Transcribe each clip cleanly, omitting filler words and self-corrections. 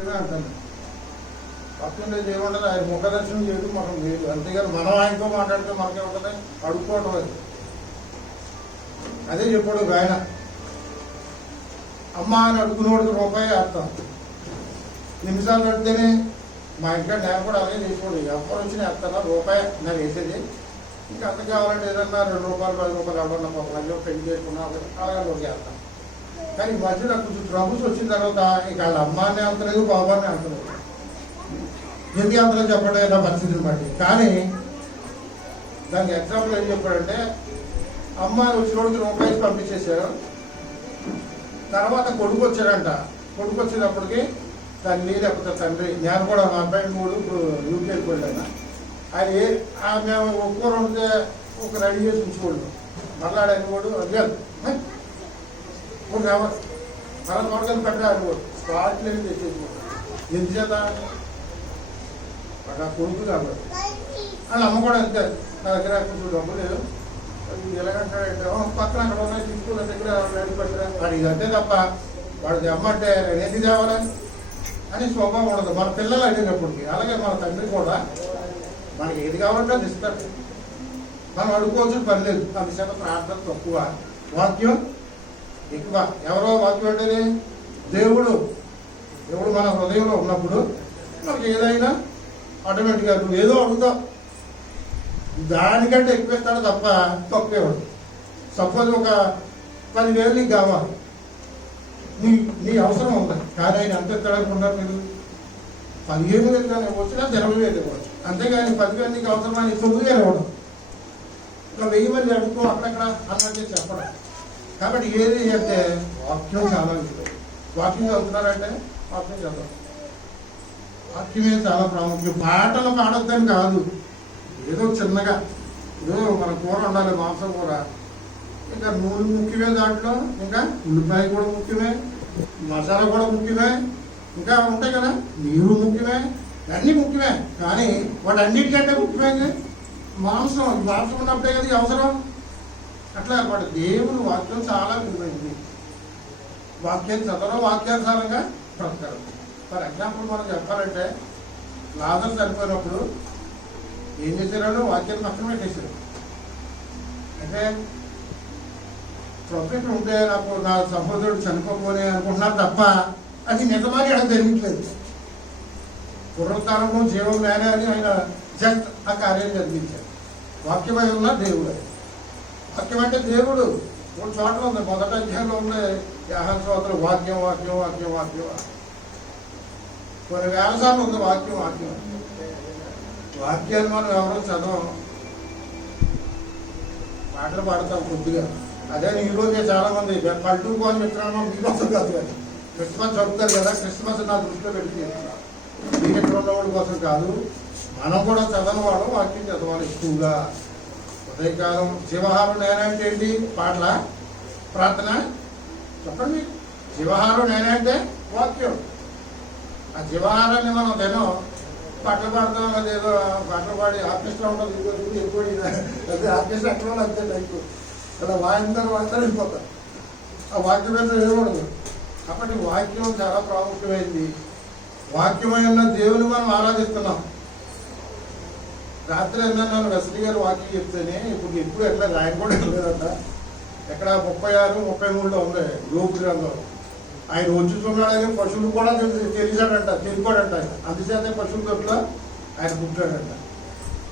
అంటాను. వాక్యం లేదు ఏముండదు, ఆయన ముఖ దర్శనం చేయడం మనం లేదు. అంతేగాని మనం ఆయనతో మాట్లాడితే మనకే ఉంటుంది, అడుక్కోవటం అది. అదే చెప్పాడు ఆయన, అమ్మ అని అడుగునోడికి రూపాయి వేస్తాం. నిమిషాలు అడితేనే మా ఇంట్లో నేను కూడా అలాగే చేసుకోండి, ఎవరు వచ్చి వేస్తాను రూపాయి నాకు వేసేది. ఇంకా అంత కావాలంటే ఏదన్నా 2 రూపాయలు 10 రూపాయలు ఎవరన్నా మధ్యలో పెళ్లి చేసుకున్నా అలాగే వేస్తాం. కానీ ఈ మధ్యలో కొంచెం ట్రబుల్స్ వచ్చిన తర్వాత ఇక వాళ్ళ అమ్మానే అంతలేదు, బాబానే అంతలేదు. ఎందుకు అంతలో చెప్పండి నా పరిస్థితిని బట్టి. కానీ దానికి ఎగ్జాంపుల్ ఏం చెప్పాడంటే, అమ్మాయి వచ్చిన రోజుకి రూపాయలు పంపించేశారు. తర్వాత కొడుకు వచ్చాడంట. కొడుకు వచ్చేటప్పటికి తల్లి లేకపోతే తండ్రి, నేను కూడా మా అబ్బాయి 3 ఇప్పుడు యూకేకి వెళ్ళాను. ఆయన మేము ఒక్కో ఉంటే ఒక రెడీ చేసి ఉంచుకోండు. మళ్ళాడని కూడా లేదు మన తోటకలు పెట్టాడు కూడా స్పాట్లు ఏమి తెచ్చేసుకోండి. ఎందుచేత ఆ కొడుకు కాబట్టి. వాళ్ళ అమ్మ కూడా అంతే, నా దగ్గర కొంచెం డబ్బు లేదు, ఎలాగంటాడంటే పక్కన అక్కడ ఉన్నాయి తీసుకున్న దగ్గర రెడీ పెట్టరా వాడికి అంతే తప్ప వాడికి అమ్మ అంటే నేనేది తేవాలని అని స్వభావం ఉండదు మన పిల్లలు అడిగినప్పటికీ. అలాగే మన తండ్రి కూడా మనకి ఏది కావాలంటే అది ఇస్తారు. మనం అడుక్కోవాల్సిన పని లేదు. అందుచేత ప్రార్థన తక్కువ, వాక్యం ఎక్కువ. ఎవరో వాక్యం అంటేనే దేవుడు మన హృదయంలో ఉన్నప్పుడు మనకి ఏదైనా ఆటోమేటిక్గా నువ్వు ఏదో అడుగుతావు, దానికంటే ఎక్కువ ఇస్తాడు తప్ప తక్కువేవాడు. సపోజ్ ఒక 10,000 నీకు కావాలి, నీ అవసరం ఉంది, కానీ ఆయన ఎంత ఇస్తాడనుకున్నారు మీరు? 15,000 కానీ ఇవ్వచ్చు, లేదా 20,000 ఇవ్వచ్చు. అంతేగాని 10,000 నీకు అవసరమని 9,000 ఇవ్వడం, ఇంకా 1000 మంది అడుగుతూ అక్కడక్కడ అన్నట్టే చెప్పడం. కాబట్టి ఏది అంటే వాక్యం చాలా విషయం. వాక్యం చదువుతున్నారంటే వాక్యం చదవాలి. వాక్యమే చాలా ప్రాముఖ్యం. పాటలు పాడొద్దని కాదు, ఏదో చిన్నగా ఏదో మన కూర ఉండాలి, మాంసం కూర, ఇంకా నూనె ముఖ్యమే, దాంట్లో ఇంకా ఉల్లిపాయ కూడా ముఖ్యమే, మసాలా కూడా ముఖ్యమే, ఇంకా ఉంటాయి కదా, నీరు ముఖ్యమే, అన్నీ ముఖ్యమే. కానీ వాటన్నిటికంటే ముఖ్యమైనది మాంసం ఉన్నప్పుడే కదా అవసరం. అట్లా వాడు దేవుని వాక్యం చాలా విలువైంది. వాక్యం చదవడం, వాక్యానుసారంగా బ్రతకడం. ఫర్ ఎగ్జాంపుల్ మనం చెప్పాలంటే, లాజరు చనిపోయినప్పుడు ఏం చేశారు? వాక్యాన్ని పక్కన పెట్టేశారు. అంటే ప్రొఫెట్ ఉంటే నాకు నా సహోదరుడు చనిపోకపోనే అనుకుంటున్నారు తప్ప అది నిజమని అక్కడ జరగట్లేదు. పునరుత్థానము జీవం నేనే అని ఆయన జస్ట్ ఆ కార్యం జరిగించారు. వాక్యమై ఉన్న దేవుడు. వాక్యం అంటే దేవుడు మూడు చోట్ల ఉంది. మొదటి అధ్యాయంలో ఉంది యాహాను స్తోత్రం, వాక్యం వాక్యం వాక్యం వాక్యం. కొన్ని వేల సార్లు ఉంది వాక్యం వాక్యం. వాక్యాన్ని మనం ఎవరో చదవం, పాటలు పాడతాం కొద్దిగా. అదే ఈరోజే చాలా మంది పల్లెటూరు అని చెప్తున్నాను, మీకోసం కాదు కానీ క్రిస్మస్ జరుపుతారు కదా, క్రిస్మస్ నా దృష్టిలో పెట్టి చేస్తున్నారు. మీరు ఎక్కడ ఉన్నవాడి కోసం కాదు, మనం కూడా చదవని వాడు వాక్యం చదవాలి ఎక్కువగా. ఉదయకాలం జీవహారం నేనంటే ఏంటి? పాటల ప్రార్థన చెప్పండి. జీవహారం నేనంటే వాక్యం. ఆ జీవహారాన్ని మనం తినం, పాటలు పాడతాం, అదేదో పాటలు పాడి ఆర్కెస్ట్రా ఉంటుంది ఎక్కువ, అదే ఆర్కెస్ట్రా ఎక్కడ అంతే లైక్ అలా వాయింతారు వెళ్ళిపోతారు. ఆ వాక్యం మీద ఏమూడదు. కాబట్టి వాక్యం చాలా ప్రాముఖ్యమైంది. వాక్యమైన దేవుని మనం ఆరాధిస్తున్నాం. రాత్రి నన్ను వెస్లీ గారు వాక్యం చెప్తేనే ఇప్పుడు ఎట్లా ఆయన కూడా వెళ్ళలేదంట. ఎక్కడ 36, 33లో ఉంది యోబు గ్రంథం. ఆయన వచ్చి చూడాలని పశువులు కూడా తెలిసాడంట, తెలుకోడంట. ఆయన అందుచేత పశువుల దొడ్లో ఆయన పుట్టాడంట.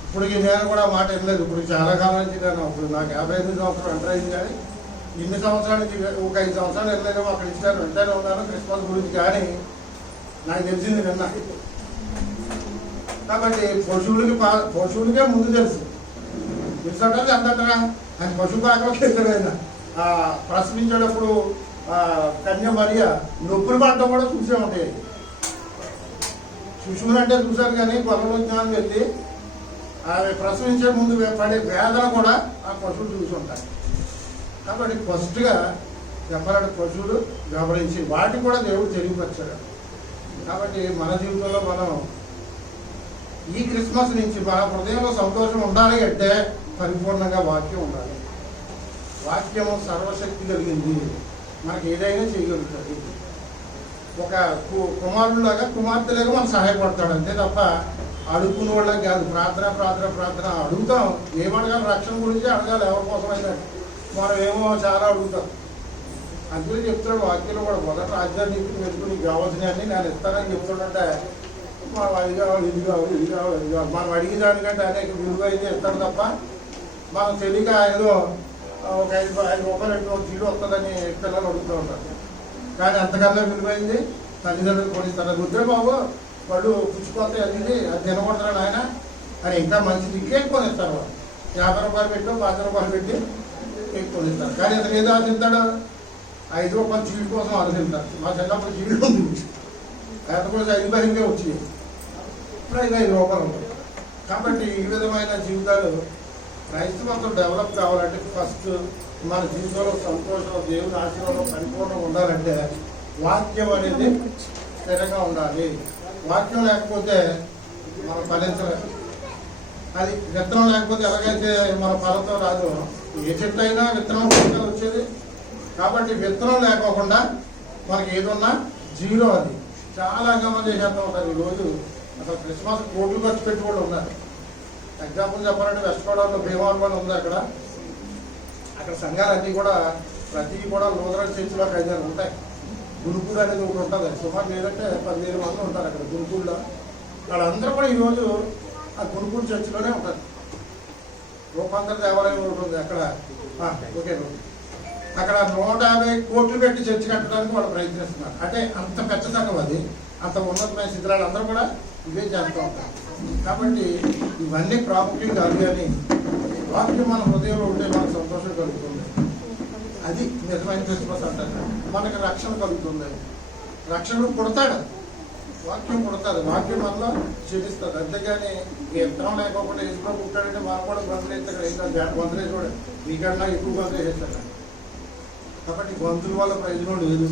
ఇప్పుడు నేను కూడా మాట వెళ్ళలేదు. ఇప్పుడు చాలా కాలం నుంచి నేను, ఇప్పుడు నాకు 55 సంవత్సరాలు ఎంటర్ అయింది. కానీ ఇన్ని సంవత్సరాల నుంచి ఒక 5 సంవత్సరాలు వెళ్ళలేదేమో. అక్కడ ఇచ్చారు, వెంటనే ఉన్నాను క్రిస్మస్ గురించి. కానీ నాకు తెలిసింది నిన్న. కాబట్టి పశువులకే ముందు తెలుసు. తెలుసంటే అంతటా ఆయన పశువు పాకలోకి వెళ్ళారు. ఆయన ప్రశ్నించేటప్పుడు కన్య మరియ నొప్పులు పడటం కూడా చూసే ఉంటాయి. శిశువులు అంటే చూశారు, కానీ పొలంలో జ్ఞానం వెళ్ళి ఆమె ప్రసవించే ముందు పడే వేదన కూడా ఆ పశువులు చూసి ఉంటాయి. కాబట్టి ఫస్ట్గా చెప్పాలంటే పశువులు గమనించి వాటికి కూడా దేవుడు తెలియపరిచాడు. కాబట్టి మన జీవితంలో మనం ఈ క్రిస్మస్ నుంచి మన హృదయంలో సంతోషం ఉండాలి అంటే పరిపూర్ణంగా వాక్యం ఉండాలి. వాక్యము సర్వశక్తి కలిగింది, మనకి ఏదైనా చేయగలుగుతుంది. ఒక కుమారులాగా కుమార్తెలాగా మనం సహాయపడతాడు అంతే తప్ప అడుగుకునే వాళ్ళకి కాదు. ప్రార్థన ప్రార్థన ప్రార్థన అడుగుతాం, ఏమడగాలి? రక్షణ గురించి అడగాలి, ఎవరి కోసమైనా. మనం ఏమో చాలా అడుగుతాం. అందులో చెప్తాడు వాక్యంలో కూడా, మొదట రాజధాని వెతుకు, నీకు కావాల్సినవన్నీ నేను ఇస్తానని చెప్తాడంటే మనం అది కావాలి, ఇది కావాలి, ఇది కావాలి, ఇది కావాలి. మనం అడిగిన దానికంటే అనేక విలువైతే ఇస్తాడు తప్ప మనం తెలియక ఏదో ఒక 5 రూపాయలు ఎన్నో చీడు వస్తుందని పిల్లలు అడుగుతూ ఉంటారు. కానీ అంతకన్నా విలువైంది తల్లిదండ్రులు కొనిస్తారు. వద్దే బాబు వాళ్ళు పుచ్చిపోతే అది తినకూడతాడు ఆయన అని ఇంకా మంచిది కేక్ కొనిస్తారు. వాళ్ళు 50 రూపాయలు పెట్టి 10 రూపాయలు పెట్టి కేక్ కొనిస్తారు. కానీ అతను ఏదో ఆశిస్తాడు, 5 రూపాయలు చీడు కోసం ఆలోచిస్తారు. మా చిన్నప్పుడు చీడు ఉంది, అది కూడా 5 రూపాయలకే వచ్చి ఇప్పుడు 5 రూపాయలు ఉంటుంది. కాబట్టి ఈ విధమైన జీవితాలు క్రైస్తవంతో డెవలప్ కావాలంటే ఫస్ట్ మన జీవితంలో సంతోషం, దేవుని ఆశీర్వాదం పరిపూర్ణంగా ఉండాలంటే వాక్యం అనేది స్థిరంగా ఉండాలి. వాక్యం లేకపోతే మనం ఫలించలేదు. అది విత్తనం లేకపోతే ఎలాగైతే మన ఫలంతో రాదు. ఏ చెట్టు అయినా విత్తనం వచ్చేది. కాబట్టి విత్తనం లేకోకుండా మనకి ఏదున్నా జీరో. అది చాలా గమనం చేసేస్తూ ఉంటారు. ఈరోజు అసలు క్రిస్మస్ కోట్లు ఖర్చు పెట్టి కూడా ఉన్నారు. ఎగ్జాంపుల్ చెప్పాలంటే వెస్ట్ గోదావరిలో భీమవరం ఉంది. అక్కడ సంఘాలన్నీ కూడా ప్రతి కూడా లూథరన్ చర్చిలో 5 ఉంటాయి. గురుకుడు అనేది ఒకటి ఉంటుంది. సుమారు లేదంటే 15 మంది ఉంటారు అక్కడ గురుకుల్లో. వాళ్ళందరూ కూడా ఈరోజు ఆ గురుకుడు చర్చిలోనే ఉంటారు. రూపాంతర దేవాలయం ఉంటుంది అక్కడ. ఓకే, అక్కడ 150 కోట్లు పెట్టి చర్చి కట్టడానికి వాళ్ళు ప్రయత్నిస్తున్నారు. అంటే అంత పెద్ద సంఘం అది, అంత ఉన్నతమైన స్థితిలో అందరూ కూడా ఇవే చేస్తూ ఉంటారు. కాబట్టి ఇవన్నీ ప్రాముఖ్యం కాదు. కానీ వాక్యం మన హృదయంలో ఉంటే మనకు సంతోషం కలుగుతుంది. అది నిజమైన క్రిస్మస్ అంటారు. మనకు రక్షణ కలుగుతుంది. రక్షణ పుడతాడు, వాక్యం పుడతాడు, వాక్యం మనలో చెల్లిస్తుంది. అంతేగాని విత్తనం లేకపోతే ఎసులో పుట్టాడంటే మనం కూడా బంధులేస్తాడు. బంధులే చూడండి, మీకన్నా ఎక్కువ బంధులు వేస్తాడు. కాబట్టి బంధువుల వల్ల ప్రయోజనం లేదు.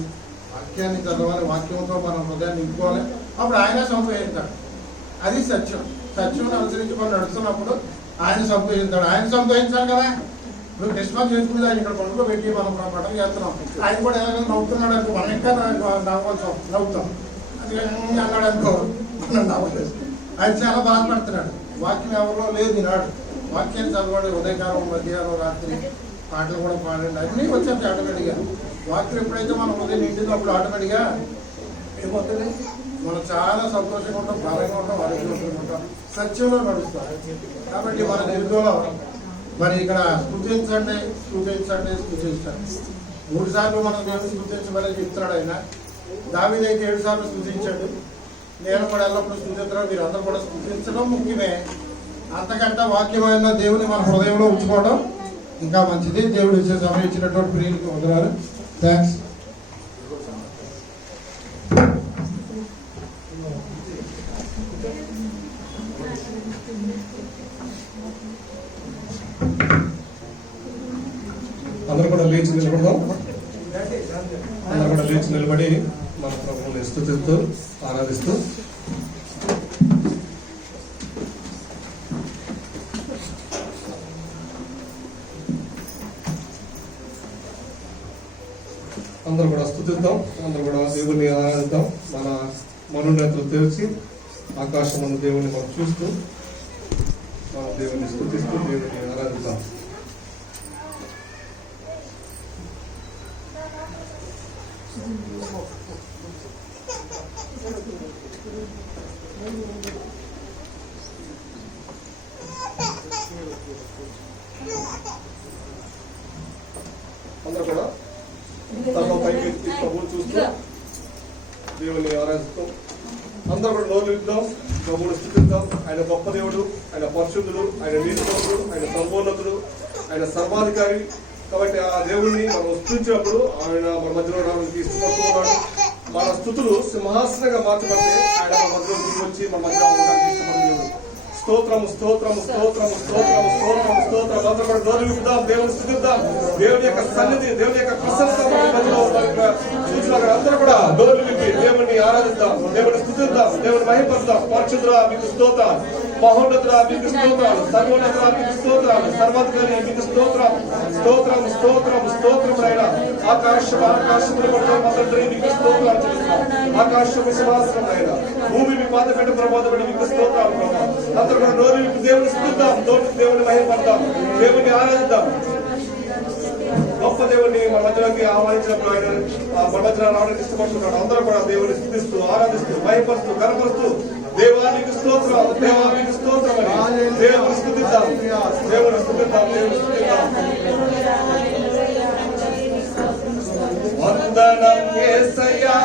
వాక్యాన్ని చదవాలి, వాక్యంతో మనం హృదయాన్ని నింపుకోవాలి. అప్పుడు ఆయన సంతోషిస్తాడు. అది సత్యం. సత్యం అనుసరించి మనం నడుస్తున్నప్పుడు ఆయన సంతోషిస్తాడు. ఆయన సంతోషించాలి కదా. నువ్వు క్రిస్మస్ చేసుకుని ఆయన ఇక్కడ పండుగ పెట్టి మనం పండుగ చేస్తున్నాం. ఆయన కూడా ఎలాగైనా నవ్వుతున్నాడు అనుకో, మనం ఇంకా నవ్వుతాం. అది అన్నాడు అనుకో, మనం నవ్వలేదు. ఆయన చాలా బాధపడుతున్నాడు. వాక్యం ఎవరిలో లేదు ఈనాడు. వాక్యాన్ని చదవండి, ఉదయకాలం, మధ్యాహ్నం, రాత్రి పాటలు కూడా పాడండి. అన్నీ వచ్చేది ఆటోమేటిక్గా. వాక్యం ఎప్పుడైతే మనం ఉదయం నిండినప్పుడు ఆటోమేటిక్గా ఏమవుతుంది, మనం చాలా సంతోషంగా ఉంటాం, బలంగా ఉంటాం, ఆరోగ్యంగా ఉంటాం, సత్యంలో నడుస్తాం. కాబట్టి మన జీవితంలో మరి ఇక్కడ స్తుతించండి, స్తుతించండి, స్తుతించండి. 3 సార్లు మనం దేవుని స్తుతించమని చెప్తున్నాడు ఆయన. దావీదు అయితే 7 సార్లు స్తుతించాడు. నేను కూడా ఎల్లప్పుడూ స్తుతించడం, మీరు అందరూ కూడా స్తుతించడం ముఖ్యమే. అంతకంటే వాక్యమైన దేవుని మన హృదయంలో ఉంచుకోవడం ఇంకా మంచిది. దేవుడు ఇచ్చే సమయం ఇచ్చినటువంటి ప్రియులకి వందనాలు. థ్యాంక్స్. అందరూ కూడా లేచి నిలబడదాం. అందరూ కూడా లేచి నిలబడి మన ప్రభువుని స్తుతిస్తూ ఆరాధిస్తూ అందరూ కూడా స్తుతిద్దాం. అందరూ కూడా దేవుని ఆరాధిద్దాం. మన మనోనేతలు తెరిచి ఆకాశం దేవుని మనం చూస్తూ మనం దేవుని స్తుతిస్తూ దేవుని ఆరాధిద్దాం. అందరూ కూడా తమ పైకి ఎత్తి ప్రభువుని చూస్తూ దేవుని ఆరాధిస్తాం. అందరూ కూడా నోరు ఇద్దాం, ప్రభువుని స్తుతిద్దాం. ఆయన గొప్ప దేవుడు, ఆయన పరిశుద్ధుడు, ఆయన నీతిమంతుడు, ఆయన సంపూర్ణతుడు, ఆయన సర్వాధికారి. కాబట్టి ఆ దేవుణ్ణి మనం స్తుతించినప్పుడు ఆయన మన మధ్యలో రావడానికి ఇష్టపడుతున్నాడు. మన స్తుతులు సింహాసనంగా మార్చబడితే ఆయన మన మధ్యలో వచ్చి మన మధ్యలో ఉండడానికి ఇష్టపడుతున్నాడు. స్తోత్రము స్తోత్రము స్తోత్రము స్తోత్రము స్తోత్రము స్తోత్రం. అందరూ కూడా నోరు విప్పుదాం, దేవుని స్తుతిద్దాం. దేవుని యొక్క సన్నిధి, దేవుని యొక్క ప్రశంస మధ్యలో చూసిన అందరూ కూడా నోరు విప్పి దేవుని ఆరాధిద్దాం, దేవుని స్తుతిద్దాం, దేవుని మహిమపరుద్దాం. పరిశుద్ధుడా మీకు స్తోత్రం. మహోన్నతుడా మీకు స్తోత్రాలు, సర్వోన్నతుడా మీకు స్తోత్రాలు, సర్వాధికారి మీకు స్తోత్రం, స్తోత్రం స్తోత్రం స్తోత్రం అయినా ఆకాశములు పడుతున్న మీకు స్తోత్రాలు చెల్లిస్తున్నాం. ఆకాశము సింహాసనం అయినా భూమి మీ పాద పెట్ట ప్రమాదపడి మీకు స్తోత్రాలు ప్రభావ. అందరూ కూడా నోరు దేవుని స్తుతిద్దాం, దేవుని మహిమపడదాం, దేవుని ఆరాధిద్దాం. గొప్ప దేవుడిని మన మధ్యలోకి ఆహ్వానించినప్పుడు ఆయన మన మధ్యలో రావడానికి ఇష్టపడుతున్నాడు. అందరూ కూడా దేవుని స్తుతిస్తూ ఆరాధిస్తూ భయపరుస్తూ కనపరుస్తూ దేవానికి స్తోత్రం, దేవానికి స్తోత్రం అని దేవుని స్తుతిద్దాం, దేవుని స్తుతిద్దాం, దేవుని స్తుతిద్దాం. వందనం యేసయ్యా,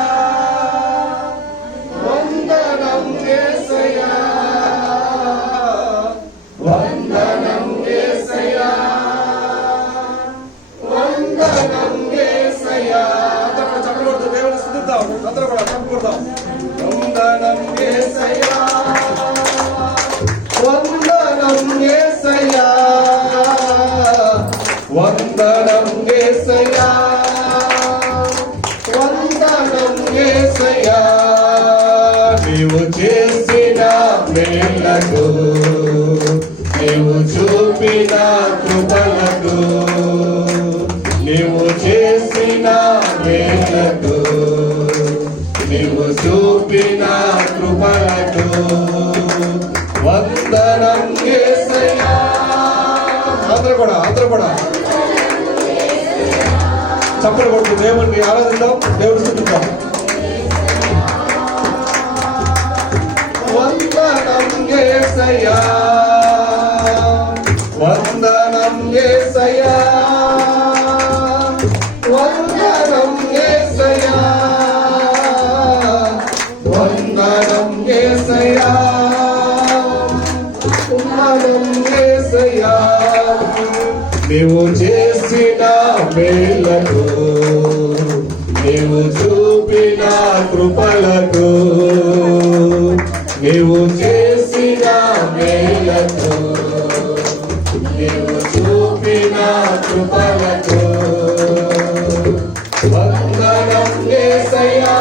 వందనం యేసయ్యా, వందనం యేసయ్యా, వందనం యేసయ్యా. అందరూ కూడా చప్పట్లు దేవుని స్తుతిద్దాం, అందరూ కూడా చప్పకూడదాం. వందనం యేసయ్యా, వందనం యేసయ్యా, వందనం యేసయ్యా, వందనం యేసయ్యా. నీవు చేసిన మేలకు, నీవు చూపిన కృపలకు, నీవు చేసిన మేలకు, నీవు చూపిన కృపలకు వందనం యేసయ్యా. అందరూ కూడా చప్పట్లు కొడుతూ దేవుడిని ఆరాధిద్దాం, దేవుడు స్తుతిద్దాం. వందనం యేసయ్యా, వందనం యేసయ్యా, వందనం యేసయ్యా, వందనం యేసయ్యా, వందనం యేసయ్యా. నీవు చేసిన మేలకు, నీవు చూపిన కృపలకు, నీవు చేసిన మేలకు, నీవు చూపిన కృపలకు వందనం యేసయ్యా,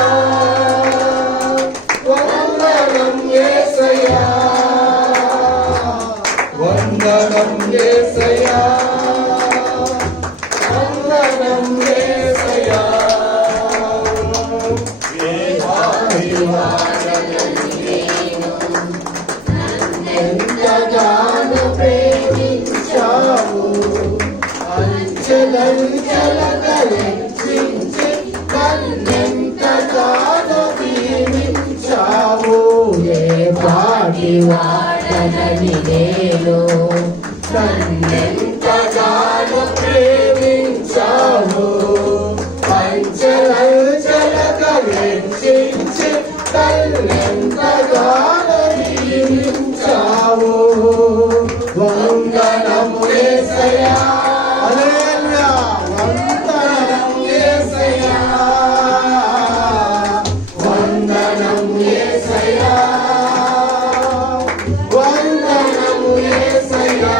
వందనం యేసయ్యా, వందనం యేసయ్యా, వందనం యేసయ్యా. ఎంతగానో ప్రేమించావు, అంచెలంచెలుగా హెచ్చించి నన్నెంతగానో దీవించావు. ఏ పాటి వాడనని నేను, నన్నెంతగానో ప్రేమించావు, అంచెలంచెలుగా హెచ్చించి నన్నెంతగానో దీవించావు. వందనము యేసయ్యా, హల్లెలూయా, వందనం యేసయ్యా, వందనం యేసయ్యా, వందనం యేసయ్యా,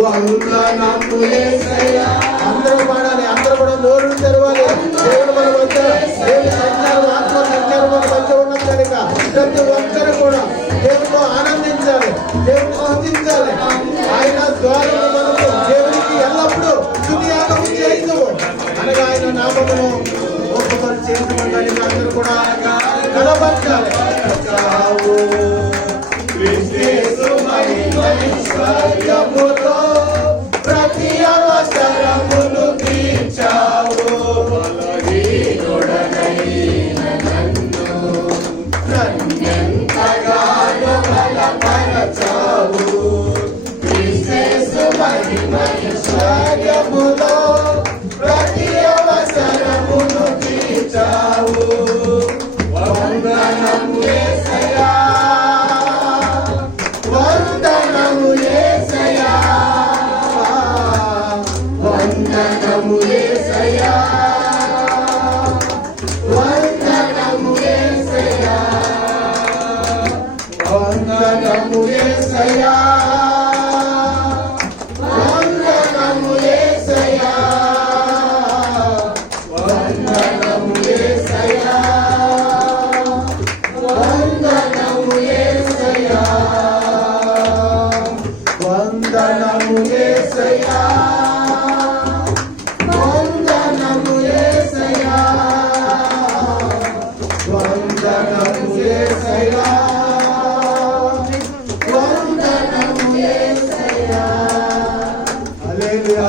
వందనం యేసయ్యా. అందరూ పాడాలి, అందరూ కూడా నోరు తెరవాలి. దేవుడు మన మధ్య, దేవుని సంచారం, ఆత్మ సంచారం మన మధ్య ఉన్న కనుక ప్రతి ఒక్కరు కూడా దేవుడు ఆనందించాలి, దేవుడు స్తుతించాలి. ఆయన ద్వారా మనకు దేవునికి ఎల్లప్పుడూ స్తుతియాగం చేయుదుము అనగా ఆయన నామమును గొప్పపరి చేస్తున్న కనుక అందరూ కూడా కనబరచాలి. క్రీస్తు మహిమైశ్వర్యముతో ప్రతి అవసరమును తీర్చావు. బలహీనుడనైన నన్ను నన్నెంతగానో బలపరచావు. క్రీస్తు మహిమైశ్వర్యముతో ప్రతి అవసరమును తీర్చావు. వందనం యేసయ్యా, వందనం యేసయ్యా, వందనము యేసయ్యా వందనము యేసయ్యా హల్లెలూయా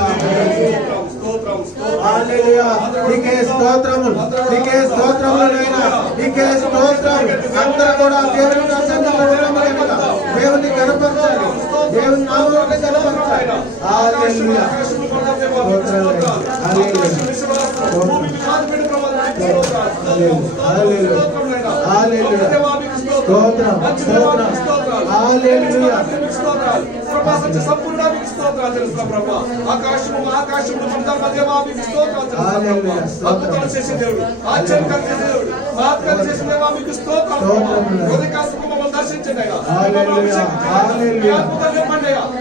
హల్లెలూయా నీకే స్తోత్రములు నీకే స్తోత్రములు నాయనా నీకే స్తోత్రం అందరూ కూడా దేవుని సన్నిధిలో ఉండమని దేవుని కనపరచాలి దేవుని నామమును కనపరచాలి హల్లెలూయా ఆకాశము ఆకాశము అద్భుతాలు చేసే దేవుడు ఆశ్చర్యకరం చేసే దేవుడు మహత్కారం చేసే దేవా మీకు స్తోత్రాలు హృదయకాశము మమ్మల్ని దర్శించండి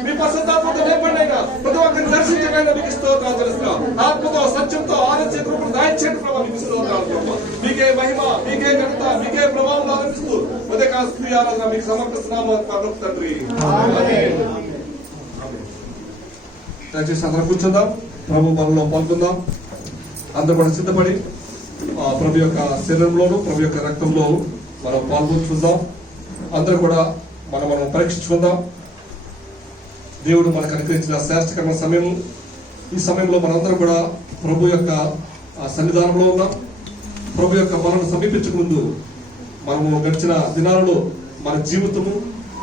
మీ పరిశుద్ధాత్మతో లేపండి ప్రతి ఒక్కరిని దర్శించండి మీకు స్తోత్రాలు తెలుస్తున్నా ఆత్మతో సత్యంతో ఆలోచన కృపను దాయించండి ప్రభావ మీకు స్తోత్రాలు ప్రభావ మీకే మహిమ మీకే ఘనత మీకే ప్రభావం ఆదరిస్తూ హృదయకాశ ఆరాధన మీకు సమర్పిస్తున్నాము పరలోక తండ్రి దయచేసి అందరం కూర్చుందాం ప్రభు మనలో పాల్గొందాం అందరూ కూడా సిద్ధపడి ప్రభు యొక్క శరీరంలోను ప్రభు యొక్క రక్తంలో మనం పాల్గొంచుకుందాం అందరూ కూడా మనం పరీక్షించుకుందాం దేవుడు మనకు అనుగ్రహించిన శ్రేష్టకరమైన సమయం ఈ సమయంలో మనందరూ కూడా ప్రభు యొక్క సన్నిధానంలో ఉన్నాం ప్రభు యొక్క మనను సమీపించక ముందు మనము గడిచిన దినాలలో మన జీవితము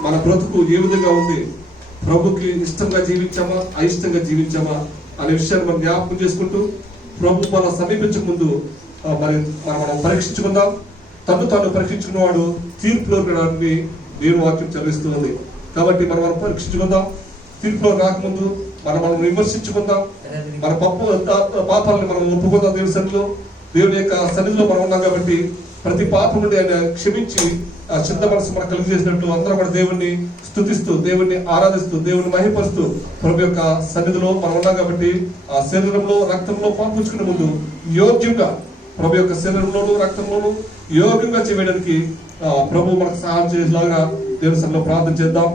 మన బ్రతుకు ఏ విధంగా ఉంది ప్రభుకి ఇష్టంగా జీవించామా అయిష్టంగా జీవించామా అనే విషయాన్ని మనం జ్ఞాపకం చేసుకుంటూ ప్రభు మనం సమీపించక ముందు మనం పరీక్షించుకుందాం తాను పరీక్షించుకున్నవాడు తీర్పులో రావడానికి నేను వాక్యం చదివిస్తుంది కాబట్టి మనం పరీక్షించుకుందాం తీర్పులో రాకముందు మనం విమర్శించుకుందాం మన పాపాలను మనం ఒప్పుకుందాం దేవుని సన్నిధిలో దేవుని యొక్క సన్నిధిలో మనం ఉన్నాం కాబట్టి ప్రతి పాపం నుండి ఆయన క్షమించి ఆ చిన్న మనసు మనకు కలిగి చేసినట్టు అందరూ కూడా దేవుణ్ణి స్తుతిస్తూ దేవుణ్ణి ఆరాధిస్తూ దేవుణ్ణి మహిపరుస్తూ ప్రభు యొక్క సన్నిధిలో మనం ఉన్నాం కాబట్టి ఆ శరీరంలో రక్తంలో పాల్పంచుకునే ముందు యోగ్యంగా ప్రభు యొక్క శరీరంలోను రక్తంలోను యోగ్యంగా చేయడానికి ప్రభు మనకు సహాయం చేసేలాగా దేవుని సన్నిధిలో ప్రార్థన చేద్దాం.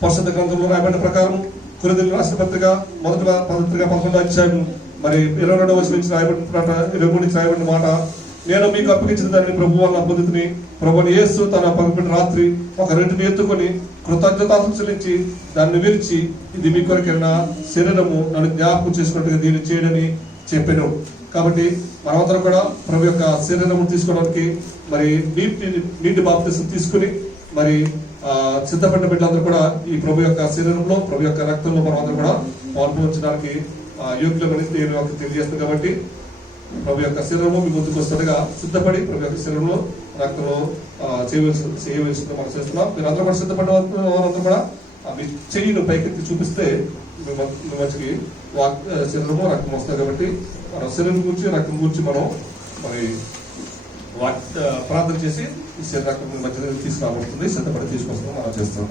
పరిశుద్ధ గ్రంథంలో రాయబడిన ప్రకారం కొరింథీయులకు రాసిన పత్రిక మొదటి పత్రిక 11వ అధ్యాయం మరి 22వ వచనం నుంచి రాయబడిన 23 నుంచి రాయబడిన మాట, నేను మీకు అప్పగించిన దాన్ని ప్రభు వల్ల పొందుతుని ప్రభుని యేసు తన పగపిన రాత్రి ఒక రెండుని ఎత్తుకొని కృతజ్ఞతాలు చెల్లించి దాన్ని విరిచి ఇది మీ కొరకైన శరీరము నన్ను జ్ఞాపకం చేసుకున్నట్టుగా దీన్ని చేయడని చెప్పాను. కాబట్టి మనమందరం కూడా ప్రభు యొక్క శరీరము తీసుకోవడానికి మరి నీటి బాప్తిసం తీసుకుని మరి సిద్ధపడిన బిడ్డలందరూ కూడా ఈ ప్రభు యొక్క శరీరంలో ప్రభు యొక్క రక్తంలో మనం అందరూ కూడా పాల్పొంచడానికి యోగ్యులమని దేవుని తెలియజేస్తుంది. కాబట్టి ప్రభు యొక్క శరీరంలో మీ ముందుకు వస్తుండగా సిద్ధపడి ప్రభు యొక్క శరీరంలో రక్తంలో చేయవలసింది మనం చేస్తున్నాం. మీరు అందరూ కూడా సిద్ధపడిన వారందరూ కూడా మీ చెయ్యిని పైకెత్తి చూపిస్తే మీ మంచికి శరీరము రక్తం వస్తుంది. కాబట్టి మన శరీరం గురించి రక్తం గురించి మనం మరి ప్రార్థన చేసి ఈ శరీరం మధ్య తీసుకురాబడుతుంది, సిద్ధపడి తీసుకొస్తాం మనం చేస్తాం.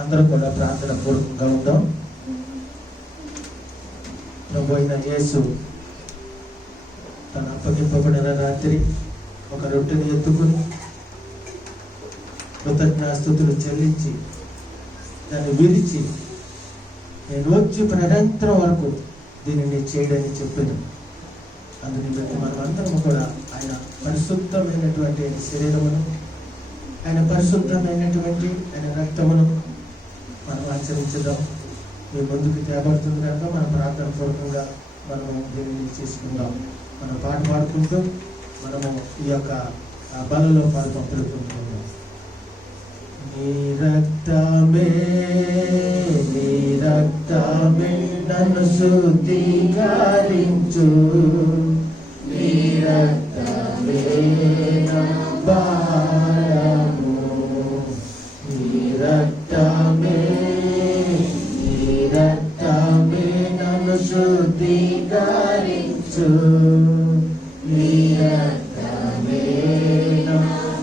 అందరూ కూడా ప్రార్థన పూర్వకంగా ఉందాం. ప్రభు అయిన యేసు తన అప్పగింపబడిన రాత్రి ఒక రొట్టెని ఎత్తుకుని కృతజ్ఞాస్తుతులు చెల్లించి దాన్ని విరిచి నేను వచ్చి నిరంతరం వరకు దీనిని చేయడని చెప్పాను. అందుని బట్టి మనమందరం కూడా ఆయన పరిశుద్ధమైనటువంటి శరీరమును ఆయన పరిశుద్ధమైనటువంటి ఆయన రక్తమును మనం ఆచరించుదాం. మీ ముందుకు తేబడుతుంది కనుక మన ప్రార్థన పూర్వకంగా మనము దీనిని చేసుకుందాం. మనం పాట పాడుకుంటూ మనము ఈ యొక్క బలలో పాల్పంపుకుంటున్నాం. నీ రక్తమే నన్ను శుద్ధీకరించు, నీ రక్తమే నా భారము, నీ రక్తమే నన్ను శుద్ధీకరించు, నీ రక్తమే నా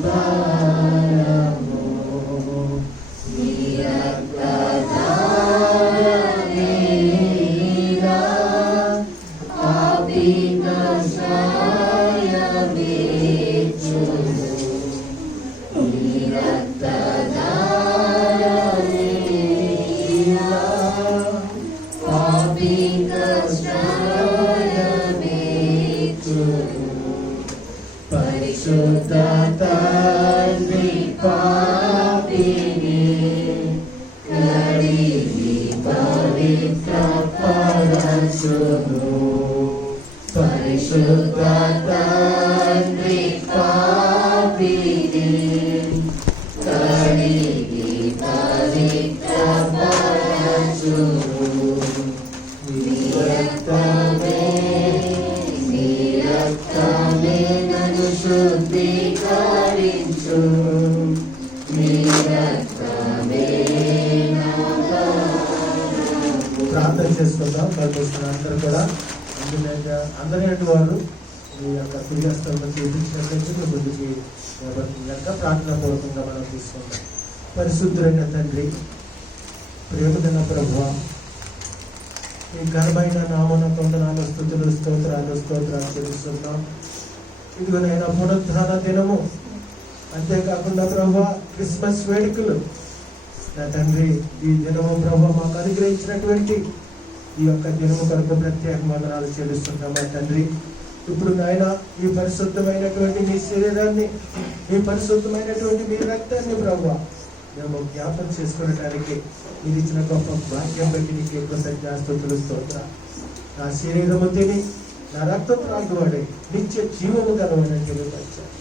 భారము, నీ రక్తధారనేనా పాపిన సాయమేచు, నీ రక్తధారనేనా పవిత్రపరచును. పరిశుద్ధ తండ్రి పాపిని కడిగి పవిత్రపరచును. నీ రక్తమే నన్ను శుద్ధీకరించు. నీ రక్తమే ప్రార్థన చేసుకుందాం. కలుపుస్తున్న అందరూ కూడా అందరి వారు మీ యొక్క క్రియాస్థలంలో చూపించినట్లయితే మీ ముందుకి నిలబడుతుంది కనుక ప్రార్థన పూర్వకంగా మనం తీసుకుందాం. పరిశుద్ధులైన తండ్రి, ప్రేమదైన ప్రభువా, ఈ ఘనమైన నామన కొందనాలు స్తుతులు స్తోత్రాలు చెల్లిస్తున్నాం. ఇదిగోనైనా పునరుద్ధాన దినము, అంతేకాకుండా ప్రభువా క్రిస్మస్ వేడుకలు నా తండ్రి, ఈ దినము ప్రభువా మాకు అనుగ్రహించినటువంటి ఈ యొక్క దినము కొరకు ప్రత్యేక వందనాలు చెల్లిస్తున్నాం మా తండ్రి. ఇప్పుడు నాయన ఈ పరిశుద్ధమైనటువంటి మీ శరీరాన్ని, మీ పరిశుద్ధమైనటువంటి మీ రక్తాన్ని ప్రభువా మేము జ్ఞాపకం చేసుకునడానికి మీరు ఇచ్చిన గొప్ప భాగ్యం బట్టి నీకు కృతజ్ఞతాస్తుతులు స్తోత్ర. నా శరీరము తిని నా రక్తం త్రాగువాడే నిత్య జీవము గలవని తెలియపరిచారు.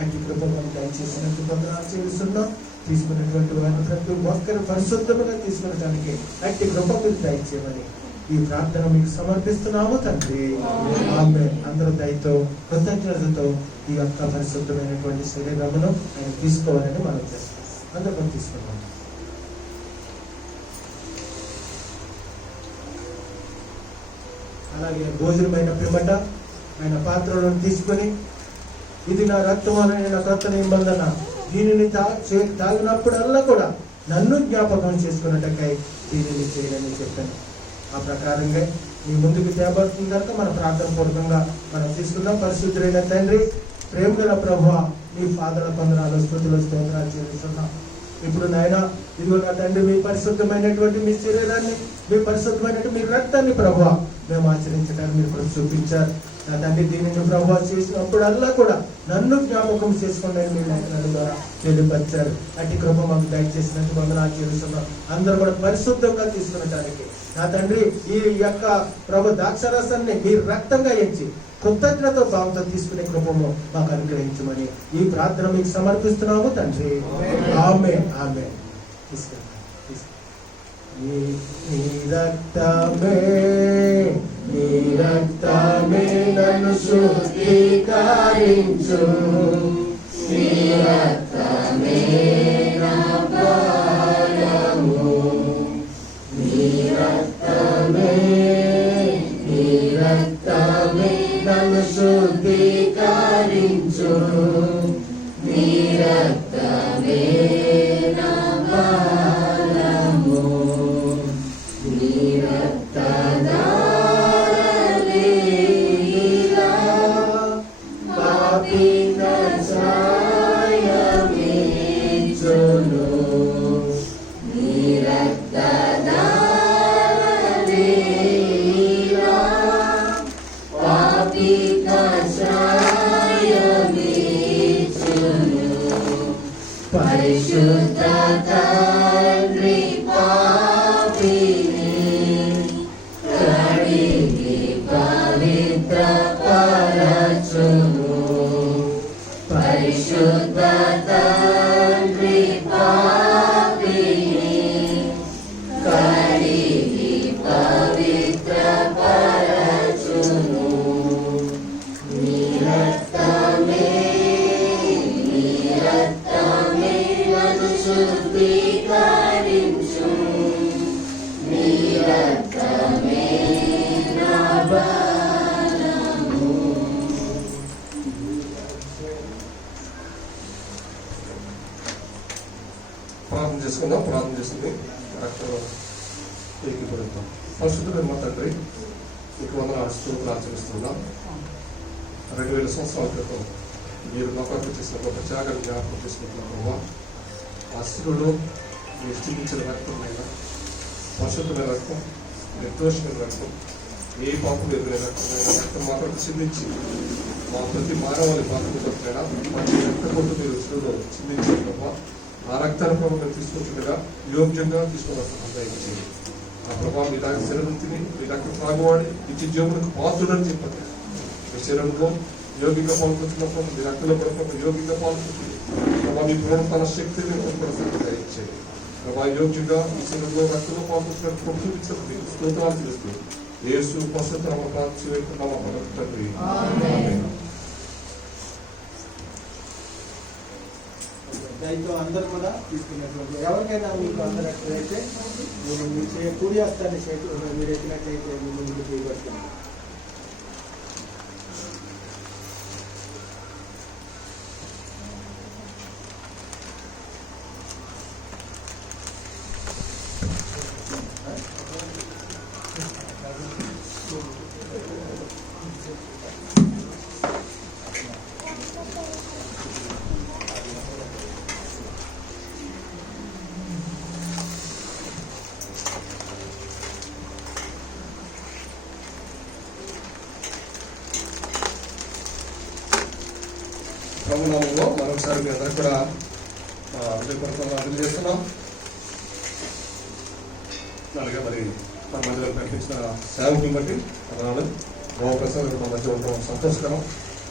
అట్టి కృప మనం దయచేసినట్టు వందనాలు చెల్లిస్తున్నాం. తీసుకున్నటువంటి వారిని ప్రతి ఒక్కరు పరిశుద్ధముగా తీసుకునడానికి అట్టి కృప మీరు దయచేయమని ఈ ప్రార్థన మీకు సమర్పిస్తున్నాము తండ్రి. ఆమేన్. అందరూ దయతో కృతజ్ఞతతో ఈ యొక్క పరిశుద్ధమైనటువంటి శరీరమును ఆయన తీసుకోవాలని మనం చేస్తాం. అందరూ తీసుకున్నాం. అలాగే భోజనమైన పిమ్మట ఆయన పాత్రలను తీసుకొని, ఇది నా రక్తం అనే నా కొత్త నిబంధన, దీనిని తాగినప్పుడల్లా కూడా నన్ను జ్ఞాపకం చేసుకున్నట్టుకై దీనిని చేయని చెప్పాను. ఆ ప్రకారంగా మీ ముందుకు తేబడుతుంది కనుక మన ప్రార్థన పూర్వకంగా మనం తీసుకుందాం. పరిశుద్ధులైన తండ్రి, ప్రేమగల ప్రభువా, నీ పాదల వందనాలు స్తుతులు స్తోత్రాలు చెల్లిస్తున్నాం. ఇప్పుడు నాయన ఇదిగో నా తండ్రి, మీ పరిశుద్ధమైనటువంటి మీ శరీరాన్ని, మీ పరిశుద్ధమైనటువంటి మీ రక్తాన్ని ప్రభువా మేము ఆచరించడానికి మీరు కూడా చూపించారు. నా తండ్రి, దీనిని ప్రభువా చేసినప్పుడల్లా కూడా నన్ను జ్ఞాపకం చేసుకోండి మీ లేఖనాల ద్వారా తెలియపరిచారు. అట్టి కృప మాకు దయచేసినట్టు వందనాలు చెల్లిస్తున్నాం. అందరూ కూడా పరిశుద్ధంగా తీసుకునడానికి నా తండ్రి, ఈ యొక్క ప్రభు ద్రాక్షరసాన్ని మీరు రక్తంగా ఎంచి కృతజ్ఞత భావంతో తీసుకునే కృపము మాకు అనుగ్రహించమని ఈ ప్రార్థన మీకు సమర్పిస్తున్నాము తండ్రి. ఆమేన్. ఆమేన్. నీ రక్తమే నన్ను శుద్ధీకరించు. నీ రక్తమే నా బలము. నీ రక్తమే నన్ను శుద్ధీకరించు. నీ రక్తమే నా బలము. నీ రక్తధారలేలా పాపి కషాయమిచ్చును. నీ రక్తధారలేలా పాపి కషాయమిచ్చును. పరిశుద్ధ తండ్రి పాపిని కడిగి పవిత్రపరచును. పరిశుద్ధ తండ్రి పాపిని కడిగి పవిత్రపరచును. నీ రక్తమే నన్ను శుద్ధీకరించు. నీ రక్తమే నా బలము. ప్రార్థన చేసుకుందాం. ప్రార్థన చేసుకుని రక్తం ఏకీకరిద్దాం. పరిశుద్ధుడు మా తండ్రి, మీకు వందనాలు స్తుతులు ఆచరిస్తున్నాం. 2000 సంవత్సరాల క్రితం మీరు మా కొరకు చేసిన గొప్ప త్యాగాన్ని జ్ఞాపకం చేసుకుంటున్నాము. ఆ శిలువలో మీరు చిందించిన రక్తమైన పరిశుద్ధమైన రక్తం, నిర్దోషమైన రక్తం, ఏ పాపం ఎదురైన రక్తం మాత్రం చిందించి మా ప్రతి మానవాళి పాపం కొట్టైనా ప్రతి రక్త కొట్టు మీరు శిలువలో చిందించిన ప్రభావ ఆ రక్తాన్ని ప్రభావం తీసుకుంటుండగా యోగ్యంగా తీసుకుని దయచేయండి. ఆ ఆ ప్రభావ మీ దాని శరీరం తిని మీ రక్తం త్రాగువాడి ఇచ్చి జీవులకు పాత్రుడని చెప్పండి. మీ శరీరంలో యోగిగా పాల్గొచ్చినప్పుడు మీ రక్తంలో పడినప్పుడు యోగిగా పాల్గొంటుంది. ప్రభావ మీ ప్రవర్తన శక్తిని ఇచ్చేది. ప్రభావ యోగ్యంగా ఈ శరీరంలో రక్తంలో పాల్గొచ్చినట్టు చూపించదు. మీకు స్తోత్రాలు చేస్తూ యేసు పరిశుద్ధ ప్రార్థిస్తున్నాము తండ్రి. దయతో అందరూ కూడా తీసుకున్నటువంటి ఎవరికైనా మీకు అందరట్లయితే మీరు కూడి వస్తాన్ని మీరు ఎక్కినట్లయితే మీ ముందుకు చేయబడుతుంది. ప్రభునామంలో మరొకసారి మీ అందరూ కూడా హృదయపూర్వకంగా అందజేస్తున్నాం. అలాగే మరి మన మధ్యలో కనిపించిన సేవకుని బట్టి అన్నాడు గోప్రసాద్ మన మధ్య ఉండడం సంతోషకరం.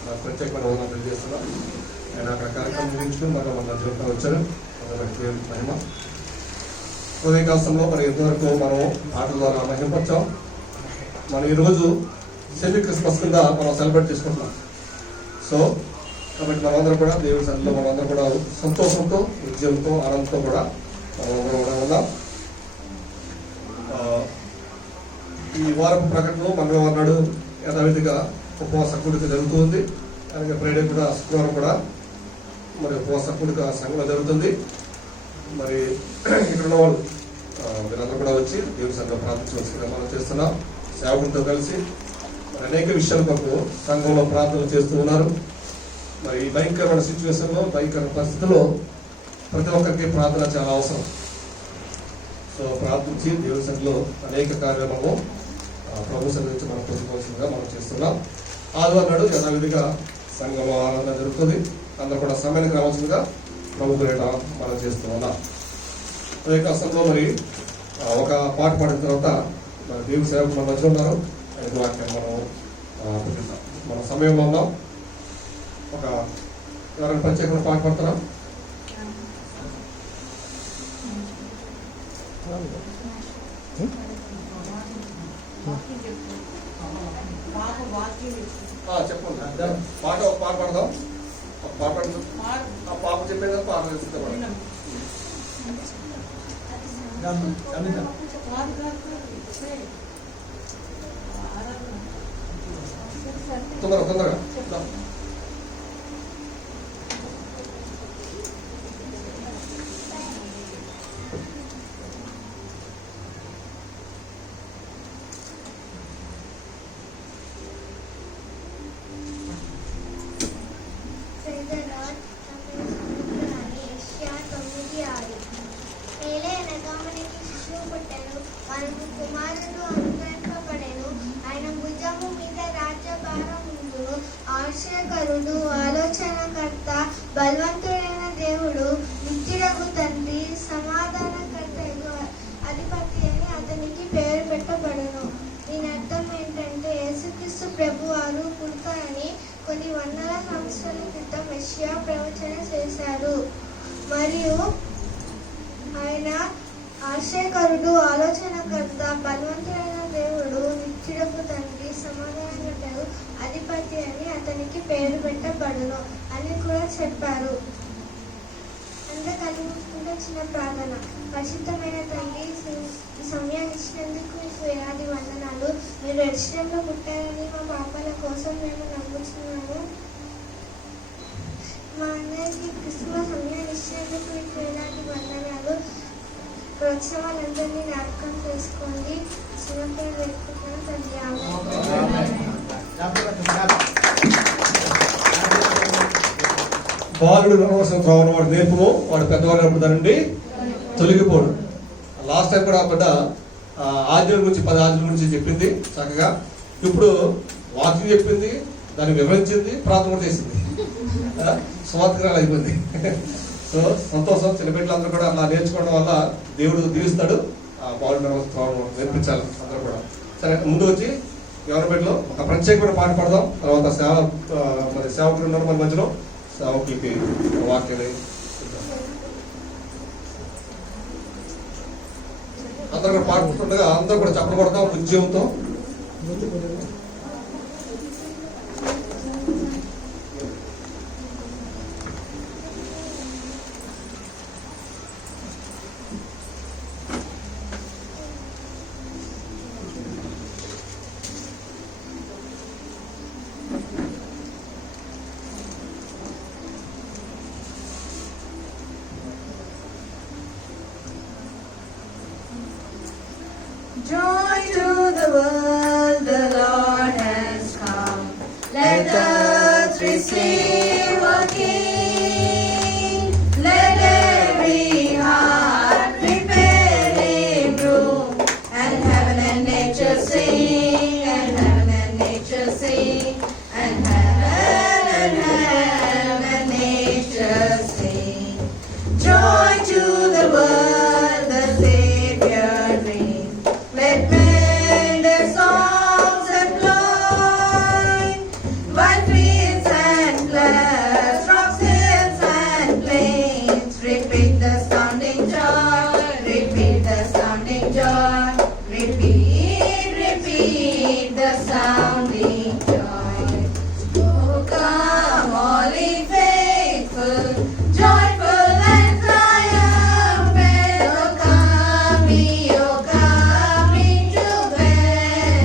నాకు ప్రత్యేకమైన వందనాలు తెలియజేస్తున్నాం. ఆయన అక్కడ కార్యక్రమం ముగించుకుని మన మధ్యలో వచ్చారు. మహిమ ఉదయకాశంలో మరి ఇంతవరకు మనం ఆటల ద్వారా మహిమపరచాం. మనం ఈరోజు సెమీ క్రిస్మస్ కింద మనం సెలబ్రేట్ చేసుకుంటున్నాం. సో కాబట్టి మనమందరం కూడా దేవుడి సన్నిధిలో మనందరం కూడా సంతోషంతో ఉద్యమంతో ఆనందంతో కూడా మనందరం కూడా ఉన్నాం. ఈ వారం ప్రకటనలో మంగళవారం నాడు యథావిధిగా ఉపవాస కూడిక జరుగుతుంది. అలాగే ఫ్రైడే కూడా శుక్రవారం కూడా మరి ఉపవాస కూడిక సంఘంలో జరుగుతుంది. మరి ఇక్కడ ఉన్న వాళ్ళు వీరందరూ కూడా వచ్చి దేవుడి సన్నిధిలో ప్రార్థించవలసిందిగా మనం చేస్తున్నాం. సేవకులతో కలిసి అనేక విషయాల కొరకు సంఘంలో ప్రార్థనలు చేస్తూ ఉన్నారు. మరి ఈ భయంకరమైన సిచ్యువేషన్లో భయంకరమైన పరిస్థితుల్లో ప్రతి ఒక్కరికి ప్రార్థన చాలా అవసరం. సో ప్రార్థించి దేవుడి సన్నిధిలో అనేక కార్యక్రమాలు ప్రభు సన్నిధి నుంచి మనం పొందుకోవాల్సిందిగా మనం చేస్తున్నాం. ఆదివారం నాడు యథావిధిగా సంఘంలో ఆరాధన జరుగుతుంది. అందరూ కూడా సమయానికి రావాల్సిందిగా ప్రభు పేరిట మనం చేస్తూ ఉన్నాం. అదే కాస్తంలో మరి ఒక పాట పాడిన తర్వాత మరి దేవుడి సేవకు మన మధ్య ఉన్నారు. ఐదు వాక్యం మనం సమయంలో ఉన్నాం. ఒక ఎవరైనా ప్రత్యేకమైన పాట పడతారా? చెప్పండి. పాట ఒక పాట పడదాం. ఒక పాట పడదాం. ఆ పాప చెప్పేదా పాట తెలుస్తుంది. తొందరగా ఆశ్రయకరుడు ఆలోచనకర్త బలవంతుడైన దేవుడు నిత్యుడగు తండ్రి సమాధానకర్త అధిపతి అని అతనికి పేరు పెట్టబడును. దీని అర్థం ఏంటంటే యేసుక్రీస్తు ప్రభువారు పుడతారని కొన్ని వందల సంవత్సరాల క్రితం మెస్సియా ప్రవచన చేశారు. మరియు ఆయన ఆశ్రయకరుడు ఆలోచనకర్త బలవంతుడైన దేవుడు నిత్యుడగు తండ్రి సమాధానకర్త అధిపతి అని అతనికి పేరు పెట్టబడును అని కూడా చెప్పారు. అందరూ కలిగి చిన్న ప్రార్థన. పరిశుద్ధమైన తండ్రి, ఈ సమయాన్ని ఇచ్చినందుకు మీకు వేలాది వందనాలు. మీరు ఎరుషలేములో పుట్టారని మా పాపాల కోసం మేము నమ్ముతున్నాము. మా అందరికీ క్రిస్మస్ సమయాన్ని ఇచ్చినందుకు మీకు వేలాది వందనాలు. వచ్చిన వాళ్ళందరినీ జ్ఞాపకం చేసుకోండి. చిన్నపిల్లలు పెట్టుకుంటున్నాను తండ్రి. బాలుడు రణవసం త్రావడం వాడు నేర్పును, వాడు పెద్దవాడు నడుపుతానండి తొలగిపోడు. లాస్ట్ టైం కూడా బిడ్డ ఆజ్ఞల గురించి 10 ఆజ్ఞల గురించి చెప్పింది చక్కగా. ఇప్పుడు వాక్యం చెప్పింది, దాన్ని వివరించింది, ప్రార్థన కూడా చేసింది. స్వార్థకరాలు అయిపోయింది. సో సంతోషం. చిన్నపిల్లలందరూ కూడా అలా నేర్చుకోవడం వల్ల దేవుడు దీవిస్తాడు. బాల్ నేర్పించాలి అందరూ కూడా. సరే, ముందు వచ్చి గవర్నమెంట్లో ఒక ప్రత్యేకమైన పాట పాడదాం. తర్వాత మరి సేవకులు ఉన్నారు మన మధ్యలో, సేవకులకి వాక్యాన్ని అందరూ కూడా పాడుతుండగా అందరూ కూడా చప్పట్లు కొడతాం ఉద్యమంతో. Joy to the world, the Lord has come. Let us receive a King. Let every heart prepare Him room. And heaven and nature sing, and heaven and nature sing, and heaven and nature sing. Joy to the world, the Savior reigns. Let men their songs employ, while fields and floods, rocks, hills and plains, repeat the sounding joy, repeat the sounding joy, repeat the sounding joy. Oh, come, all ye faithful, joyful and triumphant. Oh, come ye to Bethlehem.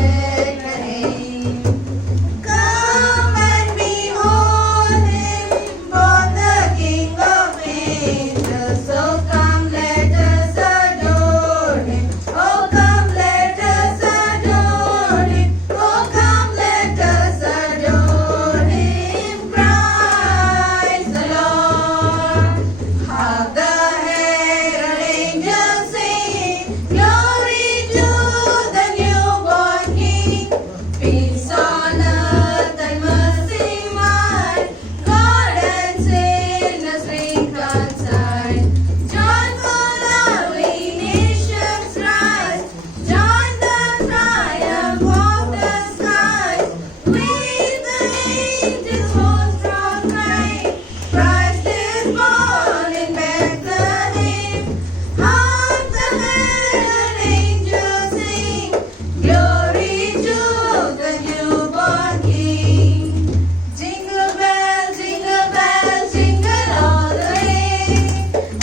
Come and behold Him, born the King of angels. So come, let us adore Him. Oh, come, let us adore Him. Oh, come, let us adore Him. Christ the Lord. Hark the herald angels sing, glory to the newborn King. Peace on earth and mercy mild, God and sinners reconciled. Joyful are we nations rise, join the triumph of the skies. With the angels most strong cry, Christ is born in Bethlehem. Hark the herald angels sing, glory to the newborn King. Jingle bells, jingle all the way.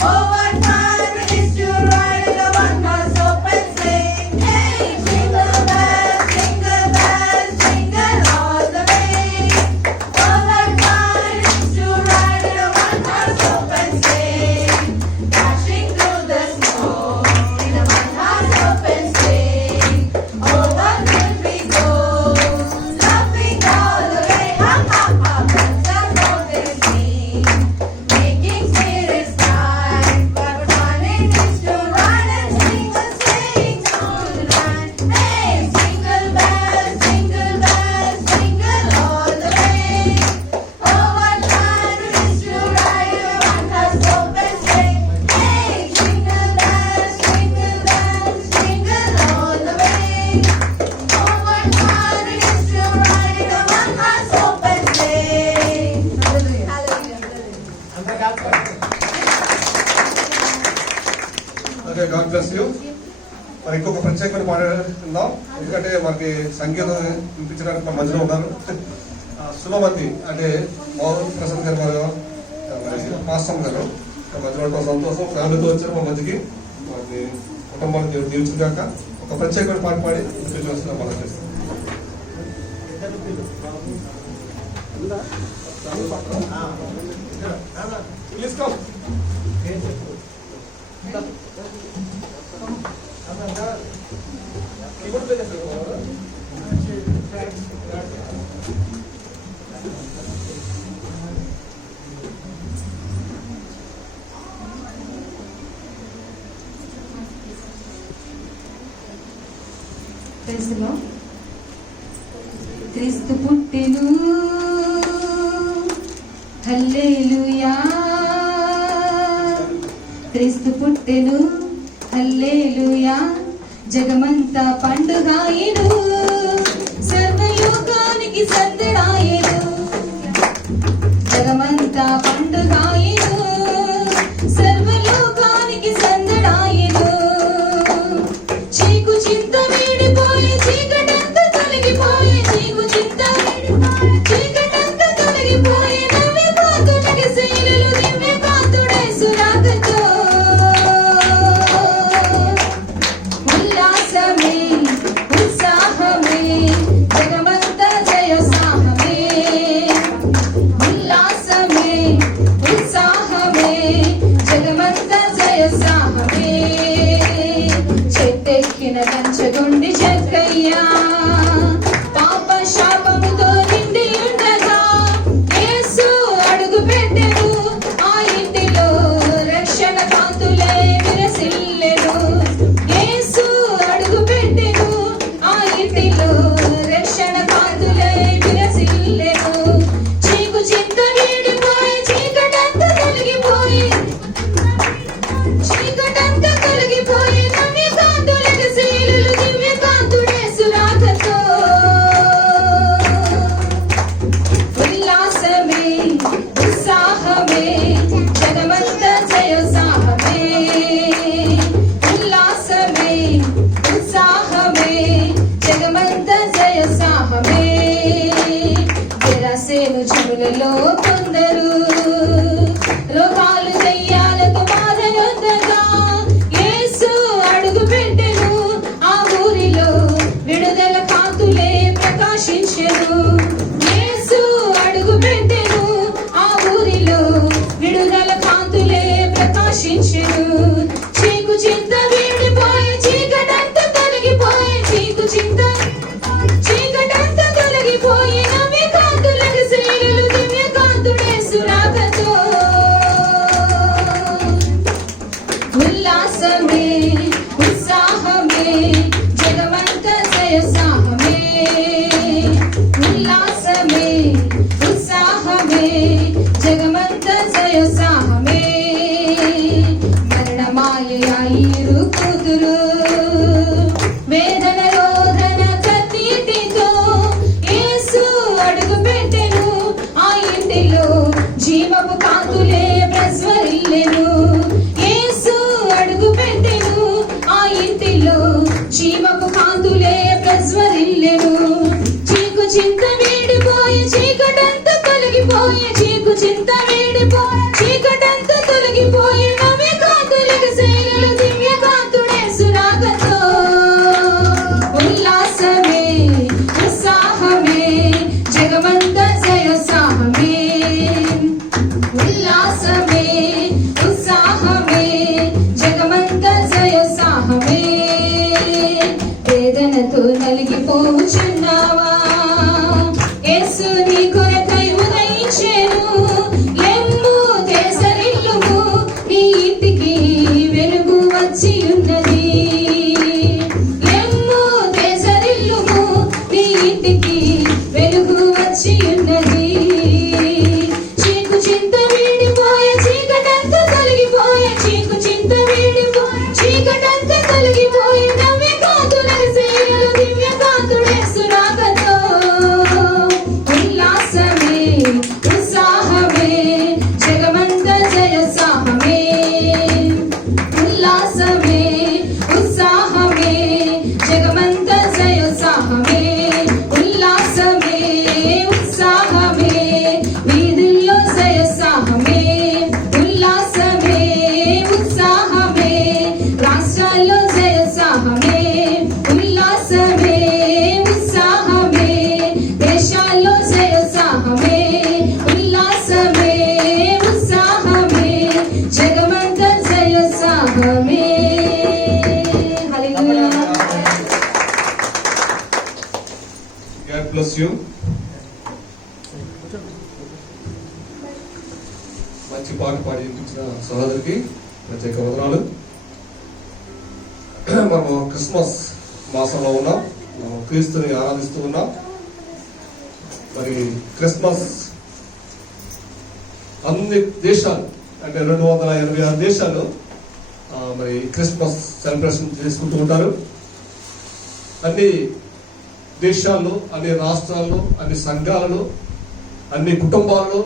Oh, what fun it is to ride in a one-horse open sleigh. Hey, jingle bells, jingle all the way. Oh, what fun it is to ride in a one-horse open sleigh. Dashing through the snow in a one-horse open sleigh. Oh, what will we go? Laughing all the way, ha ha ha, bells are rolling sing. Making spirits bright, but fun it is to ride and sing a sleighing song tonight. Hey, jingle bells, jingle all the way. Oh, what fun it is to ride in a one-horse open sleigh. Hey, jingle bells, jingle all the way. Oh, what fun it is to ride in a one-horse open sleigh. Okay, God bless you. మరి ఇంకొక ప్రత్యేకమైన పాట విందాం, ఎందుకంటే మనకి సంగీతం వినిపించడానికి మన మధ్యలో ఉన్నారు సుమమతి, అంటే మౌన్ ప్రసాద్ గారు మరి మాస్టర్ గారు మన మధ్యలో ఉండటం సంతోషం. ఫ్యామిలీతో వచ్చారు మా మధ్యకి, వారిని కుటుంబాన్ని దీవించుగాక. ఒక ప్రత్యేకమైన పాట పాడి చూస్తున్నాం మనం చేస్తాం. Please come. తెలుసులో క్రీస్తు పుట్టెను, హల్లెలూయా. క్రీస్తు పుట్టెను, హల్లెలూయా. జగమంతా పండుగాయను, సర్వలోకానికి సందడాయను. జగమంతా పండుగాయను, సర్వలోకానికి సందడాయను. చీకు చింత వీడిపోయి చీకటంతా తొలగిపోయి, చీకు చింత వీడిపోయి చీకటంతా తొలగిపోయి, నవ్వే కాంతులకి శైలులు దివ్య కాంతుడే సురాగతో. ఉల్లాసమే ఉత్సాహమే జగమంతా జయ సాహమే. ఉల్లాసమే ఉత్సాహమే జగమంతా జయ సాహమే. చెట్టెక్కిన కంచగొండి చెక్కయ్యా పాప శాపముతో నిండి ఉండగా యేసు అడుగు పెట్టెను, ఆ ఇంటిలో రక్షణ కాంతులే విరసిల్లెను. యేసు అడుగు పెట్టెను, ఆ ఇంటిలో రక్షణ కాంతులే విరసిల్లెను. చీకు చింత వీడిపోయి చీకటంతా తొలగిపోయి, చీకటంతా తొలగిపోయి, నవ్య కాంతులకు శీలులు దివ్య కాంతుడే సురాగతో. ఉల్లాసమే ఉత్సాహమే జగమంతా జయ సాహమే. ఉల్లాసమే ఉత్సాహమే జగమంతా జయ సాహమే. జరాసేను చెవులలో కొందరు రోగాలు దయ్యాలకు బాధనొద్దగా యేసు అడుగు పెట్టెను, ఆ ఊరిలో విడుదల కాంతులే ప్రకాశించెను. యేసు అడుగు పెట్టెను, ఆ ఊరిలో విడుదల కాంతులే ప్రకాశించెను. చీకు చింత వీడిపోయి చీకటంతా తొలగిపోయి, చీకు చింత చీకటంతా తొలగిపోయి, నవ్య కాంతులకు శైలులు దివ్య కాంతుడే సురాగతో. ఉల్లాసమే ఉత్సాహమే జగమంతా జయ సాహమే. ఉల్లాసమే ఉత్సాహమే జగమంతా జయ సాహమే. మరణమాయైరు కూతురు వేదన రోదన కన్నీటితో యేసు అడుగు పెట్టెను, ఆ ఇంటిలో జీవపు కాంతులే ప్రజ్వరిల్లెను. యేసు అడుగు పెట్టెను, ఆ ఇంటిలో జీవపు కాంతులే ప్రజ్వరిల్లెను. చీకు చింత వీడిపోయి చీకటంతా తొలగిపోయి, చీకు చింత వీడిపోయి చీకటంతా తొలగిపోయి, నవ్య కాంతులకు శైలులు దివ్య కాంతుడే సురాగతో. ఉల్లాసమే ఉత్సాహమే జగమంతా జయ సాహమే. ఉల్లాసమే ఉత్సాహమే జగమంతా జయ సాహమే. వేదనతో నలిగిపోచున్నావా, యేసు నీ కొరకై ఉదయించెను. లెమ్ము దేశరిల్లుము, నీ ఇంటికి వెలుగు వచ్చి ఉన్నది. లెమ్ము దేశరిల్లుము, నీ ఇంటికి వెలుగు వచ్చి ఉన్నది. చీకు చింత వీడిపోయే చీకటంతా తొలగిపోయే, చీకు చింత వీడిపోయే చీకటంతా తొలగిపోయే, నవ్య కాంతులకు శైలులు దివ్య కాంతుడే సురాగతో. ఉల్లాసమే ఉత్సాహమే జగమంతా జయ సాహమే. ఉల్లాసమే ఉత్సాహమే జగమంతా జయ సాహమే. ఉల్లాసమే ఉత్సాహమే వీధుల్లో జయ సాహమే. ఉల్లాసమే ఉత్సాహమే రాష్ట్రాల్లో జయ సాహమే. ఉల్లాసమే ఉత్సాహమే దేశాల్లో జయ సాహమే. ఉల్లాసమే ఉత్సాహమే జగమంతా జయ సాహమే. హల్లెలూయా. God bless you. మంచి పాట పాడి వినిపించిన సహోదరికి ప్రత్యేక వందనాలు. మనము క్రిస్మస్ మాసంలో ఉన్నాం, మనం క్రీస్తుని ఆరాధిస్తూ ఉన్నాం. మరి క్రిస్మస్ అన్ని దేశాలు అంటే 286 దేశాలు మరి క్రిస్మస్ సెలబ్రేషన్ చేసుకుంటూ ఉంటారు. అన్ని దేశాల్లో, అన్ని రాష్ట్రాల్లో, అన్ని సంఘాలలో, అన్ని కుటుంబాల్లో,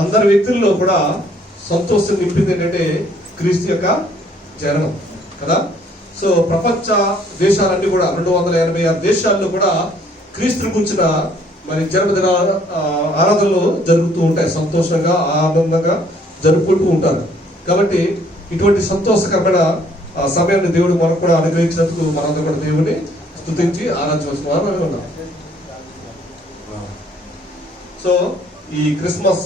అందరి వ్యక్తుల్లో కూడా సంతోషం నింపింది ఏంటంటే క్రీస్తు యొక్క జననం కదా. సో ప్రపంచ దేశాలన్నీ కూడా 286 దేశాల్లో కూడా క్రీస్తుని కూర్చున్న మరి జన్మదిన ఆరాధనలు జరుగుతూ ఉంటాయి. సంతోషంగా ఆనందంగా జరుపుకుంటూ ఉంటారు. కాబట్టి ఇటువంటి సంతోషకరమైన సమయాన్ని దేవుడు మనకు కూడా అనుగ్రహించినందుకు మనందరూ కూడా దేవుడిని స్తుతించి ఆరాధించవలసిన వారు ఉన్నాం. సో ఈ క్రిస్మస్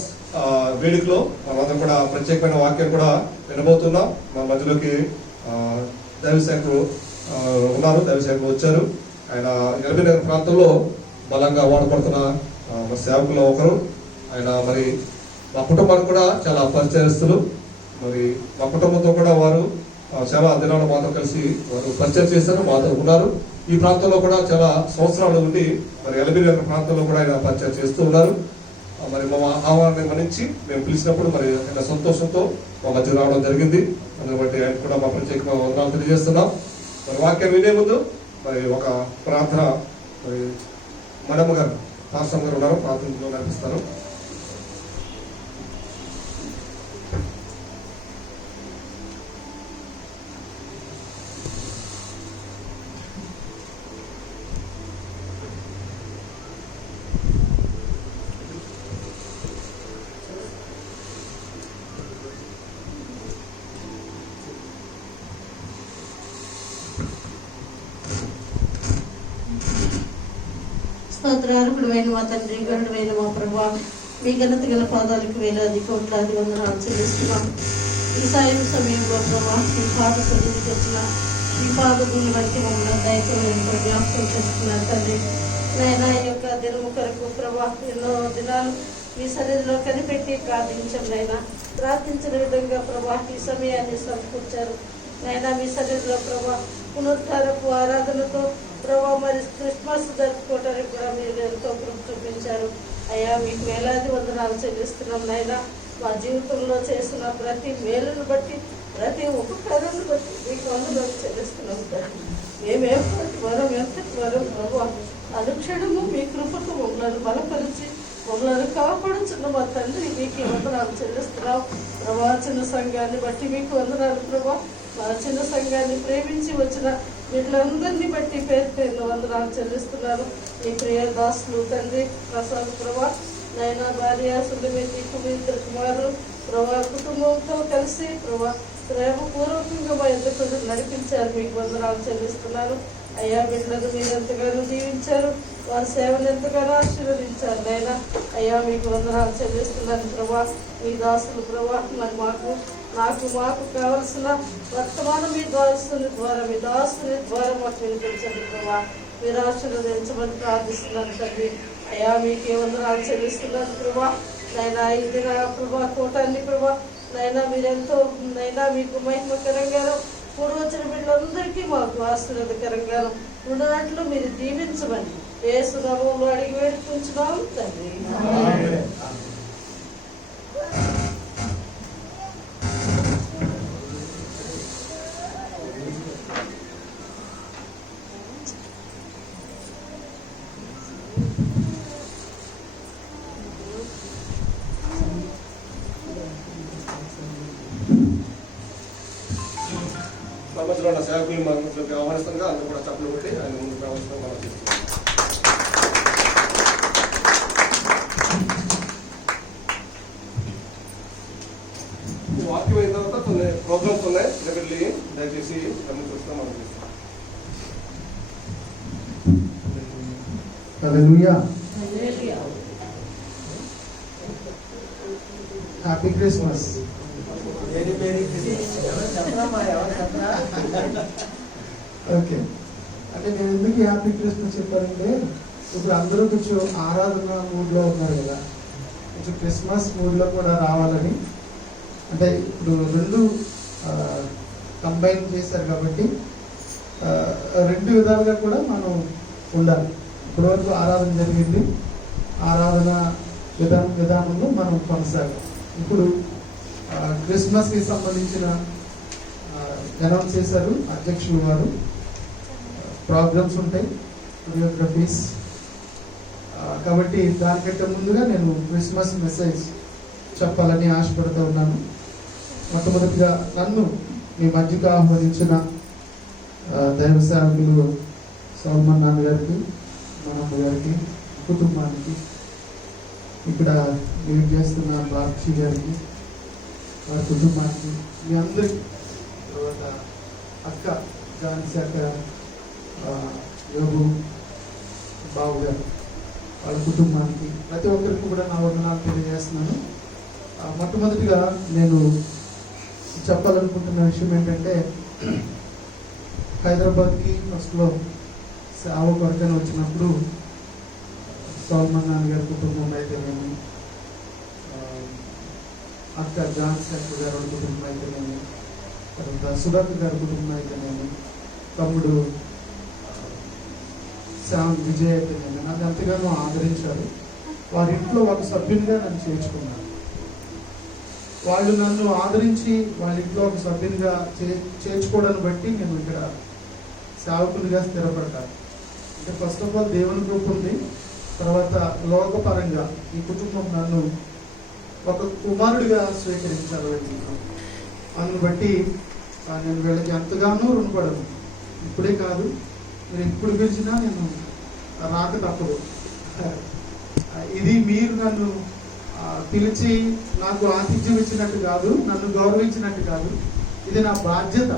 వేడుకలో మనందరం కూడా ప్రత్యేకమైన వాక్యం కూడా వినబోతున్నాం. మన మధ్యలోకి దైవసేవకులు ఉన్నారు, దైవసేవకులు వచ్చారు. ఆయన ఎల్బీ నగర్ ప్రాంతంలో బలంగా వాడబడుతున్న సేవకుల్లో ఒకరు. ఆయన మరి మా కుటుంబానికి కూడా చాలా పరిచయస్తులు. మరి మా కుటుంబంతో కూడా వారు చాలా దినాలు మాతో కలిసి వారు పరిచయం చేశారు, మాతో ఉన్నారు. ఈ ప్రాంతంలో కూడా చాలా సంవత్సరాలు ఉండి మరి ఎల్బీ నగర్ ప్రాంతంలో కూడా ఆయన పరిచయం చేస్తూ ఉన్నారు. మరి మా ఆహ్వానాన్ని మన్నించి మేము పిలిచినప్పుడు మరి ఆయన సంతోషంతో మా మధ్య రావడం జరిగింది. అందుని బట్టి ఆయన కూడా మా ప్రత్యేకమైన వందనాలు తెలియజేస్తున్నాం. మరి వాక్యం వినే ముందు మరి ఒక ప్రార్థన మరి మనమ్మ గారు పాస్టర్ గారు ఉన్నారు, ప్రార్థనలో నడిపిస్తారు. స్తోత్రార్హుడైన మా తండ్రి, గరుడైన మా ప్రభా, మీ ఘనత గల పాదాలకు వేలాది కోట్లాది వందనాలు చెల్లిస్తున్నాం. ఈ సాయం సమయంలో ప్రభా మీ పాద సన్నిధికి వచ్చిన మీ పాదములను బట్టి మమ్మల్ని దయతో ఎంతో జ్ఞాపకం చేస్తున్నారు తండ్రి. నాయన ఈ యొక్క దినము కొరకు ప్రభా ఎన్నో దినాలు మీ సన్నిధిలో కనిపెట్టి ప్రార్థించిన విధంగా ప్రభా ఈ సమయాన్ని సమకూర్చారు. నాయన మీ సన్నిధిలో ప్రభా పునరుద్ధారపు ఆరాధనతో ప్రభా మరి క్రిస్మస్ జరుపుకోవడానికి కూడా మీరు ఎంతో కృప చూపించారు. అయ్యా మీకు వేలాది వందనాలు చెల్లిస్తున్నాం నాయన. మా జీవితంలో చేసిన ప్రతి మేలును బట్టి, ప్రతి ఉపకారాన్ని బట్టి మీకు వందనాలు చెల్లిస్తున్నాం తండ్రి. మేము ఎంతటి వరం ప్రభా అనుక్షణము మీ కృపకు మమ్మల్ని బలపరిచి మమ్మల్ని కాపాడుచున్న మా తండ్రి మీకు వందనాలు చెల్లిస్తున్నాం. ప్రభా చిన్న సంఘాన్ని బట్టి మీకు వందనాలు ప్రభా. మా చిన్న సంఘాన్ని ప్రేమించి వచ్చిన వీళ్ళందరినీ బట్టి పేరు వందనాలు చెల్లిస్తున్నాను. ఈ ప్రియ దాసులు తండ్రి ప్రసాద్ ప్రభా, నైనా భార్య సుందమేతి ఇద్దరు కుమారులు ప్రభా కుటుంబంతో కలిసి ప్రభా ప్రేమపూర్వకంగా మా ఎదురు నడిపించారు. మీకు వందనాలు చెల్లిస్తున్నాను. అయ్యా బిడ్డలను మీరు ఎంతగానో దీవించారు, వారి సేవను ఎంతగానో ఆశీర్వదించారు నైనా. అయ్యా మీకు వందనాలు చెల్లిస్తున్నాను ప్రభా. మీ దాసులు ప్రభా మాకు కావలసిన వర్తమానం మీ దాసుని ద్వారా మాకు వినిపించండి ప్రభా. మీరు ఆశీర్వదించమని ప్రార్థిస్తున్నాను తండ్రి. అయ్యా మీకే వందనాలు చెల్లిస్తున్నాను ప్రభా. నైనా ఈ దిన ప్రభా కూటాన్ని ప్రభా నైనా మీరెంతో నైనా మీకు మహిమకరంగాను కూడి వచ్చిన బిడ్డలందరికీ మాకు ఆశీర్వాదకరంగాను ఉన్నట్లు మీరు దీవించమని యేసు నామములో అడిగి వేడుకుంటున్నాం తండ్రి. మధ్యలో ఉన్న సేవకులు మన మధ్యలోకి ఆహ్వానిస్తుండగా అందరూ కూడా చప్పలు కొట్టి ఆయన ముందుకు రావాల్సిన మనం చేస్తున్నాం. వాక్యం అయిన తర్వాత కొన్ని ప్రోగ్రామ్స్ ఉన్నాయి, వెళ్ళి దయచేసి అన్ని చూస్తాం మనం చేస్తాం. హల్లెలూయా. Happy Christmas. ఓకే, అంటే నేను ఎందుకు హ్యాపీ క్రిస్మస్ చెప్పానంటే ఇప్పుడు అందరూ కొంచెం ఆరాధన మూడ్లో ఉన్నారు కదా, కొంచెం క్రిస్మస్ మూడ్లో కూడా రావాలని. అంటే ఇప్పుడు రెండు కంబైన్ చేశారు కాబట్టి రెండు విధాలుగా కూడా మనం ఉండాలి. ఇప్పటివరకు ఆరాధన జరిగింది, ఆరాధన విధానంలో మనం కొనసాగాలి. ఇప్పుడు క్రిస్మస్కి సంబంధించిన అనౌన్స్ చేశారు అధ్యక్షులు వారు. ప్రోగ్రామ్స్ ఉంటాయి, కొరియోగ్రఫీస్. కాబట్టి దానికంటే ముందుగా నేను క్రిస్మస్ మెసేజ్ చెప్పాలని ఆశపడుతూ ఉన్నాను. మొట్టమొదటిగా నన్ను మీ మధ్యకు ఆహ్వానించిన దైవ సేవకులు సల్మాన్ నాన్న గారికి, మనమ్మ గారికి, కుటుంబానికి, ఇక్కడ లీడ్ చేస్తున్న బాక్షి గారికి, వారి కుటుంబానికి, మీ అందరికీ, తర్వాత అక్క ఝాన్సీ అక్క, యోగు బాబు గారు, వాళ్ళ కుటుంబానికి, ప్రతి ఒక్కరికి కూడా నా వందనాలు తెలియజేస్తున్నాను. మొట్టమొదటిగా నేను చెప్పాలనుకుంటున్న విషయం ఏంటంటే, హైదరాబాద్కి ఫస్ట్లో సేవ కొరకని వచ్చినప్పుడు సల్మాన్ నాన్న గారి కుటుంబం అయితేనేమి, అక్క ఝాన్సీ అక్క గారి కుటుంబం అయితేనేమి, తర్వాత సుధాకర్ గారి కుటుంబం అయితేనేమి, తమ్ముడు శ్యామ్ విజయ్ అయితేనేమి నన్ను ఎంతగానో ఆదరించారు. వారి ఇంట్లో ఒక సభ్యునిగా నన్ను చేర్చుకున్నారు. వాళ్ళు నన్ను ఆదరించి వాళ్ళ ఇంట్లో ఒక సభ్యునిగా చేర్చుకోవడాన్ని బట్టి నేను ఇక్కడ సేవకునిగా స్థిరపడతాను. అంటే ఫస్ట్ ఆఫ్ ఆల్ దేవుని కృప ఉంది, తర్వాత లోకపరంగా ఈ కుటుంబం నన్ను ఒక కుమారుడిగా స్వీకరించారు. అందును బట్టి నేను వీళ్ళకి ఎంతగానో రుణపడను. ఇప్పుడే కాదు, మీరు ఎప్పుడు పిలిచినా నేను రాక తప్పదు. ఇది మీరు నన్ను పిలిచి నాకు ఆతిథ్యం ఇచ్చినట్టు కాదు, నన్ను గౌరవించినట్టు కాదు, ఇది నా బాధ్యత.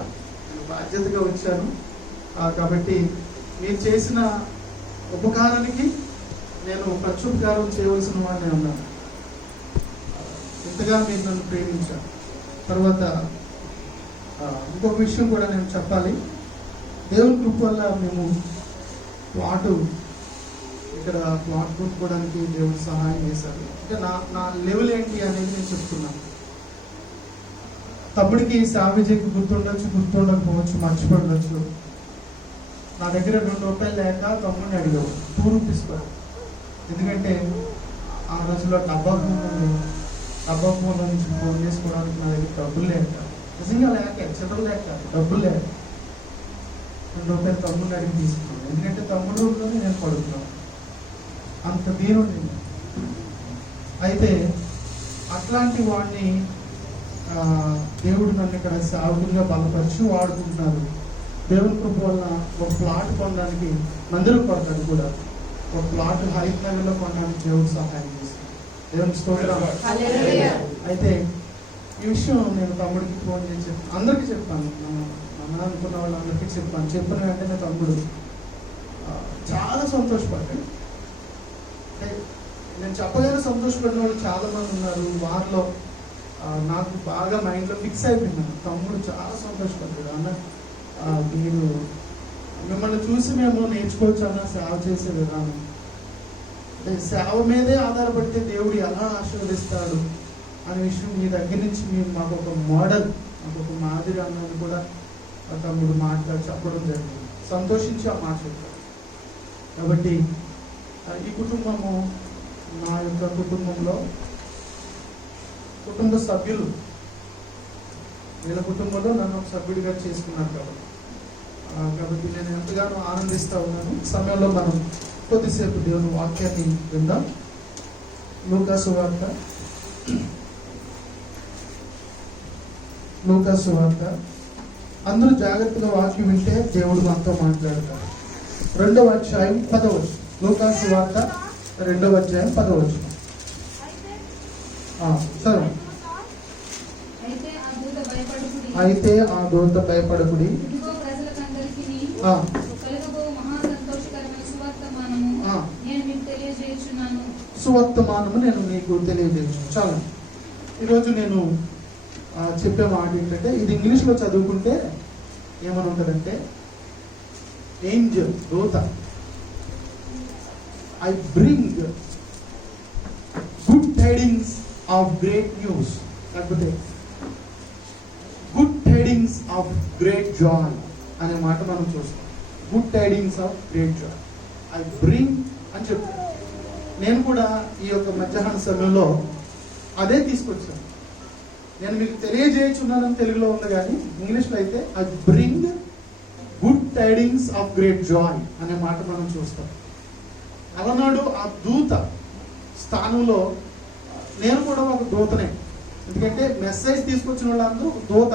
నేను బాధ్యతగా వచ్చాను. కాబట్టి మీరు చేసిన ఉపకారానికి నేను ప్రత్యుపకారం చేయవలసిన వాడిని ఉన్నాను. ఇంతగా మీరు నన్ను ప్రేమించారు. తర్వాత ఇంకొక విషయం కూడా నేను చెప్పాలి. దేవుని కృప వల్ల మేము ఇక్కడ ప్లాట్ కొనుక్కోవడానికి దేవుడు సహాయం చేశారు. అంటే నా లెవెల్ ఏంటి అనేది నేను చెప్తున్నాను. తమ్ముడికి సావిజీకి గుర్తుండకపోవచ్చు, మర్చిపోవచ్చు. నా దగ్గర ₹2 లేక తమ్ముడిని అడిగావు, ₹2 ఎందుకంటే ఆ రోజుల్లో డబ్బా ఫోన్లో నుంచి ఫోన్ చేసుకోవడానికి నా దగ్గర డబ్బులు లేక, నిజంగా లేక, చిల్లర లేక, డబ్బులు లేక ₹2 తమ్ముడిని అడిగి తీసుకున్నాను. ఎందుకంటే తమ్ముడు రూమ్లోనే నేను పడుతున్నాను, అంత దీనుండి. అయితే అట్లాంటి వాడిని దేవుడు నన్ను ఇక్కడ సాగుగా బలపరిచి వాడుకుంటున్నారు. దేవుని కృప వల్ల ఒక ప్లాట్ కొనడానికి మందిరం కొడతాడు కూడా, ఒక ప్లాట్ హైట్ నగర్లో కొనడానికి దేవుడు సహాయం చేస్తాడు. దేవుని స్తోత్రం. అయితే ఈ విషయం నేను తమ్ముడికి ఫోన్ చేసి అందరికీ చెప్పాను, మన అనుకున్న వాళ్ళందరికీ చెప్పాను. చెప్పిన వెంటనే తమ్ముడు చాలా సంతోషపడ్డాడు. నేను చెప్పగానే సంతోషపడిన వాళ్ళు చాలా మంది ఉన్నారు. వారిలో నాకు బాగా మైండ్లో ఫిక్స్ అయిపోయినాను. తమ్ముడు చాలా సంతోషపడ్డాడు. అన్న మీరు మిమ్మల్ని చూసి మేము నేర్చుకోవచ్చు అన్న సేవ చేసే విధానం. అంటే సేవ మీదే ఆధారపడితే దేవుడు ఎలా ఆశీర్వదిస్తాడు అనే విషయం మీ దగ్గర నుంచి మీరు మాకు ఒక మోడల్, మాకు ఒక మాదిరి అన్నది కూడా తమ్ముడు చెప్పడం జరిగింది. సంతోషించి ఆ మాట చెప్పారు. కాబట్టి ఈ కుటుంబము, నా యొక్క కుటుంబంలో కుటుంబ సభ్యులు, వీళ్ళ కుటుంబంలో నన్ను ఒక సభ్యుడిగా చేసుకున్నారు. కాబట్టి నేను ఎంతగానో ఆనందిస్తూ ఉన్నాను. ఈ సమయంలో మనం కొద్దిసేపు దేవుని వాక్యాన్ని విందాం. లూకా సువార్త అందరూ జాగ్రత్తగా వాక్యం వింటే దేవుడు మనతో మాట్లాడతారు. 2వ అధ్యాయం 10వ వచనం. లూకా సువార్త 2వ అధ్యాయం 10వ వచనం. సరే. అయితే ఆ దూత భయపడకుడి, సువర్తమానము నేను మీకు తెలియజేయచ్చు. చాలా ఈరోజు నేను చెప్పే మాట ఏంటంటే, ఇది ఇంగ్లీష్లో చదువుకుంటే ఏమని ఉంటుందంటే, ఏంజల్, దూత, I bring good tidings of great news, లేకపోతే good tidings of great joy అనే మాట మనం చూస్తాం. Good tidings of great joy I bring అని చెప్తాను. నేను కూడా ఈ యొక్క మధ్యాహ్న సమయంలో అదే తీసుకొచ్చాను. నేను మీకు తెలియజేయుచున్నానని తెలుగులో ఉంది, కానీ ఇంగ్లీష్లో అయితే I bring good tidings of great joy అనే మాట మనం చూస్తాం. అలనాడు ఆ దూత స్థానంలో నేను కూడా ఒక దూతనే. ఎందుకంటే మెసేజ్ తీసుకొచ్చిన వాళ్ళందరూ దూత,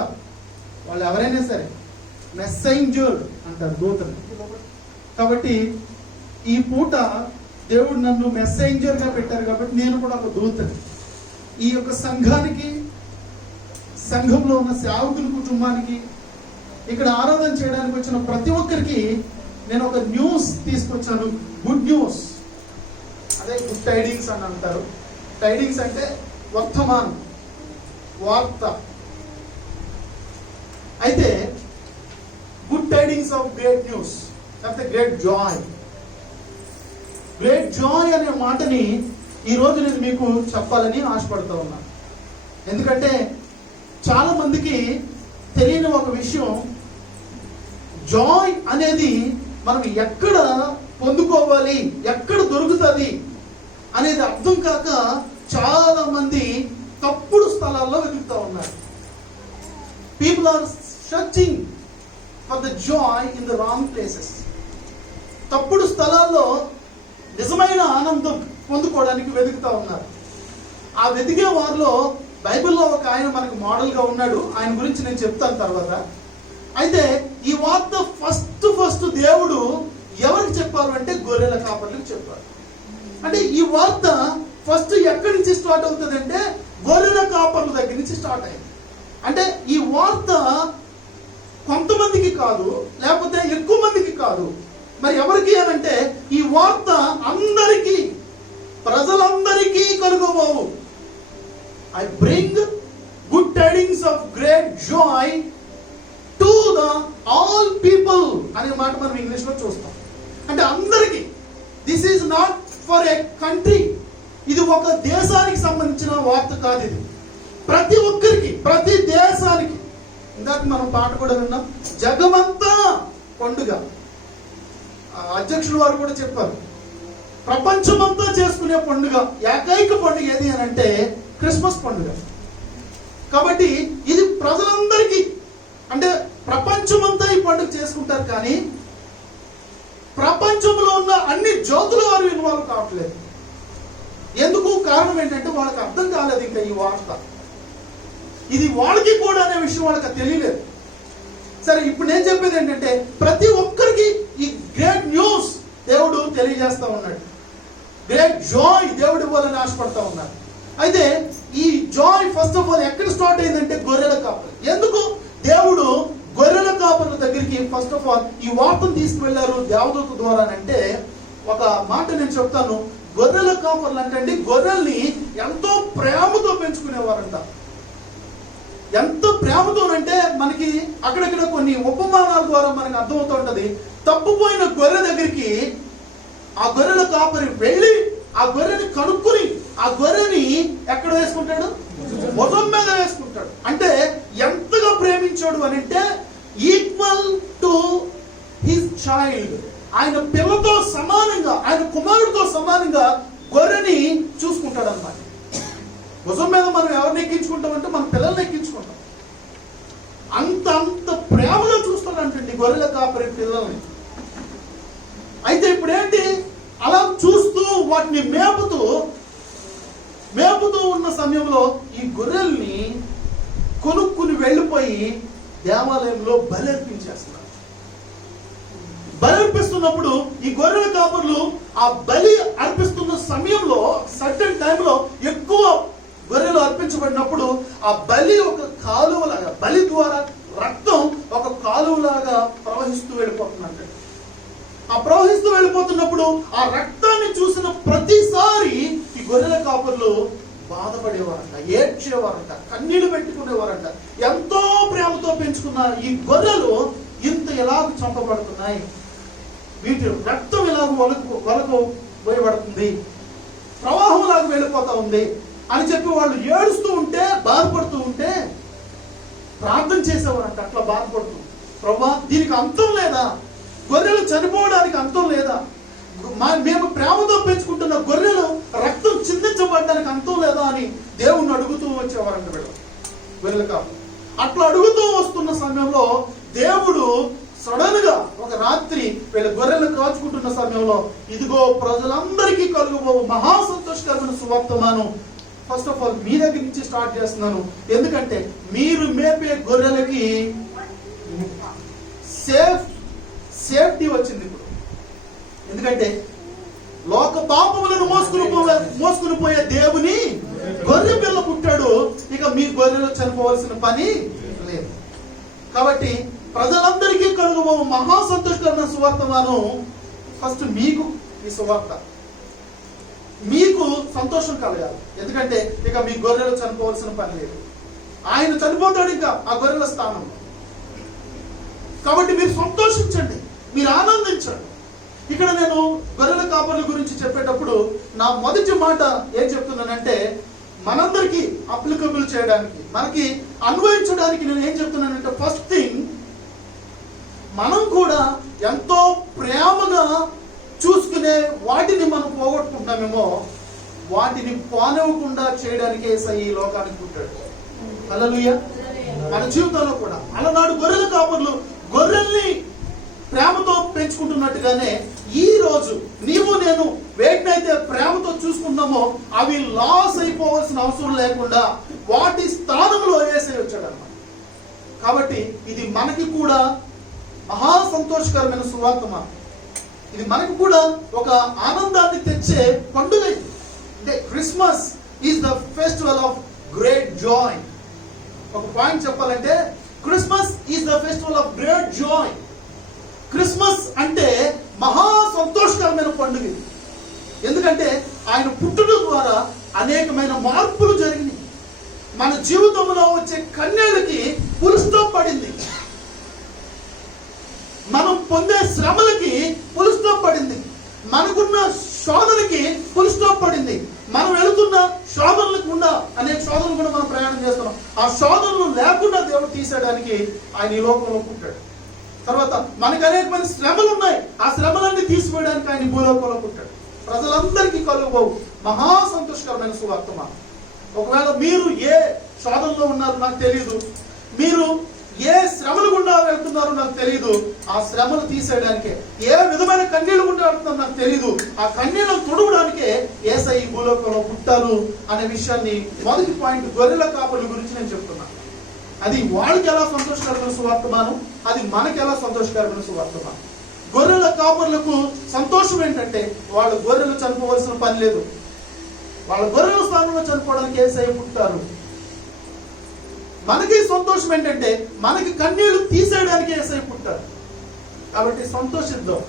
వాళ్ళు ఎవరైనా సరే మెసెంజర్ అంటారు దూతని. కాబట్టి ఈ పూట దేవుడు నన్ను మెసెంజర్గా పెట్టారు కాబట్టి నేను కూడా ఒక దూతని. ఈ యొక్క సంఘానికి, సంఘంలో ఉన్న సేవకుల కుటుంబానికి, ఇక్కడ ఆరాధన చేయడానికి వచ్చిన ప్రతి ఒక్కరికి నేను ఒక న్యూస్ తీసుకొచ్చాను. గుడ్ న్యూస్, అదే గుడ్ టైడింగ్స్ అని అంటారు. టైడింగ్స్ అంటే వర్తమానం, వార్త. అయితే good tidings of great news, లేకపోతే గ్రేట్ జాయ్. గ్రేట్ జాయ్ అనే మాటని ఈరోజు నేను మీకు చెప్పాలని ఆశపడుతూ ఉన్నాను. ఎందుకంటే చాలా మందికి తెలియని ఒక విషయం, జాయ్ అనేది మనం ఎక్కడ పొందుకోవాలి, ఎక్కడ దొరుకుతుంది అనేది అర్థం కాక చాలా మంది తప్పుడు స్థలాల్లో వెతుకుతూ ఉన్నారు. People are searching for the joy in the wrong places. తప్పుడు స్థలాల్లో నిజమైన ఆనందం పొందుకోవడానికి వెతుకుతూ ఉన్నారు. ఆ వెతికే వారిలో బైబిల్లో ఒక ఆయన మనకు మోడల్గా ఉన్నాడు. ఆయన గురించి నేను చెప్తాను తర్వాత. అయితే ఈ వార్త ఫస్ట్ దేవుడు ఎవరికి చెప్పారు అంటే గొర్రెల కాపర్లకు చెప్పారు. అంటే ఈ వార్త ఫస్ట్ ఎక్కడి నుంచి స్టార్ట్ అవుతుంది అంటే గొర్రెల కాపర్ల దగ్గర నుంచి స్టార్ట్ అయింది. అంటే ఈ వార్త కొంతమందికి కాదు, లేకపోతే ఎక్కువ మందికి కాదు, మరి ఎవరికి అనంటే ఈ వార్త అందరికీ, ప్రజలందరికీ కలుగబోవు. I bring good tidings of great joy to the all people అనే మాట మనం ఇంగ్లీష్ లో చూస్తాం. అంటే అందరికీ. This is not for a country. ఇది ఒక దేశానికి సంబంధించిన వార్త కాదు. ఇది ప్రతి ఒక్కరికి, ప్రతి దేశానికి. ఇందాక మనం పాట కూడా విన్నాం, జగమంతా పండుగ. అధ్యక్షుల వారు కూడా చెప్పారు, ప్రపంచమంతా చేసుకునే పండుగ, ఏకైక పండుగ ఏది అని అంటే క్రిస్మస్ పండుగ. కాబట్టి ఇది ప్రజలందరికీ, అంటే ప్రపంచమంతా ఈ పండుగ చేసుకుంటారు. కానీ ప్రపంచంలో ఉన్న అన్ని జ్యోతుల వారు ఇన్వాల్వ్ కావట్లేదు. ఎందుకు? కారణం ఏంటంటే వాళ్ళకి అర్థం కాలేదు ఇంకా ఈ వార్త. ఇది వాళ్ళకి కూడా అనే విషయం వాళ్ళకి తెలియలేదు. సరే, ఇప్పుడు నేను చెప్పేది ఏంటంటే ప్రతి ఒక్కరికి ఈ గ్రేట్ న్యూస్ దేవుడు తెలియజేస్తా ఉన్నాడు. గ్రేట్ జాయ్ దేవుడు ఇవ్వాలని ఆశపడతా ఉన్నారు. అయితే ఈ జాయ్ ఫస్ట్ ఆఫ్ ఆల్ ఎక్కడ స్టార్ట్ అయిందంటే గొర్రెల కాపరి. ఎందుకు దేవుడు గొర్రెల కాపర్ల దగ్గరికి ఫస్ట్ ఆఫ్ ఆల్ ఈ వార్తను తీసుకువెళ్లారు దేవదూత ద్వారా అంటే, ఒక మాట నేను చెప్తాను. గొర్రెల కాపర్లు అంటే గొర్రెల్ని ఎంతో ప్రేమతో పెంచుకునేవారంట. ఎంత ప్రేమతోనంటే మనకి అక్కడక్కడ కొన్ని ఉపమానాల ద్వారా మనకు అర్థమవుతూ ఉంటది. తప్పుపోయిన గొర్రె దగ్గరికి ఆ గొర్రెల కాపరి వెళ్ళి ఆ గొర్రెని కనుక్కుని ఆ గొర్రెని ఎక్కడ వేసుకుంటాడు? భుజం మీద వేసుకుంటాడు. అంటే ఎంతగా ప్రేమించాడు అని అంటే ఈక్వల్ టు హిస్ చైల్డ్. ఆయన పిల్లతో సమానంగా, ఆయన కుమారుడితో సమానంగా గొర్రెని చూసుకుంటాడు అన్నమాట. భుజం మీద మనం ఎవరిని ఎక్కించుకుంటామంటే మన పిల్లల్ని ఎక్కించుకుంటాం. అంత ప్రేమగా చూస్తాడంటండి గొర్రెల కాపరి పిల్లల్ని. అయితే ఇప్పుడు ఏంటి, అలా చూస్తూ వాటిని మేపుతూ ఉన్న సమయంలో ఈ గొర్రెల్ని కొనుక్కుని వెళ్ళిపోయి దేవాలయంలో బలి అర్పించేస్తున్నారు. బలి అర్పిస్తున్నప్పుడు ఈ గొర్రెల కాపర్లు ఆ బలి అర్పిస్తున్న సమయంలో సర్టెన్ టైంలో ఎక్కువ గొర్రెలు అర్పించబడినప్పుడు ఆ బలి ఒక కాలువలాగా, బలి ద్వారా రక్తం ఒక కాలువలాగా ప్రవహిస్తూ వెళ్ళిపోతుందంట. ఆ ప్రవహిస్తూ వెళ్ళిపోతున్నప్పుడు ఆ రక్తాన్ని చూసిన ప్రతిసారి ఈ గొర్రెల కాపర్లు బాధపడేవారంట, ఏడ్చేవారంట, కన్నీళ్లు పెట్టుకునేవారంట. ఎంతో ప్రేమతో పెంచుకున్న ఈ గొర్రెలు ఇంత ఎలాగ చంపబడుతున్నాయి, వీటి రక్తం ఎలాగ వలకు పోయబడుతుంది, ప్రవాహం లాగా వెళ్ళిపోతా ఉంది అని చెప్పి వాళ్ళు ఏడుస్తూ ఉంటే, బాధపడుతూ ఉంటే ప్రార్థన చేసేవారంట. అట్లా బాధపడుతూ, ప్రభా దీనికి అంతం లేదా? గొర్రెలు చనిపోవడానికి అంతం లేదా? మేము ప్రేమతో పెంచుకుంటున్న గొర్రెలు రక్తం చిందించబడడానికి అంతం లేదా అని దేవుణ్ణి అడుగుతూ వచ్చేవారంట వీళ్ళు గొర్రెలు కాదు. అట్లా అడుగుతూ వస్తున్న సమయంలో దేవుడు సడన్ గా ఒక రాత్రి వీళ్ళ గొర్రెలు కాచుకుంటున్న సమయంలో ఇదిగో ప్రజలందరికీ కలుగుబోవు మహా సంతోషకరమైన సువార్తమానం ఫస్ట్ ఆఫ్ ఆల్ మీ దగ్గర నుంచి స్టార్ట్ చేస్తున్నాను. ఎందుకంటే మీరు మేపే గొర్రెలకి సేఫ్టీ వచ్చింది ఇప్పుడు. ఎందుకంటే లోక పాపములను మోసుకుని పోయే దేవుని గొర్రె పిల్ల పుట్టాడు. ఇక మీ గొర్రెలు చనిపోవలసిన పని లేదు. కాబట్టి ప్రజలందరికీ కలుగుబోవు మహా సంతోషకరమైన సువార్తమానం ఫస్ట్ మీకు ఈ సువార్త మీకు సంతోషం కలగాలి. ఎందుకంటే ఇక మీ గొర్రెలు చనిపోవలసిన పని లేదు. ఆయన చనిపోతాడు ఇంకా ఆ గొర్రెల స్థానంలో. కాబట్టి మీరు సంతోషించండి, మీరు ఆనందించండి. ఇక్కడ నేను గొర్రెల కాపర్ల గురించి చెప్పేటప్పుడు నా మొదటి మాట ఏం చెప్తున్నానంటే, మనందరికీ అప్లికబుల్ చేయడానికి, మనకి అన్వయించడానికి నేను ఏం చెప్తున్నానంటే, ఫస్ట్ థింగ్ మనం కూడా ఎంతో ప్రేమగా చూసుకునే వాటిని మనం పోగొట్టుకుంటున్నామేమో, వాటిని పోనివ్వకుండా చేయడానికి యేసయ్య ఈ లోకానికి పుట్టాడు. హల్లెలూయా. మన జీవితంలో కూడా అలనాడు గొర్రెల కాపర్లు గొర్రెల్ని ప్రేమతో పెంచుకుంటున్నట్టుగానే ఈ రోజు నీవు నేను వేటినైతే ప్రేమతో చూసుకుంటామో అవి లాస్ అయిపోవాల్సిన అవసరం లేకుండా వాటి స్థానంలో యేసయ్య వచ్చాడు అన్నమాట. కాబట్టి ఇది మనకి కూడా మహా సంతోషకరమైన సువార్తమానం. ఇది మనకు కూడా ఒక ఆనందాన్ని తెచ్చే పండుగ. అంటే Christmas is the festival of great Joy. ఒక పాయింట్ చెప్పాలంటే, Christmas is the festival of great Joy. Christmas అంటే మహా సంతోషకరమైన పండుగ. ఎందుకంటే ఆయన పుట్టడం ద్వారా అనేకమైన మార్పులు జరిగినాయి. మన జీవితంలో వచ్చే కన్నీళ్ళకి ఫుల్ స్టాప్ పడింది. మనం పొందే శ్రమలకి ఫుల్ స్టాప్ పడింది. మనకున్న శోధనకి ఫుల్ స్టాప్ పడింది. మనం వెళుతున్న శోధనలకు ఉన్న అనేక శోధనలు కూడా మనం ప్రయాణం చేస్తున్నాం. ఆ శోధనలు లేకుండా దేవుడు తీసేయడానికి ఆయన ఈ లోకంలో పుట్టాడు. తర్వాత మనకు అనేకమైన శ్రమలు ఉన్నాయి. ఆ శ్రమలన్నీ తీసివేయడానికి ఆయన భూలోకంలో పుట్టాడు. ప్రజలందరికీ కలుగుబోవు మహా సంతోషకరమైన సువార్తమానం. ఒకవేళ మీరు ఏ శోధనలో ఉన్నారో నాకు తెలియదు, మీరు ఏ శ్రమలు గుండా వెళ్తున్నారో నాకు తెలియదు. ఆ శ్రమలు తీసేయడానికే, ఏ విధమైన కన్నీళ్లు గుండా వెళ్తున్నారో నాకు తెలియదు, ఆ కన్నీళ్లను తుడవడానికే యేసయ్య ఈ భూలోకంలో పుట్టారు అనే విషయాన్ని మొదటి పాయింట్ గొర్రెల కాపర్ల గురించి నేను చెప్తున్నాను. అది వాళ్ళకి ఎలా సంతోషకరమైన సువార్తమానం, అది మనకి ఎలా సంతోషకరమైన సువార్తమానం. గొర్రెల కాపర్లకు సంతోషం ఏంటంటే వాళ్ళ గొర్రెలు చనిపోవలసిన పని లేదు. వాళ్ళ గొర్రెల స్థానంలో చనిపోవడానికి యేసయ్య పుట్టారు. మనకి సంతోషం ఏంటంటే మనకి కన్నీళ్లు తీసేయడానికి యేసయ్య పుట్టారు. కాబట్టి సంతోషిద్దాం.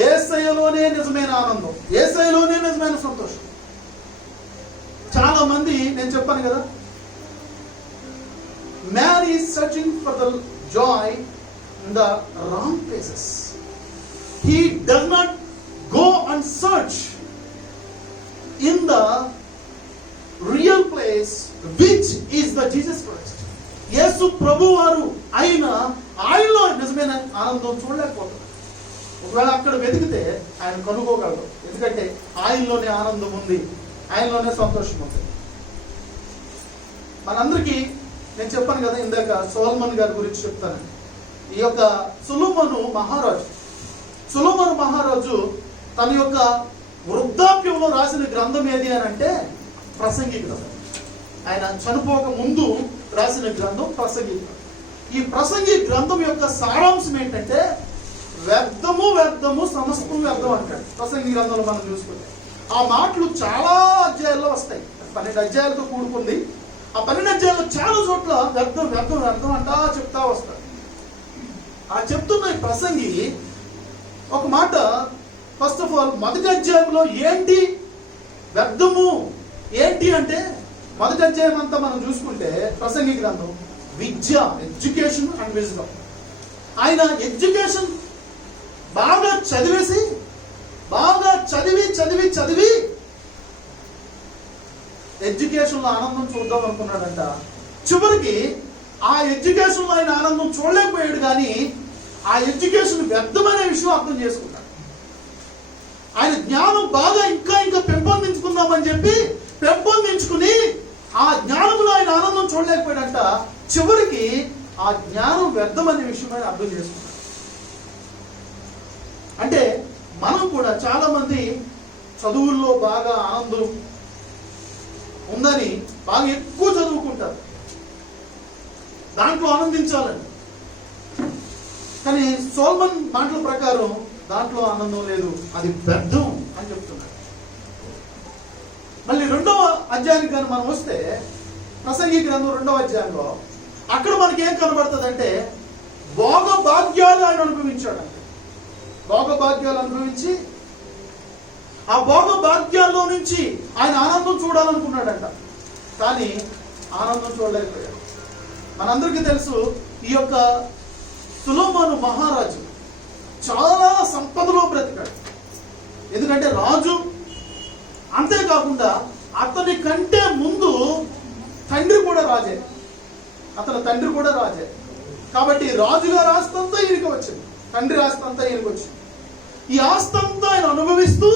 యేసయ్యలోనే నిజమైన ఆనందం, యేసయ్యలోనే నిజమైన సంతోషం. చాలా మంది, నేను చెప్పాను కదా, man is searching for the joy in the wrong places. He does not go and search in the real place which is the Jesus Christ. యేసు ప్రభు వారు ఆయనలో నిజమైన ఆనందం చూడలేకపోతారు. ఒకవేళ అక్కడ వెతికితే ఆయన కనుక్కోగలరు. ఎందుకంటే ఆయనలోనే ఆనందం ఉంది, ఆయనలోనే సంతోషం ఉంది. మనందరికీ నేను చెప్పాను కదా ఇందాక, సొలొమోను గారి గురించి చెప్తాను. ఈ యొక్క సొలొమోను మహారాజు తన యొక్క వృద్ధాప్యంలో రాసిన గ్రంథం ఏది అని అంటే ప్రసంగి గ్రంథం. ఆయన చనిపోక ముందు రాసిన గ్రంథం ప్రసంగి గ్రంథం. ఈ ప్రసంగి గ్రంథం యొక్క సారాంశం ఏంటంటే, వ్యర్థము సమస్తం వ్యర్థం అంటాడు ప్రసంగి గ్రంథంలో మనం చూసుకుంటే. ఆ మాటలు చాలా అధ్యాయాల్లో వస్తాయి. 12 అధ్యాయాలతో కూడుకుంది. ఆ 12 అధ్యాయాల్లో చాలా చోట్ల వ్యర్థం అంటా చెప్తా వస్తాడు. ఆ చెప్తున్న ఈ ప్రసంగి ఒక మాట, ఫస్ట్ ఆఫ్ ఆల్ మొదటి అధ్యాయంలో ఏంటి వ్యర్థము ఏంటి అంటే, మొదటి అధ్యాయం అంతా మనం చూసుకుంటే ప్రసంగి గ్రంథం విద్య, ఎడ్యుకేషన్ అండ్ విజ్డమ్. ఆయన ఎడ్యుకేషన్ బాగా చదివి ఎడ్యుకేషన్ లో ఆనందం చూద్దాం అనుకున్నాడంట. చివరికి ఆ ఎడ్యుకేషన్ లో ఆయన ఆనందం చూడలేకపోయాడు. కానీ ఆ ఎడ్యుకేషన్ వ్యర్థమనే విషయం అర్థం చేసుకున్నాడు. ఆయన జ్ఞానం బాగా ఇంకా పెంపొందించుకుందామని చెప్పి పెంపొందించుకుని ఆ జ్ఞానంలో ఆయన ఆనందం చూడలేకపోయాడంట. చివరికి ఆ ఆ జ్ఞానం వ్యర్థమనే విషయమని అర్థం చేసుకున్నాడు. అంటే మనం కూడా చాలా మంది చదువుల్లో బాగా ఆనందం ఉందని బాగా ఎక్కువ చదువుకుంటారు, దాంట్లో ఆనందించాలని. కానీ సోల్మన్ మాటల ప్రకారం దాంట్లో ఆనందం లేదు, అది వ్యర్థం అని చెప్తున్నాడు. మళ్ళీ 2వ అధ్యాయానికి కానీ మనం వస్తే, ప్రసంగి గ్రంథం 2వ అధ్యాయంలో అక్కడ మనకి ఏం కనబడుతుంది అంటే, భోగ భాగ్యాలు ఆయన అనుభవించాడంటే, భోగ భాగ్యాలు అనుభవించి ఆ భోగ భాగ్యాల్లో నుంచి ఆయన ఆనందం చూడాలనుకున్నాడంట. కానీ ఆనందం చూడలేకపోయాడు. మనందరికీ తెలుసు, ఈ యొక్క సొలొమోను మహారాజు చాలా సంపదలో బ్రతికాడు. ఎందుకంటే రాజు, అంతేకాకుండా అతని కంటే ముందు తండ్రి కూడా రాజే, అతని తండ్రి కూడా రాజే. కాబట్టి రాజుగారి ఆస్తంతా ఈయనకి వచ్చింది, తండ్రి ఆస్తంతా ఈయనకి వచ్చింది. ఈ ఆస్తంతా ఆయన అనుభవిస్తూ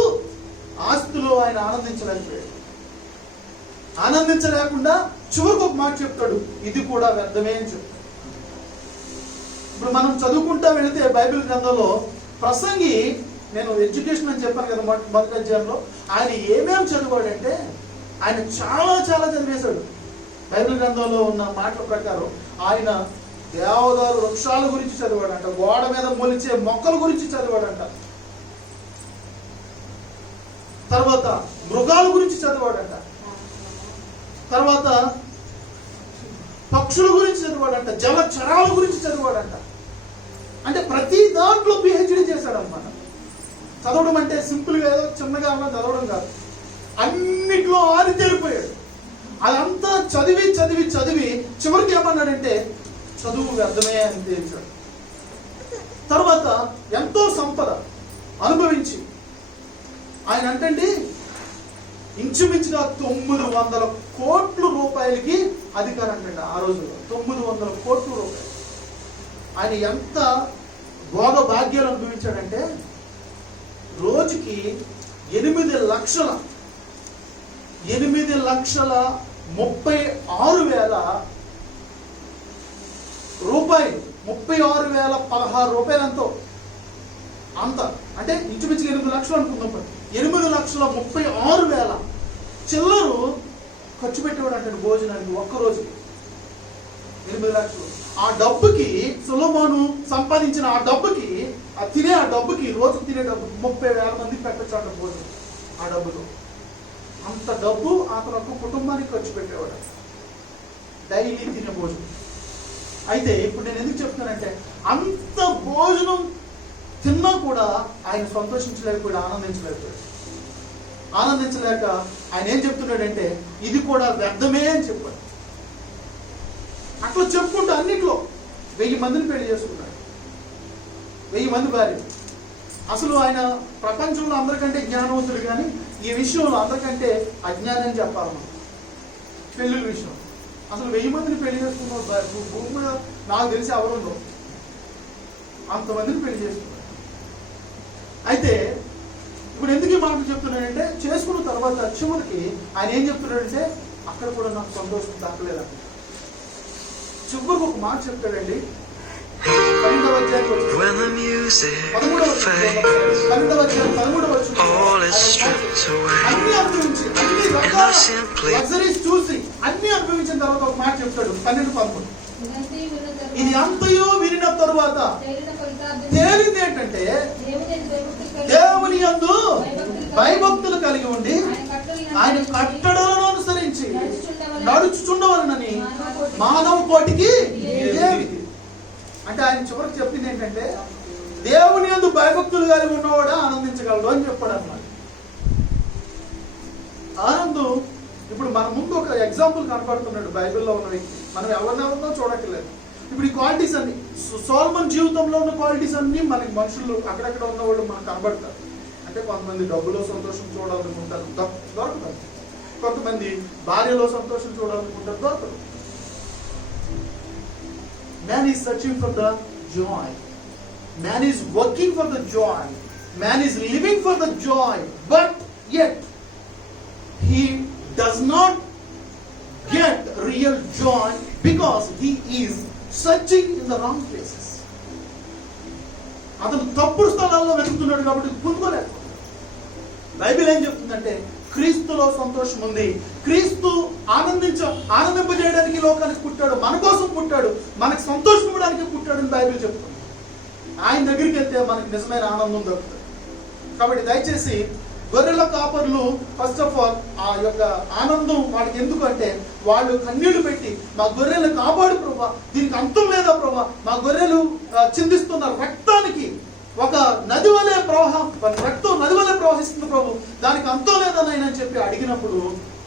ఆస్తిలో ఆయన ఆనందించలేకపోయాడు. ఆనందించలేకుండా చివరికి ఒక మాట చెప్తాడు, ఇది కూడా వ్యర్థమే అని చెప్తాడు. ఇప్పుడు మనం చదువుకుంటా వెళితే బైబిల్ గ్రంథంలో ప్రసంగి, నేను ఎడ్యుకేషన్ అని చెప్పాను కదా మొదటి అధ్యాయంలో, ఆయన ఏమేమి చదివాడంటే ఆయన చాలా చాలా చదివేశాడు. బైబిల్ గ్రంథంలో ఉన్న మాటల ప్రకారం ఆయన దేవదారు వృక్షాల గురించి చదివాడంట, గోడ మీద మొలిచే మొక్కల గురించి చదివాడంట, తర్వాత మృగాల గురించి చదివాడంట, తర్వాత పక్షుల గురించి చదివాడంట, జలచరాల గురించి చదివాడంట. అంటే ప్రతి దాంట్లో పిహెచ్డి చేశాడు అన్నమాట. చదవడం అంటే సింపుల్గా ఏదో చిన్నగా అన్నా చదవడం కాదు, అన్నిట్లో ఆరితేరిపోయాడు. అదంతా చదివి చదివి చదివి చివరికి ఏమన్నాడంటే చదువు వ్యర్థమే అని తేల్చాడు. తర్వాత ఎంతో సంపద అనుభవించి ఆయన అంటే ఇంచుమించుగా 900 కోట్ల రూపాయలకి అధికారం అంటండి ఆ రోజుల్లో. 900 కోట్ల రూపాయలు. ఆయన ఎంత భోగ భాగ్యాలు అనుభవించాడంటే రోజుకి 8,36,000 రూపాయలు, 36,016 రూపాయలు ఎంతో అంత, అంటే ఇంచుమించుగా 8 లక్షలు అనుకుందాం. 8,36,000 చిల్లరు ఖర్చు పెట్టేవాడు అంటే భోజనానికి ఒక్కరోజుకి 8 లక్షలు. ఆ డబ్బుకి సొలొమోను సంపాదించిన ఆ డబ్బుకి రోజుకు తినే డబ్బు 30,000 మందికి పెట్టచ్చు అంట భోజనం. ఆ డబ్బులో అంత డబ్బు అతను ఒక కుటుంబానికి ఖర్చు పెట్టేవాడు, డైలీ తినే భోజనం. అయితే ఇప్పుడు నేను ఎందుకు చెప్తున్నానంటే, అంత భోజనం తిన్నా కూడా ఆయన సంతోషించలేకపోయాడు, ఆనందించలేక ఆయన ఏం చెప్తున్నాడంటే ఇది కూడా వ్యర్థమే అని చెప్పాడు. అట్లా చెప్పుకుంటూ అన్నిట్లో 1000 మందిని పెళ్లి చేసుకున్నాడు, 1000 మంది భార్య. అసలు ఆయన ప్రపంచంలో అందరికంటే జ్ఞానవంతుడు, కానీ ఈ విషయంలో అందరికంటే అజ్ఞానం చెప్పాలి మనం. పెళ్లి విషయం అసలు 1000 మందిని పెళ్లి చేసుకున్న భూమి మీద నాకు తెలిసి ఎవరుందో అంతమందిని పెళ్లి చేసుకున్నాడు. అయితే ఇప్పుడు ఎందుకు ఈ మాటలు చెప్తున్నాడంటే, చేసుకున్న తర్వాత చివరికి ఆయన ఏం చెప్తున్నాడంటే అక్కడ కూడా నాకు సంతోషం దక్కలేదంట. చివరికి ఒక మాట చెప్తాడండి, 12వ అధ్యాయానికి వచ్చి 13వ అన్ని అనుభవించి అన్ని రకాల లగ్జరీస్ చూసి అన్ని అనుభవించిన తర్వాత ఒక మాట చెప్తాడు 12-11. ఇది అంతయో వినిన తరువాత తేలింది ఏంటంటే, దేవుని యందు భయభక్తులు కలిగి ఉండి ఆయన కట్టడలను అనుసరించి నడుచుచుండవలనని మానవ కోటికి అంటే ఆయన చివరికి చెప్పింది ఏంటంటే, దేవుని యందు భయభక్తులు కలిగి ఉన్నవాడు ఆనందించగలడు అని చెప్పాడు అన్నమాట. ఆనందం ఇప్పుడు మన ముందు ఒక ఎగ్జాంపుల్ కనపడుతున్నాడు బైబిల్లో ఉన్న వ్యక్తి. మనం ఎవరినెవరినో చూడట్లేదు. ఇప్పుడు ఈ క్వాలిటీస్ అన్ని సొలొమోను జీవితంలో ఉన్న క్వాలిటీస్ అన్ని మనకి మనుషులు అక్కడక్కడ ఉన్న వాళ్ళు మనకు కనబడతారు. అంటే కొంతమంది డబ్బులో సంతోషం చూడాలనుకుంటారు, దొరకదు. కొంతమంది భార్యలో సంతోషం చూడాలనుకుంటారు, దొరకదు. Man is searching for the joy. Man is working for the joy. Man is living for the joy. But yet, he does not get real joy because he is searching in the wrong places. అతను తప్పుడు స్థలాల్లో వెతుకుతున్నాడు కాబట్టి పొందుకోలేకపోతున్నాడు. Bible ఏం చెప్తుందంటే క్రీస్తులో సంతోషం ఉంది. క్రీస్తు ఆనందింపజేయడానికి లోకానికి పుట్టాడు, మన కోసం పుట్టాడు, మనకు సంతోషం ఇవ్వడానికి పుట్టాడు అని బైబిల్ చెప్తుంది. ఆయన దగ్గరికి వెళ్తే మనకి నిజమైన ఆనందం దొరుకుతుంది. కాబట్టి దయచేసి గొర్రెల కాపర్లు ఫస్ట్ ఆఫ్ ఆల్ ఆ యొక్క ఆనందం వాళ్ళకి ఎందుకు అంటే వాళ్ళు కన్నీళ్లు పెట్టి మా గొర్రెలు కాపాడు ప్రభా, దీనికి అంతం లేదా ప్రభా, మా గొర్రెలు చిందిస్తున్న రక్తానికి ఒక నది వలె రక్తం నది వలె ప్రవహిస్తుంది ప్రభు, దానికి అంతం లేదని అని చెప్పి అడిగినప్పుడు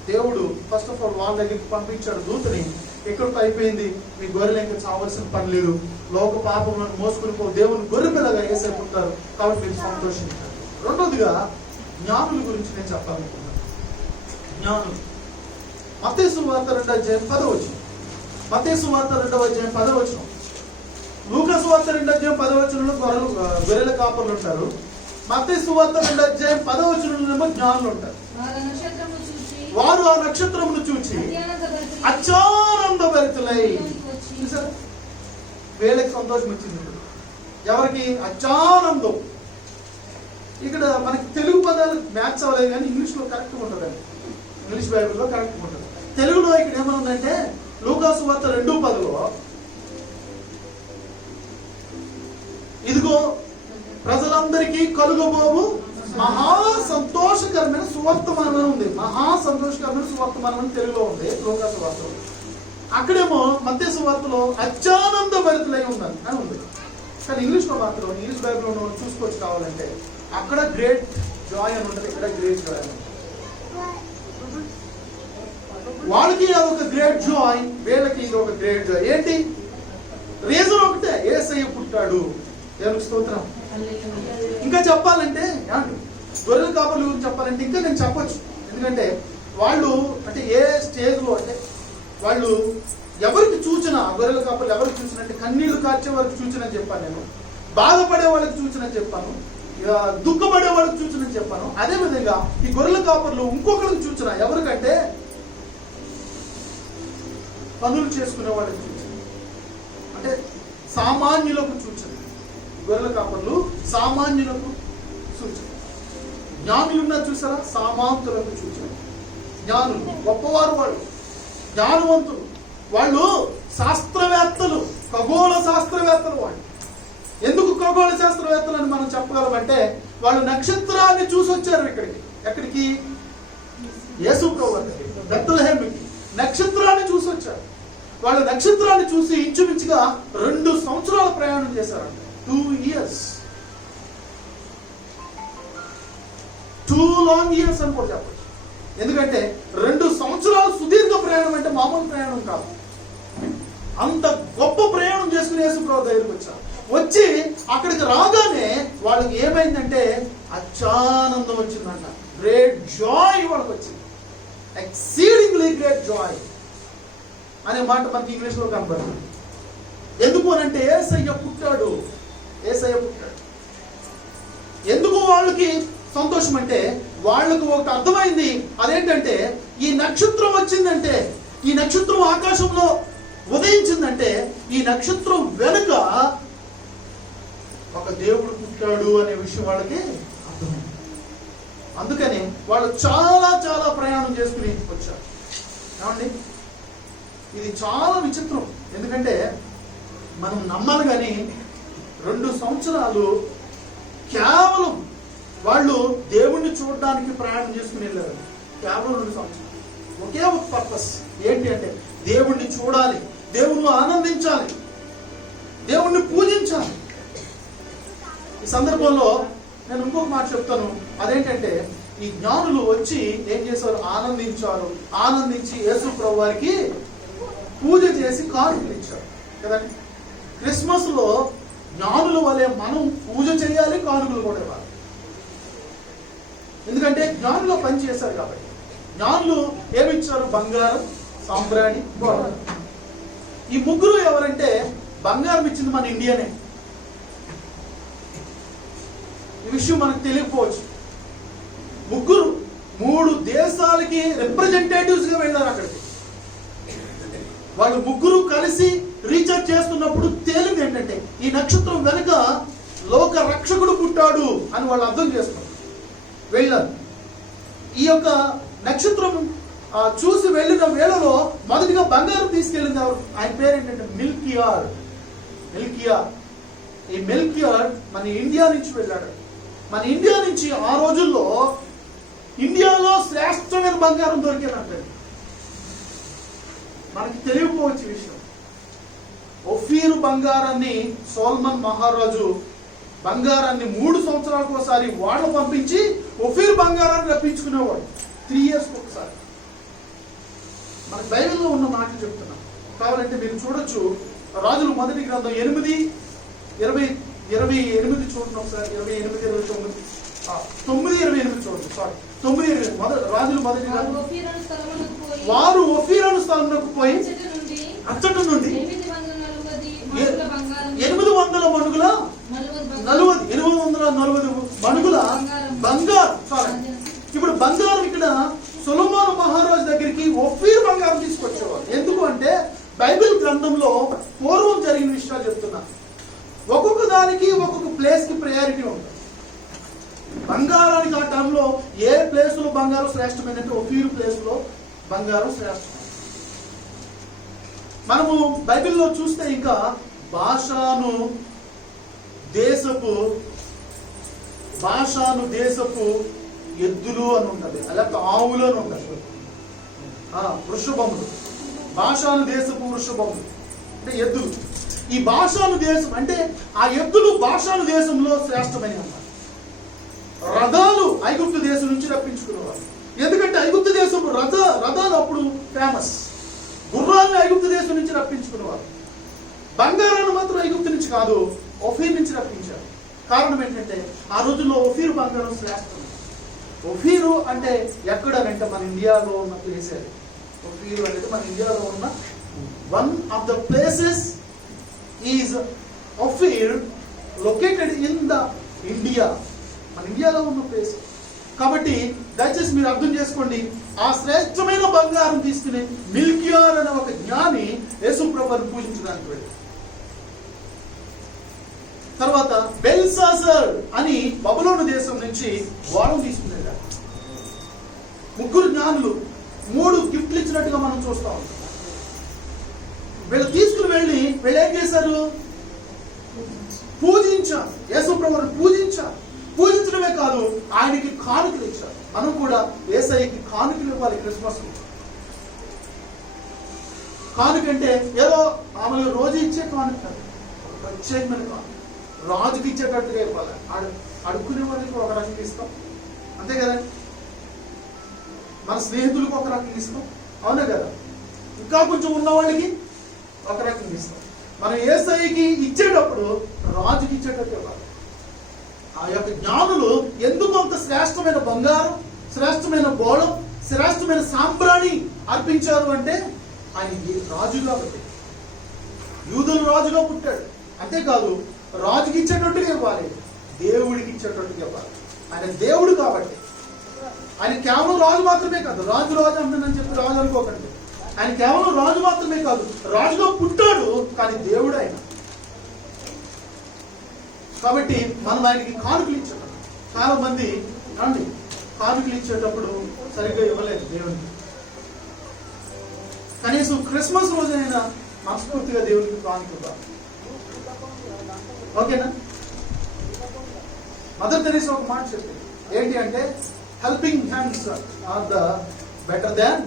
దేవుడు ఫస్ట్ ఆఫ్ ఆల్ వాళ్ళ దగ్గరికి పంపించాడు దూతని. ఎక్కడికి అయిపోయింది, మీ గొర్రెలు ఇంకా చావాల్సిన పని లేదు, లోక పాపములను మోసుకుని దేవుని గొర్రె పిల్లగా వేసేపుతారు కాబట్టి మీరు సంతోషించారు. రెండోదిగా జ్ఞానుల గురించి నేను చెప్పాలనుకున్నాను. జ్ఞానులు మత్తయి సువార్త 2వ అధ్యాయం 10వ వచనం, మత్తయి సువార్త 2వ అధ్యాయం 10వ వచనం, లూకా సువార్త 2వ అధ్యాయం 10వ వచనంలో గొర్రెల కాపర్లు ఉంటారు. మత్తయి సువార్త 2వ అధ్యాయం 10వ వచనంలో జ్ఞానులు ఉంటారు. వారు ఆ నక్షత్రమును చూచి అత్యానందభరితులై. వీళ్ళకి సంతోషం వచ్చింది. ఎవరికి? అత్యానందం. ఇక్కడ మనకి తెలుగు పదాలు మ్యాచ్ అవ్వలేదు కానీ ఇంగ్లీష్లో కరెక్ట్గా ఉంటుందండి. ఇంగ్లీష్ బైబిల్లో కరెక్ట్గా ఉంటుంది. తెలుగులో ఇక్కడ ఏమనుందంటే లూకా సువార్త 2:10లో ఇదిగో ప్రజలందరికీ కలుగబోవు మహా సంతోషకరమైన సువర్తమానం ఉంది. మహా సంతోషకరమైన సువర్తమానం అని తెలుగులో ఉంది లూకా సువార్తలో. అక్కడేమో మత్తయి సువార్తలో అత్యానంద భరితులై ఉందని అని ఉంది. కానీ ఇంగ్లీష్లో మాత్రం ఇంగ్లీష్ బైబిల్లో చూసుకోవచ్చు కావాలంటే అక్కడ గ్రేట్ జాయ్ అని ఉంటుంది, ఇక్కడ గ్రేట్ జాయ్ అని ఉంటుంది. వాళ్ళకి అదొక గ్రేట్ జాయ్, వీళ్ళకి ఇది ఒక గ్రేట్ జాయ్. ఏంటి రీజన్? ఒకటే, యేసయ్య పుట్టాడు. దేవునికి స్తోత్రం. ఇంకా చెప్పాలంటే గొర్రెల కాపర్ల గురించి చెప్పాలంటే ఇంకా నేను చెప్పొచ్చు. ఎందుకంటే వాళ్ళు అంటే ఏ స్టేజ్లో అంటే వాళ్ళు ఎవరికి చూసినా, గొర్రెల కాపర్లు ఎవరికి చూసినా అంటే కన్నీళ్లు కార్చే వరకు చూసినని చెప్పాను నేను, బాధపడే వాళ్ళకి చూసినని చెప్పాను, దుఃఖపడే వాళ్ళకి చూసినని చెప్పాను. అదేవిధంగా ఈ గొర్రెల కాపర్లు ఇంకొకరికి చూసిన ఎవరికంటే పనులు చేసుకునే వాళ్ళకి చూసిన, అంటే సామాన్యులకు సూచన. గొర్రెల కాపర్లు సామాన్యులకు సూచన. జ్ఞానులు ఉన్నారు చూసారా, సామాంతులకు సూచన. జ్ఞానులు గొప్పవారు, వాళ్ళు జ్ఞానవంతులు, వాళ్ళు శాస్త్రవేత్తలు, ఖగోళ శాస్త్రవేత్తలు. వాళ్ళు ఎందుకు ఖగోళ శాస్త్రవేత్తలు అని మనం చెప్పగలమంటే వాళ్ళు నక్షత్రాన్ని చూసి వచ్చారు ఇక్కడికి. ఎక్కడికి? యేసు ప్రభువుకి బెత్లెహేముకి నక్షత్రాన్ని చూసి వచ్చారు. వాళ్ళు నక్షత్రాన్ని చూసి ఇంచుమించుగా 2 సంవత్సరాల ప్రయాణం చేశారంట. 2 years, 2 long years అని కూడా చెప్పచ్చు. ఎందుకంటే 2 సంవత్సరాలు సుదీర్ఘ ప్రయాణం అంటే మామూలు ప్రయాణం కాదు. అంత గొప్ప ప్రయాణం చేసుకుని యేసు ప్రభు దగ్గరికి వచ్చారు. వచ్చి అక్కడికి రాగానే వాళ్ళకి ఏమైందంటే అత్యానందం వచ్చిందంట. గ్రేట్ జాయ్ వాళ్ళకి వచ్చింది. ఎక్సీడింగ్లీ గ్రేట్ జాయ్ అనే మాట మనకి ఇంగ్లీష్లో కనబడుతుంది. ఎందుకు అనంటే యేసయ్య పుట్టాడు, యేసయ్య పుట్టాడు. ఎందుకు వాళ్ళకి సంతోషం అంటే వాళ్ళకు ఒకటి అర్థమైంది. అదేంటంటే ఈ నక్షత్రం వచ్చిందంటే, ఈ నక్షత్రం ఆకాశంలో ఉదయించిందంటే ఈ నక్షత్రం వెనుక ఒక దేవుడు పుట్టాడు అనే విషయం వాళ్ళకి అర్థమైంది. అందుకని వాళ్ళు చాలా చాలా ప్రయాణం చేసుకుని వచ్చారు. ఏమండి, ఇది చాలా విచిత్రం. ఎందుకంటే మనం నమ్మాలి కానీ 2 సంవత్సరాలు కేవలం వాళ్ళు దేవుణ్ణి చూడడానికి ప్రయాణం చేసుకుని వెళ్ళారు. కేవలం 2 సంవత్సరాలు. ఒకే ఒక పర్పస్ ఏంటి అంటే దేవుణ్ణి చూడాలి, దేవుణ్ణి ఆనందించాలి, దేవుణ్ణి పూజించాలి. ఈ సందర్భంలో నేను ఇంకొక మాట చెప్తాను. అదేంటంటే ఈ జ్ఞానులు వచ్చి ఏం చేశారు? ఆనందించారు. ఆనందించి యేసు ప్రభు వారికి పూజ చేసి కానుకలు ఇచ్చారు కదండి. క్రిస్మస్ లో జ్ఞానుల వలె మనం పూజ చేయాలి, కానుకలు కూడా ఇవ్వాలి. ఎందుకంటే జ్ఞానులు పని చేశారు కాబట్టి. జ్ఞానులు ఏమిచ్చారు? బంగారం, సాంబ్రాణి, గోడ. ఈ ముగ్గురు ఎవరంటే బంగారం ఇచ్చింది మన ఇండియానే. ఈ విషయం మనకు తెలియకపోవచ్చు. ముగ్గురు 3 దేశాలకి రిప్రజెంటేటివ్స్ గా వెళ్ళారు అక్కడికి. వాళ్ళు ముగ్గురు కలిసి రీఛార్జ్ చేస్తున్నప్పుడు తేలింది ఏంటంటే ఈ నక్షత్రం వెనుక లోక రక్షకుడు పుట్టాడు అని వాళ్ళు అర్థం చేసుకున్నారు. వెళ్ళారు. ఈ యొక్క నక్షత్రం చూసి వెళ్ళిన వేళలో మొదటిగా బంగారం తీసుకెళ్ళింది ఎవరు? ఆయన పేరు ఏంటంటే మిల్కియార్. ఈ మిల్కియార్ మన ఇండియా నుంచి వెళ్ళాడు. మన ఇండియా నుంచి ఆ రోజుల్లో ఇండియాలో శ్రేష్టమైన బంగారం దొరికేదంటే మనకి తెలియకపోవచ్చు విషయం. ఒఫీరు బంగారాన్ని సోల్మన్ మహారాజు బంగారాన్ని 3 సంవత్సరాలకు ఒకసారి వాడలు పంపించి ఒఫీరు బంగారాన్ని రప్పించుకునేవాడు. 3 years ఒకసారి. మన బైబిల్లో ఉన్న మాట చెప్తున్నాం. కావాలంటే మీరు చూడొచ్చు. రాజులు మొదటి గ్రంథం 8:28 చూడండి ఒకసారి. 28:29 9:28 చూడండి. సారీ 9:28 రాజులు మొదటి గ్రంథం. వారు ఒఫీరాను స్థలమునకు పోయి అచ్చటి నుండి 840 మణుగుల 840 మణుగుల బంగారం. సారీ ఇప్పుడు బంగారం ఇక్కడ సొలొమోను మహారాజు దగ్గరికి ఒఫీర్ బంగారం తీసుకొచ్చేవారు. ఎందుకు అంటే బైబిల్ గ్రంథంలో పూర్వం జరిగిన విషయాలు చెప్తున్నా. ఒక్కొక్క దానికి ఒక్కొక్క ప్లేస్ కి ప్రయారిటీ ఉంటుంది. బంగారానికి ఆ టైంలో ఏ ప్లేస్ లో బంగారం శ్రేష్టమైందంటే ఒఫీర్ ప్లేస్ లో బంగారం శ్రేష్టం. మనము బైబిల్లో చూస్తే ఇంకా బాషాను దేశపు ఎద్దులు అని ఉంటది, లేకపోతే ఆవులు అని ఉంటది. వృషభములు, బాషాను దేశపు వృషభములు అంటే ఎద్దులు. ఈ బాషాను దేశం అంటే ఆ ఎద్దులు బాషాను దేశంలో శ్రేష్టమైన అన్నారు. రథాలు ఐగుప్తు దేశం నుంచి రప్పించుకునేవారు. ఎందుకంటే ఐగుప్తు దేశం రథాలు అప్పుడు ఫేమస్. గుర్రాలను ఐగుప్తు దేశం నుంచి రప్పించుకునేవారు. బంగారాన్ని మాత్రం ఐగుప్తు నుంచి కాదు, ఒఫీర్ నుంచి రప్పించారు. కారణం ఏంటంటే ఆ రోజుల్లో ఒఫీర్ బంగారం శ్రేష్టం. ఒఫీరు అంటే ఎక్కడనంటే మన ఇండియాలో ఉన్న ప్లేస్. ఒఫీరు అనేది మన ఇండియాలో ఉన్న one of the places is Ophir located in the India. మన ఇండియాలో ఉన్న ప్లేస్. కాబట్టి దయచేసి మీరు అర్థం చేసుకోండి. ఆ శ్రేష్టమైన బంగారం తీసుకుని మిల్కియార్ అనే ఒక జ్ఞాని యేసుప్రభుని పూజించడానికి వెళ్ళి, తర్వాత బెల్సాసర్ అని బబులోను దేశం నుంచి వారం తీసుకునేది. ముగ్గురు జ్ఞానులు 3 గిఫ్ట్లు ఇచ్చినట్టుగా మనం చూస్తా ఉంటాం. వీళ్ళు తీసుకుని వెళ్ళి ఏం చేశారు? పూజించారు. యేసుప్రభుని పూజించారు. పూజించడమే కాదు, ఆయనకి కానుకలు ఇచ్చారు. మనం కూడా యేసయ్యకి కానుకలు ఇవ్వాలి. క్రిస్మస్ కానుకంటే ఏదో మామూలుగా రోజు ఇచ్చే కానుక, ప్రత్యేకమైన కానుక. రాజుకి ఇచ్చేటట్టుగా ఇవ్వాలి. అడుక్కునే వాళ్ళకి ఒక రకంగా ఇస్తాం, అంతే కదా. మన స్నేహితులకు ఒక రకంగా ఇస్తాం, అవునా కదా. ఇంకా కొంచెం ఉన్న వాళ్ళకి ఒక రకంగా ఇస్తాం. మనం యేసయ్యకి ఇచ్చేటప్పుడు రాజుకి ఇచ్చేటట్టు ఇవ్వాలి. ఆ యొక్క జ్ఞానులు ఎందుకు అంత శ్రేష్టమైన బంగారం, శ్రేష్టమైన బోళం, శ్రేష్టమైన సాంబ్రాణి అర్పించారు అంటే ఆయన రాజుగా పుట్టాడు. యూదులు రాజుగా పుట్టాడు. అంతేకాదు రాజుకి ఇచ్చేటట్టుగా ఇవ్వాలి, దేవుడికి ఇచ్చేటట్టుగా ఇవ్వాలి. ఆయన దేవుడు కాబట్టి. ఆయన కేవలం రాజు మాత్రమే కాదు. రాజు అంటుందని చెప్పి రాజు అనుకోకండి. ఆయన కేవలం రాజు మాత్రమే కాదు, రాజుగా పుట్టాడు, కానీ దేవుడు ఆయన. కాబట్టి మనం ఆయనకి కానుకలు ఇచ్చాం. చాలా మంది అండి కానుకలు ఇచ్చేటప్పుడు సరిగ్గా ఇవ్వలేదు దేవునికి. కనీసం క్రిస్మస్ రోజైనా మనస్ఫూర్తిగా దేవునికి కానుక ఇవ్వాలి. ఓకేనా? మదర్ తెరీసా ఒక మాట చెప్పింది. ఏంటి అంటే helping hands are the better than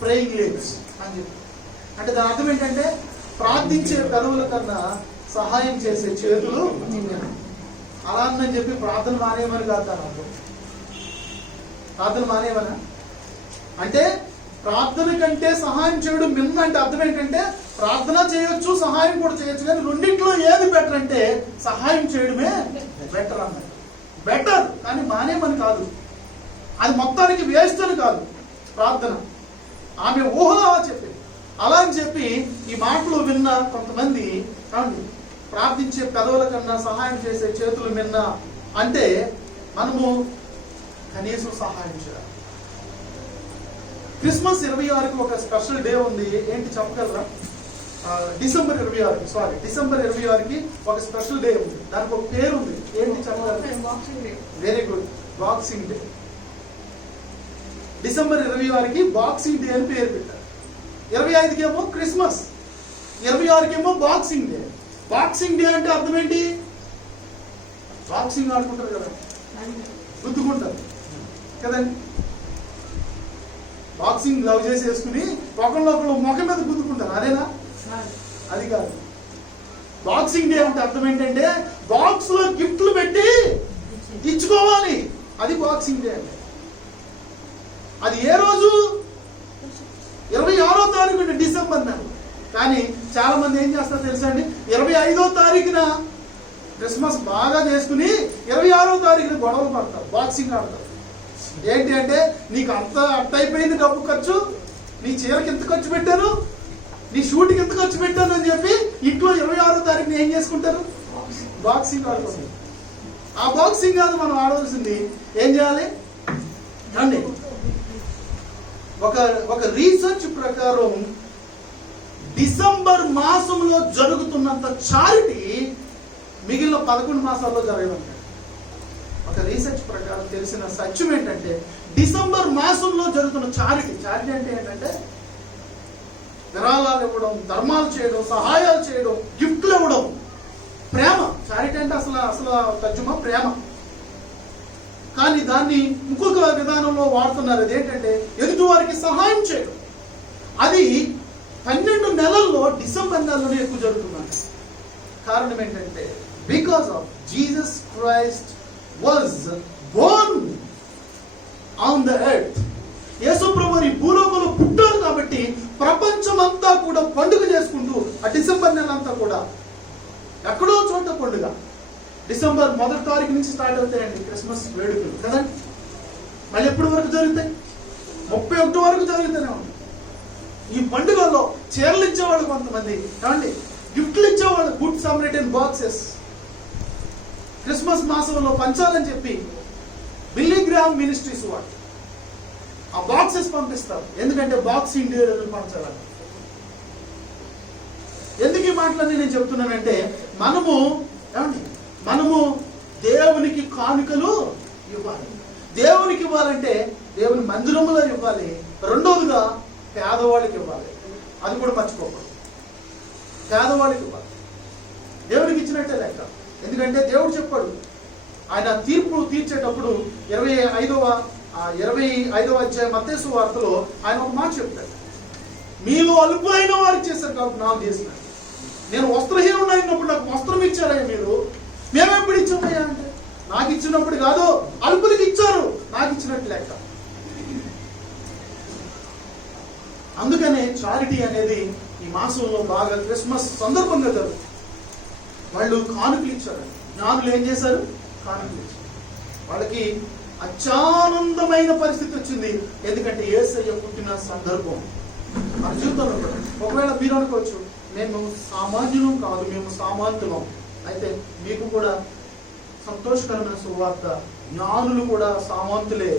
praying lips అని చెప్పి. అంటే దాని అర్థం ఏంటంటే ప్రార్థించే పెదవుల కన్నా సహాయం చేసే చేతులు అలా అని చెప్పి ప్రార్థన మానేయమని కాదు దాని అర్థం. ప్రార్థన మానేయమనా అంటే ప్రార్థన కంటే సహాయం చేయడం మిన్న అంటే అర్థం ఏంటంటే ప్రార్థన చేయొచ్చు, సహాయం కూడా చేయొచ్చు, కానీ రెండింటిలో ఏది బెటర్ అంటే సహాయం చేయడమే బెటర్ అన్నది. బెటర్ కానీ మానేమని కాదు, అది మొత్తానికి వేస్ట్ అని కాదు. ప్రార్థన ఆమె ఊహలో చెప్పింది. అలా అని చెప్పి ఈ మాటలు విన్న కొంతమంది ప్రార్థించే పెదవుల కన్నా సహాయం చేసే చేతులు మిన్న అంటే మనము కనీసం సహాయం చేయాలి. క్రిస్మస్ 26కి ఒక స్పెషల్ డే ఉంది. ఏంటి చెప్పగలరా? డిసెంబర్ 26కి ఒక స్పెషల్ డే ఉంది. దానికి ఒక పేరు ఉంది. ఏంటి చెప్పాలి? Very good, boxing day. December 26కి బాక్సింగ్ డే అని పేరు పెట్టారు. 25కి ఏమో క్రిస్మస్, 26కి ఏమో బాక్సింగ్ డే. బాక్సింగ్ డే అంటే అర్థం ఏంటి? బాక్సింగ్ ఆడుకుంటారు కదా, గుద్దుకుంటారు కదండి. బాక్సింగ్ లవ్ చేసి వేసుకుని ఒకళ్ళు ముఖం మీద గుద్దుకుంటారు, అదేనా? అది కాదు. బాక్సింగ్ డే అంటే అర్థం ఏంటంటే బాక్స్ లో గిఫ్ట్లు పెట్టి ఇచ్చుకోవాలి, అది బాక్సింగ్ డే అంటే. అది ఏ రోజు? 26వ తారీఖు డిసెంబర్ నెల. కానీ చాలా మంది ఏం చేస్తారో తెలుసా అండి, 25వ తారీఖున క్రిస్మస్ బాగా చేసుకుని 26వ తారీఖున గొడవలు పడతారు, బాక్సింగ్ ఆడతారు. ఏంటి అంటే, నీకు అంత అయిపోయింది డబ్బు ఖర్చు, నీ చీరకి ఎంత ఖర్చు పెట్టారు, నీ షూట్కి ఎంత ఖర్చు పెట్టారు అని చెప్పి ఇంట్లో 26వ తారీఖున ఏం చేసుకుంటారు? బాక్సింగ్ ఆడుకుంటారు. ఆ బాక్సింగ్ కాదు మనం ఆడవలసింది. ఏం చేయాలి అండి? ఒక రీసెర్చ్ ప్రకారం డిసెంబర్ మాసంలో జరుగుతున్నంత చారిటీ మిగిలిన 11 మాసాల్లో జరగదంట. ఒక రీసెర్చ్ ప్రకారం తెలిసిన సత్యం ఏంటంటే, డిసెంబర్ మాసంలో జరుగుతున్న చారిటీ అంటే ఏంటంటే విరాళాలు ఇవ్వడం, ధర్మాలు చేయడం, సహాయాలు చేయడం, గిఫ్ట్లు ఇవ్వడం, ప్రేమ. చారిటీ అంటే అసలు తర్జుమా ప్రేమ. కానీ దాన్ని ఇంకొక విధానంలో వాడుతున్నారు. అదేంటంటే ఎదుటి వారికి సహాయం చేయడం. అది 12 నెలల్లో డిసెంబర్ నెలలోనే ఎక్కువ జరుగుతుంది. కారణం ఏంటంటే, because of Jesus Christ was born on the earth. యేసు ప్రభువు ఈ భూలోకంలో పుట్టారు కాబట్టి ప్రపంచమంతా కూడా పండుగ చేసుకుంటూ ఆ డిసెంబర్ నెల అంతా కూడా ఎక్కడో చోట పండుగ. డిసెంబర్ 1వ తారీఖు నుంచి స్టార్ట్ అవుతాయండి క్రిస్మస్ వేడుకలు కదండి. మళ్ళీ ఎప్పటి వరకు జరుగుతాయి? 31 వరకు జరుగుతూనే ఉంటాయి. ఈ పండుగల్లో చీరలు ఇచ్చేవాళ్ళు కొంతమంది, ఏమండి గిఫ్ట్లు ఇచ్చేవాళ్ళు, గుడ్ సామరైటన్ బాక్సెస్. క్రిస్మస్ మాసంలో పంచాలని చెప్పి బిల్లీ గ్రామ్ మినిస్ట్రీస్ వాళ్ళు ఆ బాక్సెస్ పంపిస్తారు. ఎందుకంటే బాక్సింగ్ డే రోజు పంచాలని. ఎందుకు ఈ మాటలన్నీ నేను చెప్తున్నానంటే, మనము దేవునికి కానుకలు ఇవ్వాలి. దేవునికి ఇవ్వాలంటే దేవుని మందిరంలో ఇవ్వాలి. రెండోదిగా పేదవాళ్ళకి ఇవ్వాలి. అది కూడా మర్చిపోకూడదు. పేదవాళ్ళకి ఇవ్వాలి. దేవునికి ఇచ్చినట్టే లెక్క. ఎందుకంటే దేవుడు చెప్పాడు, ఆయన తీర్పు తీర్చేటప్పుడు 25వ అధ్యాయం మత్తయి సువార్తలో ఆయన ఒక మాట చెప్తాడు. మీలో అల్పులైన వారికి చేశారు కాబట్టి నాకు చేసినాడు. నేను వస్త్రహీనుడు అయినప్పుడు నాకు వస్త్రం ఇచ్చారయ్యా మీరు. మేమెప్పుడు ఇచ్చామయ్యా అంటే, నాకు ఇచ్చినప్పుడు కాదు, అల్పులకి ఇచ్చారు, నాకు ఇచ్చినట్టు లెక్క. అందుకనే చారిటీ అనేది ఈ మాసంలో బాగా క్రిస్మస్ సందర్భంగా జరుగుతుంది. వాళ్ళు కానుకలు ఇచ్చారు. జ్ఞానులు ఏం చేశారు? కానుకలు ఇచ్చారు. వాళ్ళకి అత్యానందమైన పరిస్థితి వచ్చింది. ఎందుకంటే యేసయ్య పుట్టిన సందర్భం మన జీవితంలో కూడా. ఒకవేళ మీరు అనుకోవచ్చు, మేము సామాన్యులం కాదు, మేము సామాన్యులం. అయితే మీకు కూడా సంతోషకరమైన సువార్త, జ్ఞానులు కూడా సామంతులే,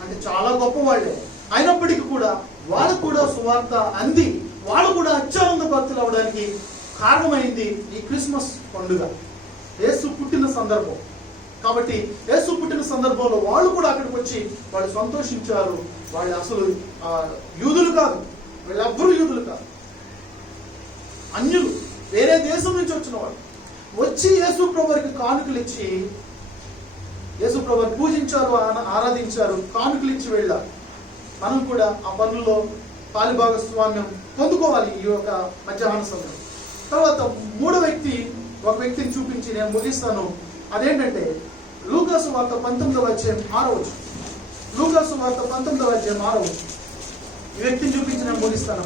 అంటే చాలా గొప్ప వాళ్ళే. అయినప్పటికీ కూడా వాళ్ళు కూడా సువార్త అంది, వాళ్ళు కూడా అత్యానంద భక్తులు అవడానికి కారణమైంది ఈ క్రిస్మస్ పండుగ, యేసు పుట్టిన సందర్భం. కాబట్టి యేసు పుట్టిన సందర్భంలో వాళ్ళు కూడా అక్కడికి వచ్చి వాళ్ళు సంతోషించారు. వాళ్ళు అసలు యూదులు కాదు, వీళ్ళెవ్వరూ యూదులు కాదు, అన్యులు, వేరే దేశం నుంచి వచ్చిన వాళ్ళు వచ్చి యేసు ప్రభువుకి కానుకలు ఇచ్చి యేసు ప్రభువుని పూజించారు, ఆరాధించారు, కానుకలు ఇచ్చి వెళ్ళారు. మనం కూడా ఆ పనుల్లో పాలిభాగస్వామ్యం పొందుకోవాలి ఈ యొక్క మధ్యాహ్న సమయం. తర్వాత మూడో ఒక వ్యక్తిని చూపించి నేను ముగిస్తాను. అదేంటంటే లూకాసు వార్త 19వ అధ్యాయం 6వ వచనం. లూకాసు వార్త 19వ అధ్యాయం 6వ వచనం. ఈ వ్యక్తిని చూపించి నేను ముగిస్తాను.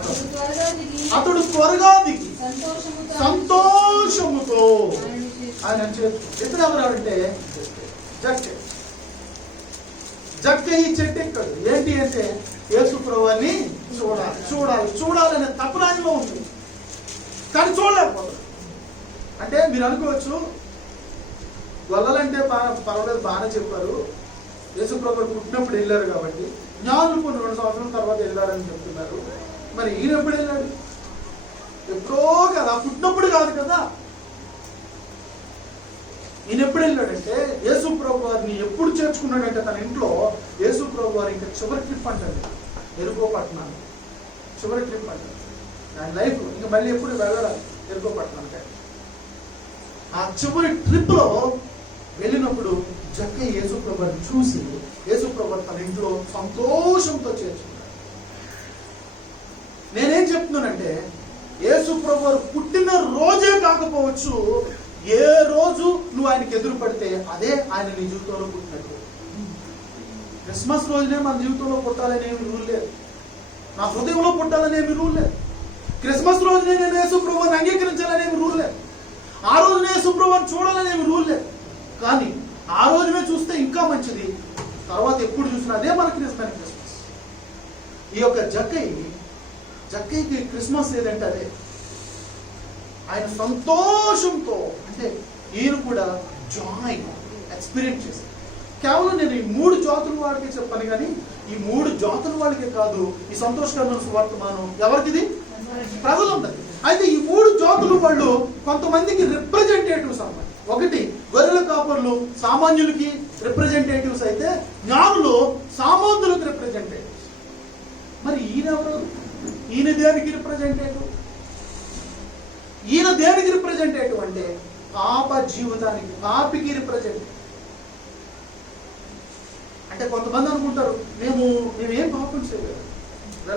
అతడు త్వరగా దిగి సంతోషముతో ఆయన ఎత్తున ఎవరంటే జక్కయ్య చెట్టు ఎక్కడు. ఏంటి అంటే యేసు ప్రభువుని చూడాలనే తపనాలో ఉంది, కానీ చూడలేకపోతుంది. అంటే మీరు అనుకోవచ్చు, గొల్లలంటే పర్వాలేదు, బాగానే చెప్పారు, యేసు ప్రభువు పుట్టినప్పుడు వెళ్ళారు కాబట్టి, జ్ఞానులు కొన్ని 2 సంవత్సరాల తర్వాత వెళ్ళారని చెప్తున్నారు. మరి ఈయన ఎప్పుడు వెళ్ళాడు? ఎప్పుడో కదా, పుట్టినప్పుడు కాదు కదా. ఈయన ఎప్పుడు వెళ్ళాడంటే యేసు ప్రభు వారిని ఎప్పుడు చేర్చుకున్నాడంటే తన ఇంట్లో యేసు ప్రభు వారి ఇంకా చివరి ట్రిప్ అంటాడు, ఎరుకో పట్టణాన్ని చివరి ట్రిప్ అంటాడు. ఆయన లైఫ్ ఇంకా మళ్ళీ ఎప్పుడు వెళ్ళాలి ఎరుకో పట్టణానికి. ఆ చివరి ట్రిప్ లో వెళ్ళినప్పుడు జక్కయ్య యేసు ప్రభుని చూసి యేసు ప్రభు తన ఇంట్లో సంతోషంతో చేర్చుకున్నాడు. నేనేం చెప్తున్నానంటే యేసు ప్రభు పుట్టిన రోజే కాకపోవచ్చు, ఏ రోజు నువ్వు ఆయనకి ఎదురు పడితే అదే ఆయన నీ జీవితంలో పుట్టినట్టు. క్రిస్మస్ రోజునే మన జీవితంలో పుట్టాలని ఏమి రూల్ లేదు, నా హృదయంలో పుట్టాలని ఏమి రూల్ లేదు. క్రిస్మస్ రోజునే నేను యేసు ప్రభువుని అంగీకరించాలని ఏమి రూల్ లేదు, ఆ రోజునే యేసు ప్రభువుని చూడాలని ఏమి రూల్ లేదు. కానీ ఆ రోజునే చూస్తే ఇంకా మంచిది, తర్వాత ఎప్పుడు చూసినా అదే మనకి నిజమైన క్రిస్మస్. ఈ యొక్క జక్కయ్యకి క్రిస్మస్ ఏదంటే అదే. ఆయన సంతోషంతో, అంటే ఈయన కూడా జాయ్ ఎక్స్పీరియన్స్ చేశారు. కేవలం నేను ఈ 3 జాతుల వాడికి చెప్పాను, కానీ ఈ 3 జాతుల వాళ్ళకే కాదు ఈ సంతోషకరమైన సువార్తమానం ఎవరికిది? ప్రజలందరికీ. అయితే ఈ 3 జాతుల వాళ్ళు కొంతమందికి రిప్రజెంటేటివ్స్ అన్నమాట. ఒకటి గొర్రెల కాపర్లు సామాన్యులకి రిప్రజెంటేటివ్స్ అయితే, జ్ఞానులు సామాన్యులకు రిప్రజెంటేటివ్స్. మరి ఈయన ఎవరు? ఈయన దేనికి రిప్రజెంటేటివ్? ఈయన దేనికి రిప్రజెంటేటివ్ అంటే పాప జీవితానికి, పాపికి రిప్రజెంటేటివ్. అంటే కొంతమంది అనుకుంటారు మేమేం పాపం చేయలేదు.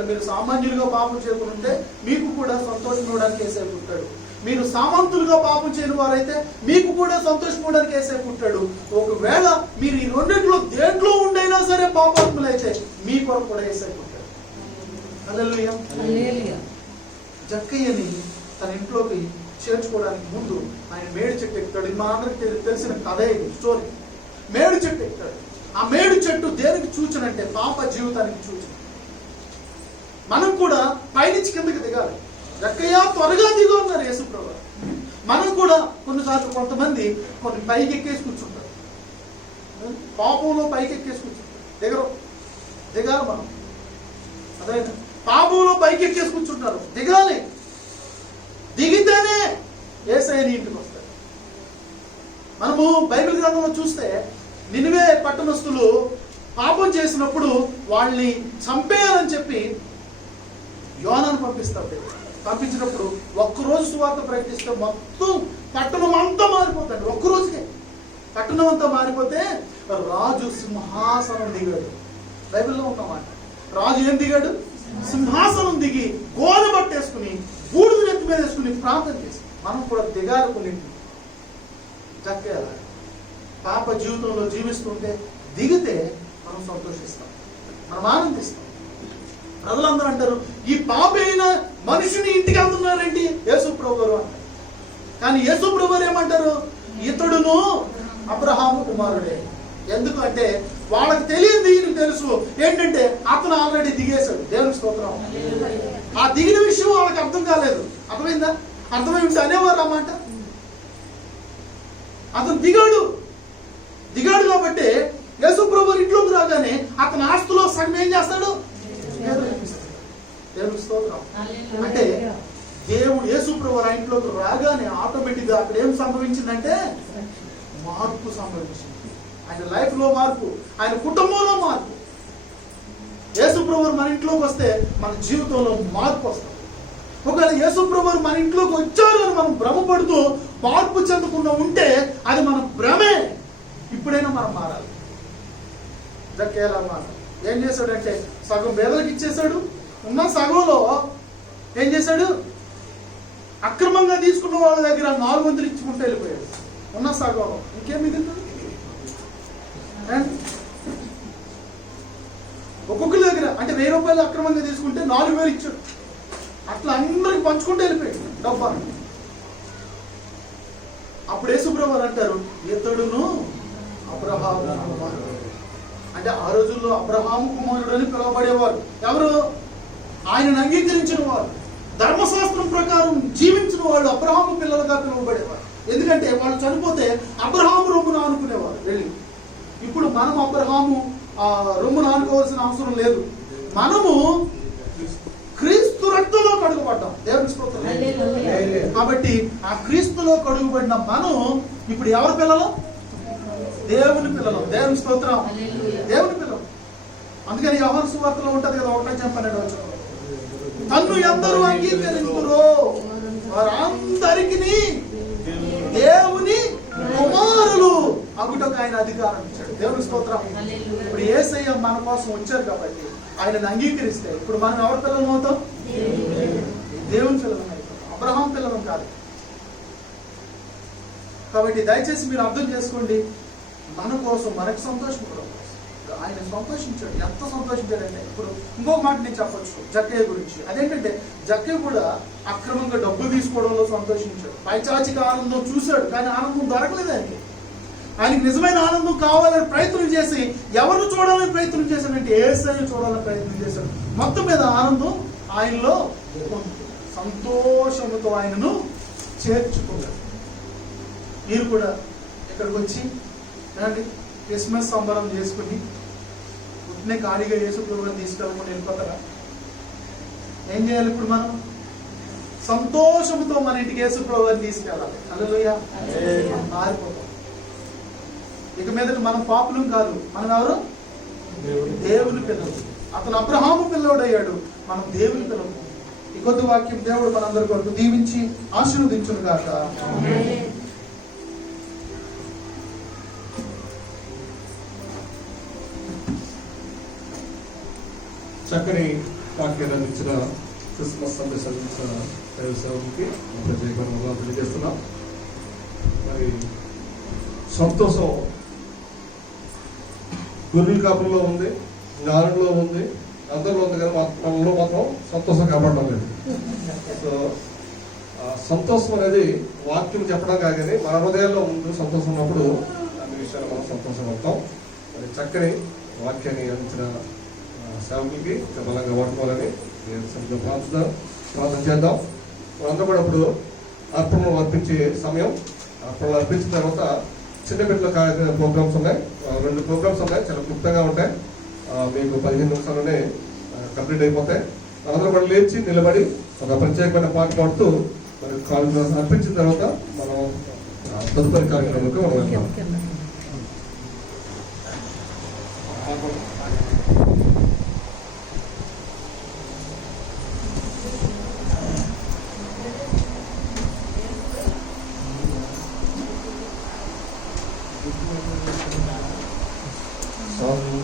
మీరు సామాన్యులుగా పాపం చేయకుండా ఉంటే మీకు కూడా సంతోషం ఇవ్వడానికి యేసే పుట్టాడు. మీరు సామంతులుగా పాపం చేయని వారైతే మీకు కూడా సంతోషం ఇవ్వడానికి యేసే పుట్టాడు. ఒకవేళ మీరు ఈ రెండింటిలో దేంట్లో ఉండైనా సరే పాపాత్ములైతే మీ కొరకు కూడా యేసే పుట్టాడు. హల్లెలూయా. జక్కయ్యని తన ఇంట్లోకి చేర్చుకోవడానికి ముందు ఆయన మేడి చెట్టు ఎక్కుతాడు. ఇది మా అందరికి తెలిసిన కథ, ఇది స్టోరీ. మేడి చెట్టు ఎక్కుతాడు. ఆ మేడి చెట్టు దేనికి సూచనంటే పాప జీవితానికి సూచన. మనం కూడా పైనుంచి కిందకి దిగాలి. జక్కయ్య త్వరగా దిగు అన్నారు యేసు ప్రభువు. మనం కూడా కొన్నిసార్లు కొంతమంది కొన్ని పైకి ఎక్కేసి కూర్చుంటారు, పాపంలో పైకి ఎక్కేసి కూర్చుంటారు. దిగాలి మనం. అదే పాపంలో పైకి ఎక్కేసి కూర్చుంటారు, దిగాలి. దిగితేనే యేసయ్య నీ ఇంటికి వస్తాడు. మనము బైబిల్ గ్రంథంలో చూస్తే నినివే పట్టణస్థులు పాపం చేసినప్పుడు వాళ్ళని చంపేయాలని చెప్పి యోనాను పంపిస్తాడు. పంపించినప్పుడు ఒక్కరోజు సువార్త ప్రకటిస్తే మొత్తం పట్టణం అంతా మారిపోతాడు. ఒక్కరోజుకే పట్టణం అంతా మారిపోతే రాజు సింహాసనం దిగాడు. బైబిల్లో ఉన్నమాట. రాజు ఏం దిగాడు? సింహాసనం దిగి గోడ పట్టేసుకుని బూడిద నెత్తి మీద వేసుకుని ప్రార్థన చేసి మనం కూడా దిగాలి. కొన్నింటి చక్కగా పాప జీవితంలో జీవిస్తుంటే దిగితే మనం సంతోషిస్తాం, మనం ఆనందిస్తాం. ప్రజలందరూ అంటారు ఈ పాప అయిన మనిషిని ఇంటికి వెళ్తున్నారేంటి యేసు ప్రభు గారు అంటారు. కానీ యేసు ప్రభు గారు ఏమంటారు? ఇతడును అబ్రహాము కుమారుడే. ఎందుకు అంటే వాళ్ళకి తెలియదు, ఈయనకు తెలుసు. ఏంటంటే అతను ఆల్రెడీ దిగేశాడు. దేవునికి స్తోత్రం. ఆ దిగిన విషయం వాళ్ళకి అర్థం కాలేదు. అర్థమైందా? అర్థమై ఉంటే అనేవారు అన్నమాట. అతను దిగాడు కాబట్టి యేసు ప్రభు ఇంట్లోకి రాగానే అతని ఆస్తులో సగం ఏం చేస్తాడు? దేవునికి స్తోత్రం. అంటే దేవుడు యేసు ప్రభు ఆ ఇంట్లోకి రాగానే ఆటోమేటిక్ గా అక్కడ ఏం సంభవించిందంటే మార్పు సంభవించింది. ఆయన లైఫ్ లో మార్పు, ఆయన కుటుంబంలో మార్పు. యేసు ప్రభు మన ఇంట్లోకి వస్తే మన జీవితంలో మార్పు వస్తుంది. ఒకవేళ యేసు ప్రభు మన ఇంట్లోకి వచ్చారు అని మనం భ్రమపడుతూ మార్పు చెందకుండా ఉంటే అది మన భ్రమే. ఇప్పుడైనా మనం మారాలి. జక్కయ్య ఏం చేశాడంటే సగం పేదలకు ఇచ్చేశాడు. ఉన్న సగంలో ఏం చేశాడు? అక్రమంగా తీసుకున్న వాళ్ళ దగ్గర 400 ఇచ్చుకుంటూ వెళ్ళిపోయాడు. ఉన్న సగంలో ఇంకేం మిగులుతుంది? ఒక్కొక్కరి దగ్గర అంటే 1000 రూపాయలు అక్రమంగా తీసుకుంటే 4000 ఇచ్చాడు. అట్లా అందరికి పంచుకుంటూ వెళ్ళిపోయాడు డబ్బా. అప్పుడు యేసు ప్రభువు అంటారు ఇతడును అబ్రహాము కుమారుడు. అంటే ఆ రోజుల్లో అబ్రహాము కుమారుడు అని పిలువబడేవారు ఎవరు? ఆయనను అంగీకరించిన వారు, ధర్మశాస్త్రం ప్రకారం జీవించిన వాళ్ళు అబ్రహాము పిల్లలుగా పిలువబడేవారు. ఎందుకంటే వాళ్ళు చనిపోతే అబ్రహాము రొమ్మున ఆనుకునేవారు వెళ్ళి. ఇప్పుడు మనం అబ్రహాము రొమ్మున ఆనుకోవాల్సిన అవసరం లేదు. మనము క్రీస్తు రక్తంలో కడుగుపడ్డాం. దేవుని స్తోత్రం. కాబట్టి ఆ క్రీస్తులో కడుగుపడిన మనం ఇప్పుడు ఎవరి పిల్లలు? దేవుని పిల్లలు. దేవుని స్తోత్రం. దేవుని పిల్లలు. అందుకని యోహాను సువార్తలో ఉంటది కదా, 1:12 తన్ను ఎందరూ అంగీకరించురో వారందరికీ దేవుని కుమారులు అగుటకు ఆయన అధికారం ఇచ్చాడు. దేవుని స్తోత్రం. ఇప్పుడు యేసయ్య మన కోసం వచ్చారు కాబట్టి ఆయనను అంగీకరిస్తే ఇప్పుడు మనం ఎవరి పిల్లలు అవుతాం? దేవుని పిల్లలు అవుతాం. అబ్రహాం పిల్లలం కాదు. కాబట్టి దయచేసి మీరు అర్థం చేసుకోండి, మన కోసం మనకు సంతోషం కూడా ఆయన సంతోషించాడు. ఎంత సంతోషించాడంటే, ఇప్పుడు ఇంకొక మాట నేను చెప్పొచ్చు జక్కయ్య గురించి. అదేంటంటే జక్కయ్య కూడా అక్రమంగా డబ్బు తీసుకోవడంలో సంతోషించాడు. పైచాచిక ఆనందం చూశాడు, కానీ ఆనందం దొరకలేదు ఆయనకి. ఆయనకి నిజమైన ఆనందం కావాలని ప్రయత్నం చేసి ఎవరు చూడాలని ప్రయత్నం చేశాడంటే యేసయ్యను చూడాలని ప్రయత్నం చేశాడు. మొత్తం మీద ఆనందం ఆయనలో సంతోషముతో ఆయనను చేర్చుకున్నాడు. మీరు కూడా ఇక్కడికి వచ్చి క్రిస్మస్ సంబరం చేసుకుని పుట్టిన ఖాళీగా యేసు ప్రభువుని తీసుకెళ్ళకుండా వెళ్ళిపోతారా? ఏం చేయాలి? ఇప్పుడు మనం సంతోషంతో మన ఇంటికి యేసు ప్రభువుని తీసుకెళ్ళాలి. హల్లెలూయా. మారిపోతాం. ఇక మీద మనం పాపులం కాదు, మనం ఎవరు? దేవుని పిల్లలు. అతను అబ్రహాము పిల్లోడు అయ్యాడు, మనం దేవుని పిల్లలు. ఈ కొద్ది వాక్యం దేవుడు మనందరి కొరకు దీవించి ఆశీర్వదించును గాక. చక్కని వాక్యాన్ని అందించిన క్రిస్మస్ సందేశం అందించిన దైవ సేవకుడికి ప్రత్యేకంగా తెలియజేస్తున్నాం. మరి సంతోషం గొర్రెల కాపుల్లో ఉంది, జ్ఞానంలో ఉంది, అందరిలో ఉంది, కానీ మనలో మాత్రం సంతోషం కాపాడడం లేదు. సో సంతోషం అనేది వాక్యం చెప్పడం కాదని మన హృదయాల్లో ముందు సంతోషం ఉన్నప్పుడు అన్ని విషయాలు మనం సంతోషం అవుతాం. మరి చక్కని వాక్యాన్ని అందించిన సేవకులకి బలంగా వాడుకోవాలని ప్రార్థన చేద్దాం. మనందరూ కూడా ఇప్పుడు అర్పణలు అర్పించే సమయం. అర్పణలు అర్పించిన తర్వాత చిన్న బిడ్డల ప్రోగ్రామ్స్ ఉన్నాయి, 2 ప్రోగ్రామ్స్ ఉన్నాయి, చాలా క్లుప్తంగా ఉంటాయి. మీకు 15 నిమిషాల్లోనే కంప్లీట్ అయిపోతాయి. అందరూ కూడా లేచి నిలబడి ఒక ప్రత్యేకమైన పాట పాడుతూ మరి కార్యక్రమం అర్పించిన తర్వాత మనం తదుపరి కార్యక్రమాలకు మనం వెళ్తాం.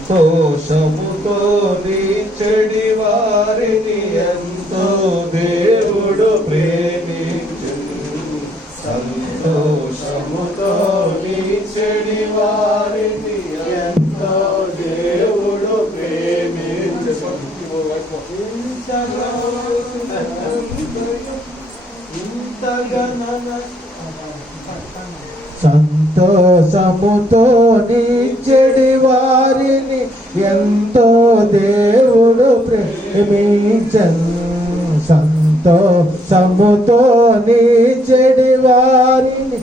సంతోషముతో చెడి వారిని ఎంతో దేవుడు ప్రేమించును. సంతోషముతో చెడి వారిని ఎంతో దేవుడు ప్రేమించును. సంతోషముతో చెడి వారిని ఎంతో దేవుడు ప్రేమించను. సంతోషముతో చెడి వారిని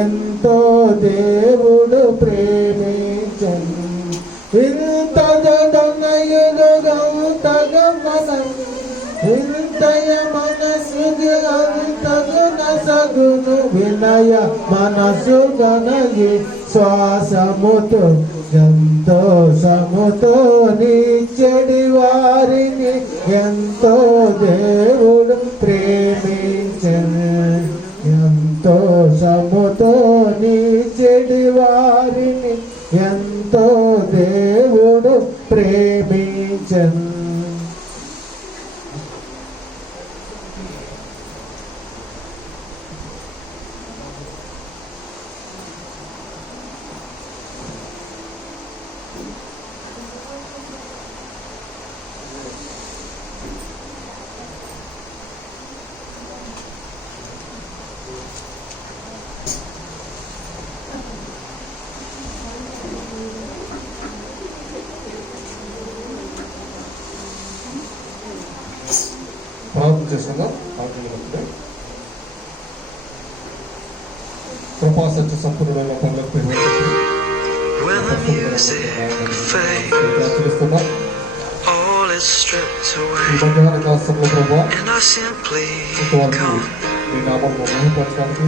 ఎంతో దేవుడు ప్రేమించను. హృదయ మనసుకి అంతగు నసగును వినయ మనసు గనగి శ్వాసముతో సంతోషముతో చెడి వారిని ఎంతో దేవుడు ప్రేమించను. సంతోషముతో చెడి వారిని ఎంతో దేవుడు ప్రేమించను. ప్రార్థన చేస్తున్నాం. కృపా సత్య సంపూర్ణమైన పనులకు ప్రార్థిస్తున్నాం. is stripped ఈ away, మధ్యాహ్న కాలంలో ప్రభా and I simply ఇంతవరకు come. మీ నామం మహిమపరచడానికి,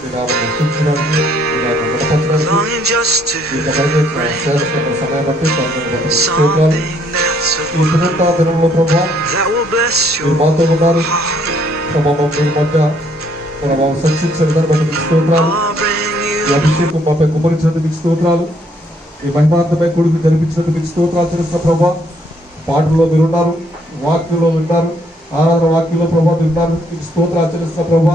మీ నామం గుర్తించడానికి, మీ నామం గుణపరచడానికి Longing just to మీకు కలిగే శ్రేష్టమైన సమయం బట్టి స్తోత్రాలు. something that's of ఈ పునరుత్థాన దినంలో ప్రభా that will bless మీరు your మాతో ఉన్నారు. heart. ప్రభావం మీ మధ్య మనం సంక్షించిన విధానం బట్టి మీకు స్తోత్రాలు. I'll bring ఈ you అభిషేకం మాపై కుమరించినందుకు మీకు స్తోత్రాలు. ఈ మహిమాంతమై కొడుకు జరిపించినందుకు మీకు స్తోత్రాలు చేస్తున్న ప్రభా. పాటల్లో మీరున్నారు, వాక్యంలో విన్నారు, ఆరాధన వాక్యంలో ప్రభావ విన్నారు. మీకు స్తోత్రాలు చెల్లిస్తున్న ప్రభా.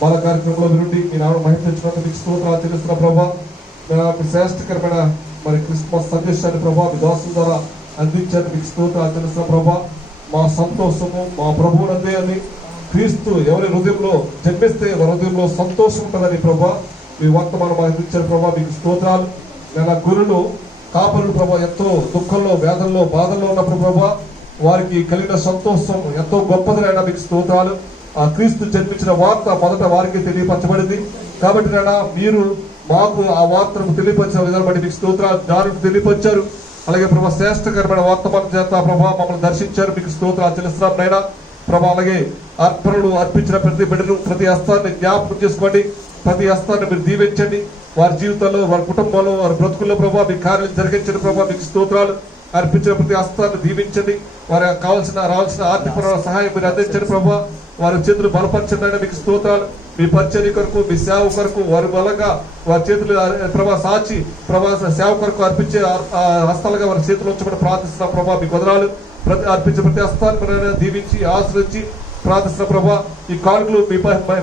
బాల కార్యక్రమంలో వినుండి మీ నామం మహిమించినందుకు మీకు స్తోత్రాలు చెల్లిస్తున్న ప్రభా. మీ శ్రేష్టకరమైన మరి క్రిస్మస్ సందేశాన్ని ప్రభా మీ దాసుల ద్వారా అందించారు. మీకు స్తోత్రాలు చెల్లిస్తున్న ప్రభా. మా సంతోషము మా ప్రభువునందే అని క్రీస్తు ఎవరి హృదయంలో జన్మిస్తే వారి హృదయంలో సంతోషం ఉంటుందని ప్రభా మీ వర్తమానం అందించారు ప్రభా. మీకు స్తోత్రాలు. నా గురులు కాపరులు ప్రభా ఎంతో దుఃఖంలో, వేదనలో, బాధల్లో ఉన్నప్పుడు ప్రభా వారికి కలిగిన సంతోషం ఎంతో గొప్పదినైనా మీకు స్తోత్రాలు. ఆ క్రీస్తు జన్మించిన వార్త మొదట వారికి తెలియపరచబడింది కాబట్టి నాయనా మీరు మాకు ఆ వార్తను తెలియపరిచిన విధానం బట్టి మీకు స్తోత్రాలు. జ్ఞానులు తెలియపరిచారు. అలాగే ప్రభా శ్రేష్టకరమైన వర్తమానం చేత ప్రభా మమ్మల్ని దర్శించారు. మీకు స్తోత్రాలు చెల్లిస్తున్నాం నైనా ప్రభా. అలాగే అర్పణలు అర్పించిన ప్రతి బిడ్డను, ప్రతి హస్తాన్ని జ్ఞాపకం చేసుకోండి. ప్రతి హస్తాన్ని మీరు దీవించండి. వారి జీవితంలో, వారి కుటుంబంలో, వారి బ్రతుకుల్లో ప్రభావ మీ కార్యాలు జరిగించండి ప్రభావ. మీకు స్తోత్రాలు. అర్పించిన ప్రతి హస్తాన్ని దీవించండి. వారికి రావాల్సిన ఆర్థిక సహాయం మీరు అందించండి ప్రభావ. వారి చేతులు బలపరచండి. మీకు స్తోత్రాలు. మీ పరిచర్య కొరకు, మీ సేవ కొరకు వారి బలంగా వారి చేతులు ప్రభా సాచి ప్రభా సేవ కొరకు అర్పించే హస్తాలుగా వారి చేతులు ఉంచమని ప్రార్థిస్తున్న ప్రభా. మీ కుదరాలు అర్పించే ప్రతి హస్తాన్ని దీవించి ఆశ్రయించి ప్రార్థిస్తున్న ప్రభా. ఈ కానుకలు మీ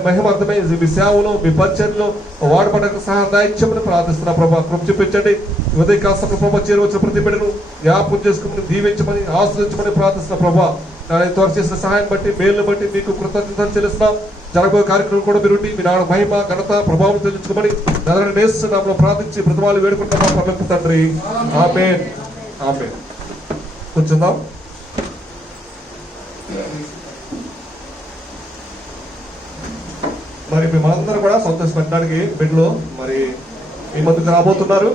మహిమార్థమై మీ సేవలో, మీ పరిచర్యలో వాడబడక సహాయం దాయించమని ప్రార్థిస్తున్న ప్రభా. కృప చూపించండి. ఉదయ కాస్త ప్రభావ చేరవచ్చిన ప్రతి బిడ్డను జ్ఞాపకం చేసుకుని దీవించమని ఆశ్రయించమని ప్రార్థిస్తున్న ప్రభా. త్వర చేసిన సహాయం బట్టి, మేలును బట్టి మీకు కృతజ్ఞతలు చెల్లిస్తున్నాం. జరగబోయే కార్యక్రమం కూడా మీరు మీ నాన్న మహిమ, ఘనత, ప్రభావం తెలుసుకోమని నామములో ప్రార్థించి ప్రతిమాలు వేడుకుంటున్నాం పరలోకపు తండ్రి. ఆమేన్. ఆమేన్. కూర్చుందాం. మరి మేమందరూ కూడా సంతోషపెట్టడానికి బిడ్డలు మరి మీ మధ్యకు రాబోతున్నారు.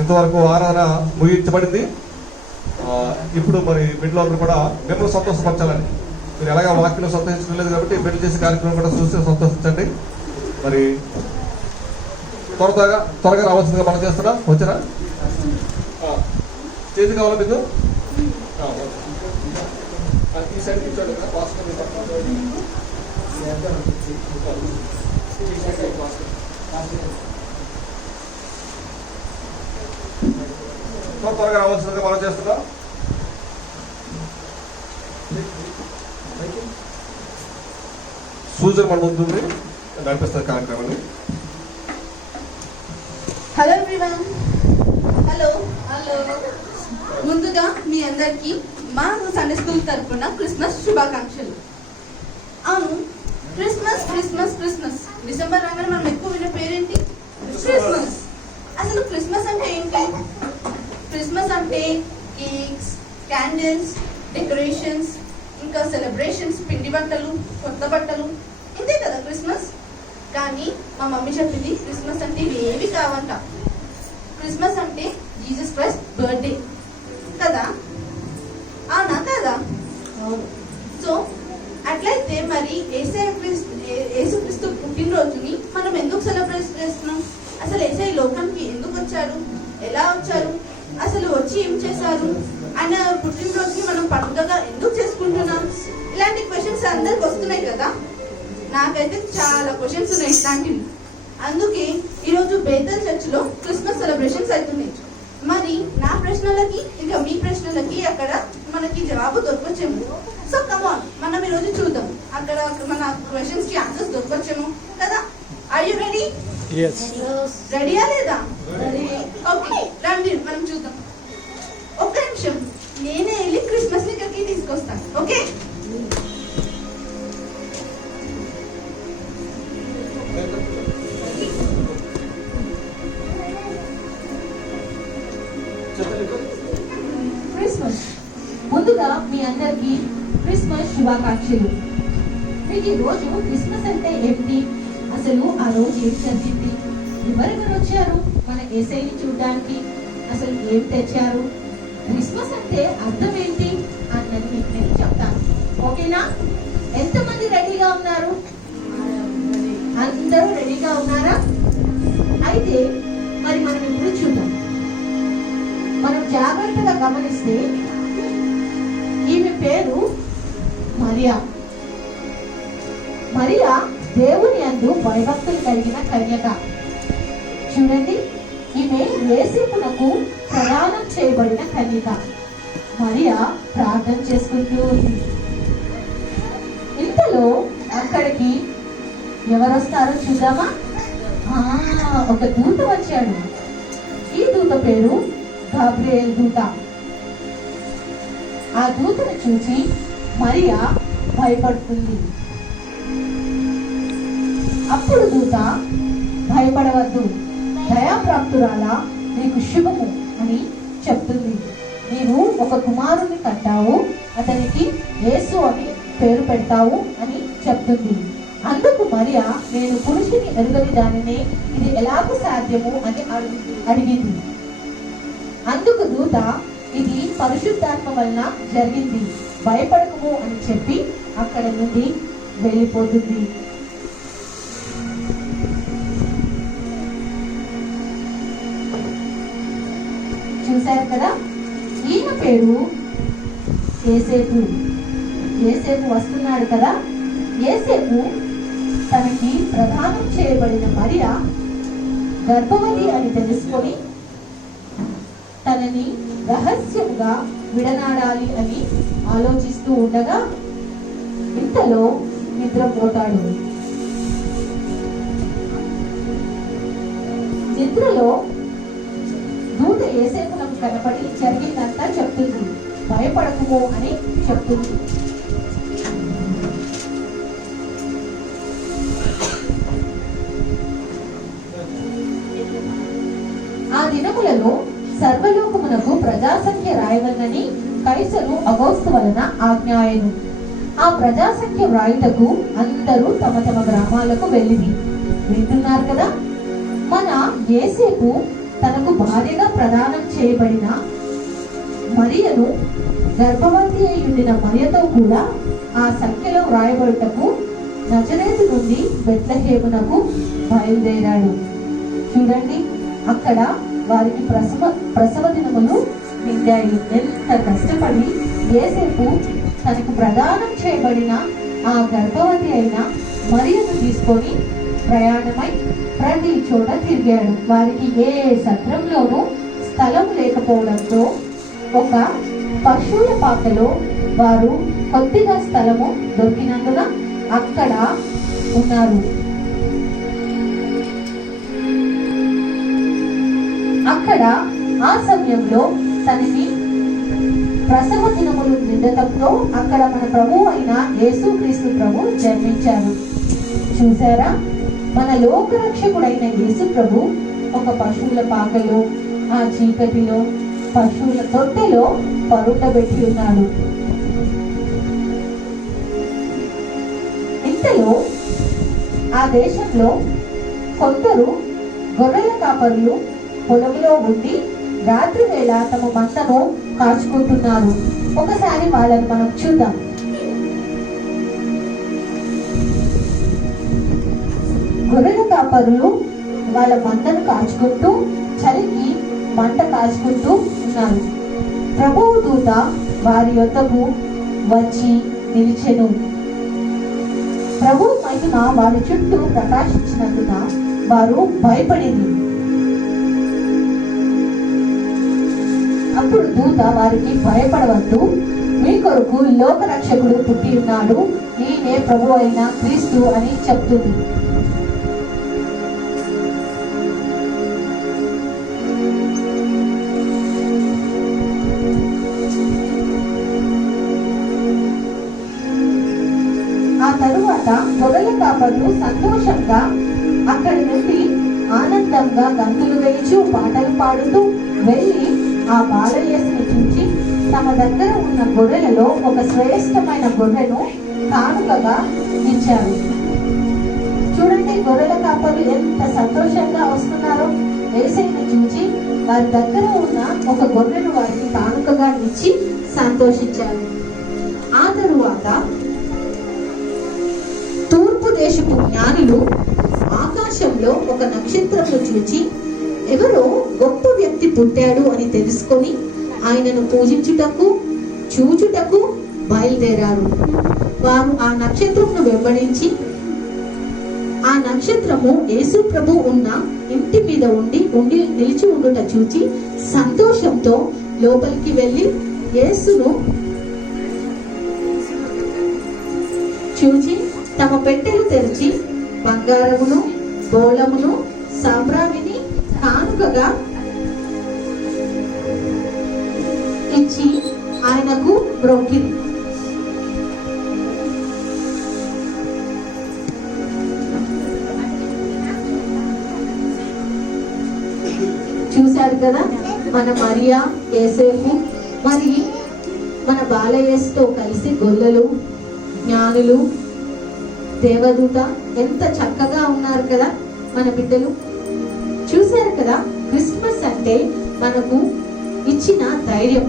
ఇంతవరకు ఆరాధన ముగించబడింది. ఇప్పుడు మరి బిడ్డలందరూ కూడా మిమ్మల్ని సంతోషపరచాలని, మీరు ఎలాగా వాక్యంలో సంతోషించలేదు కాబట్టి బిడ్డలు చేసే కార్యక్రమం కూడా చూస్తే సంతోషించండి. మరి త్వరగా రావాల్సిందిగా మనం చేస్తున్నా. వచ్చారా? చేతి కావాలా మీకు? ఈ సైడ్ కూర్చోండి. త్వరగా రావాల్సిందిగా మనం చేస్తున్నా. సూచన మన ముందుంది, నడిపిస్తారు కార్యక్రమాన్ని. Hello everyone. హలో. ముందుగా మీ అందరికి మా సండే స్కూల్ తరఫున క్రిస్మస్ శుభాకాంక్షలు. అవును, క్రిస్మస్ క్రిస్మస్ క్రిస్మస్ డిసెంబర్ రాగానే మనం ఎక్కువ వినే పేరేంటి? క్రిస్మస్. అసలు క్రిస్మస్ అంటే ఏంటి? క్రిస్మస్ అంటే కేక్స్, క్యాండిల్స్, డెకరేషన్స్, ఇంకా సెలబ్రేషన్స్, పిండి వంటలు, కొత్త బట్టలు, ఇంతే కదా క్రిస్మస్. కానీ మా మమ్మీ చెప్పింది క్రిస్మస్ అంటే ఇవేవి కావంట. క్రిస్మస్ అంటే జీసస్ క్రైస్ట్ బర్త్డే కదా? అవునా కదా? సో అట్లయితే మరి యేసుక్రీస్తు పుట్టినరోజుని మనం ఎందుకు సెలబ్రేట్ చేస్తున్నాం? అసలు యేసయ్య లోకానికి ఎందుకు వచ్చారు? ఎలా వచ్చారు? అసలు వచ్చి ఏం చేశారు? ఆయన పుట్టినరోజుని మనం పండుగగా ఎందుకు చేసుకుంటున్నాం? ఇలాంటి క్వశ్చన్స్ అందరికి వస్తున్నాయి కదా. నాకైతే చాలా క్వశ్చన్స్ ఉన్నాయి ఇట్లాంటివి. అందుకే ఈరోజు బేతల్ చర్చ్లో క్రిస్మస్ సెలబ్రేషన్స్ అవుతున్నాయి. మరి నా ప్రశ్నలకి ఇంకా మీ ప్రశ్నలకి అక్కడ మనకి జవాబు దొరకొచ్చేమో. సో కమాన్, మనం ఈరోజు చూద్దాం అక్కడ మన క్వశ్చన్స్ కి ఆన్సర్స్ దొరకొచ్చేమో కదా. Are you ready? రెడీయా లేదా? ఓకే, రండి మనం చూద్దాం. ఒక్క నిమిషం, నేనే వెళ్ళి క్రిస్మస్ ని ఇక్కడికి తీసుకొస్తాను. ఓకే? క్రిస్మస్. ముందుగా మీ అందరికి క్రిస్మస్ శుభాకాంక్షలు. మీకు ఈ రోజు క్రిస్మస్ అంటే ఏమిటి? అసలు ఆ రోజు ఏం జరిగింది? ఎవరెవరు వచ్చారు మన యేసయ్యని చూడడానికి? అసలు ఏం తెచ్చారు? క్రిస్మస్ అంటే అర్థం ఏంటి అన్నది మీకు నేను చెప్తాను. ఓకేనా? ఎంతమంది రెడీగా ఉన్నారు? అందరూ రెడీగా ఉన్నారా? అయితే మరి మనం ఇప్పుడు చూద్దాం. మనం జాగ్రత్తగా గమనిస్తే ఈమె పేరు మరియా. మరియా దేవుని యందు భయభక్తులు కలిగిన కన్యక. చూడండి, ఈమె యేసునకు ప్రదానం చేయబడిన కన్యక. మరియా ప్రార్థన చేసుకుంటూ ఉంది. ఇంతలో అక్కడికి ఎవరు వస్తారో చూద్దామా? ఒక దూత వచ్చాడు. ఈ దూత పేరు గాబ్రియేల్ దూత. ఆ దూతను చూసి మరియా భయపడుతుంది. అప్పుడు దూత, భయపడవద్దు, దయాప్రాప్తురాలా, నీకు శుభము అని చెప్తుంది. నీవు ఒక కుమారుని కంటావు, అతనికి యేసు అని పేరు పెడతావు అని చెప్తుంది. అందుకు మరియా, నేను పురుషుని ఎరుగని దానినే, ఇది ఎలాగూ సాధ్యము అని అడిగింది. అందుకు దూత, ఇది పరిశుద్ధాత్మ వలన జరిగింది, భయపడకము అని చెప్పి అక్కడ నుండి వెళ్ళిపోతుంది. చూశారు కదా, ఈయన పేరు యేసేపు. యేసేపు వస్తున్నాడు కదా. యేసేపు తనకి ప్రదానం చేయబడిన మరియా గర్భవతి అని తెలుసుకొని తనని రహస్యంగా విడనాడాలి అని ఆలోచిస్తూ ఉండగా ఇంతలో నిద్రపోతాడు. నిద్రలో దూత యేసేపునకు కనపడి జరిగిందంతా చెప్తుంది. భయపడకుము అని చెప్తుంది. ఆ దినములలో సర్వలోకమునకు ప్రజాసంఖ్య రాయవలనని కైసరు అగౌస్తు వలన ఆజ్ఞాయను. ఆ ప్రజాసంఖ్య వ్రాయుటకు అందరూ తమ తమ గ్రామాలకు వెళ్ళింది. వింటున్నారు కదా, మన యేసేపు తనకు భార్యగా ప్రదానం చేయబడిన మరియను గర్భవతి అయి ఉండిన మరియతో కూడా ఆ సంఖ్యలో వ్రాయబడుటకు నజరేతు నుండి బెత్లెహేమునకు బయలుదేరాడు. చూడండి, అక్కడ వారికి ప్రసవ దినములు నిండాయి. ఎంత కష్టపడి యేసేపు తనకు ప్రదానం చేయబడిన ఆ గర్భవతి అయిన మరియను తీసుకొని ప్రయాణమై ప్రతి చోట తిరిగాడు. వారికి ఏ సత్రంలోనూ స్థలం లేకపోవడంతో ఒక పశువుల పాకలో వారు కొద్దిగా స్థలము దొరికినందున అక్కడ ఉన్నారు. అక్కడ ఆ సమయంలో తనని ప్రసవ దినములు నిండటంతో అక్కడ మన ప్రభు అయిన యేసుక్రీస్తు ప్రభు జన్మించారు. చూసారా, మన లోకరక్షకుడైన యేసు ప్రభు ఒక పశువుల పాకలో, ఆ చీకటిలో, పశువుల తొట్టెలో పరుండబెట్టి ఉన్నాడు. ఇంతలో ఆ దేశంలో కొందరు గొర్రెల కాపరులు పొలంలో ఉండి రాత్రి వేళ తమ మందను కాచుకుంటున్నారు. ఒకసారి వాళ్ళని మనం చూద్దాం. గొర్రెల కాపరులు వాళ్ళ మందను కాచుకుంటూ చలికి మంట కాచుకుంటూ ఉన్నారు. ప్రభువు దూత వారి యొద్దకు వచ్చి నిలిచెను. ప్రభువు మహిమ వారి చుట్టూ ప్రకాశించినందున వారు భయపడింది. అప్పుడు దూత వారికి, భయపడవద్దు, మీ కొరకు లోకరక్షకుడు పుట్టి ఉన్నాడు, ఈయనే ప్రభు అయిన క్రీస్తు అని చెప్తుంది. ఆ తరువాత గొర్రెల కాపరులు సంతోషంగా అక్కడి నుండి ఆనందంగా గంతులు వేయించు పాటలు పాడుతూ వెళ్ళి ఆ బాలయేసుని చూచి తమ దగ్గర ఉన్న గొర్రెలలో ఒక శ్రేష్టమైన గొర్రెను కానుకగా ఇచ్చారు. చూడండి, గొర్రెల కాపరులు ఎంత సంతోషంగా వస్తున్నారో. యేసయ్యను చూచి వారి దగ్గర ఉన్న ఒక గొర్రెను వారికి కానుకగా ఇచ్చి సంతోషించారు. ఆ తరువాత తూర్పు దేశపు జ్ఞానులు ఆకాశంలో ఒక నక్షత్రమును చూచి ఎవరో గొప్ప వ్యక్తి పుట్టాడు అని తెలుసుకొని ఆయనను పూజించుటకు చూచుటకు బయలుదేరారు. వారు ఆ నక్షత్రమును వెంబడించి ఆ నక్షత్రము యేసు ప్రభు ఉన్న ఇంటి మీద ఉండి నిలిచి ఉండుట చూచి సంతోషంతో లోపలికి వెళ్ళి యేసును చూచి తమ పెట్టెలు తెరిచి బంగారమును బోళమును సాంబ్రాణిని కానుకగా ఇచ్చి ఆయనకు మ్రొక్కిరి. చూశారు కదా, మన మరియా యేసేపు మరి మన బాలయేసుతో కలిసి గొల్లలు జ్ఞానులు దేవదూత ఎంత చక్కగా ఉన్నారు కదా మన బిడ్డలు. చూశారు కదా, క్రిస్మస్ అంటే మనకు ఇచ్చిన ధైర్యం,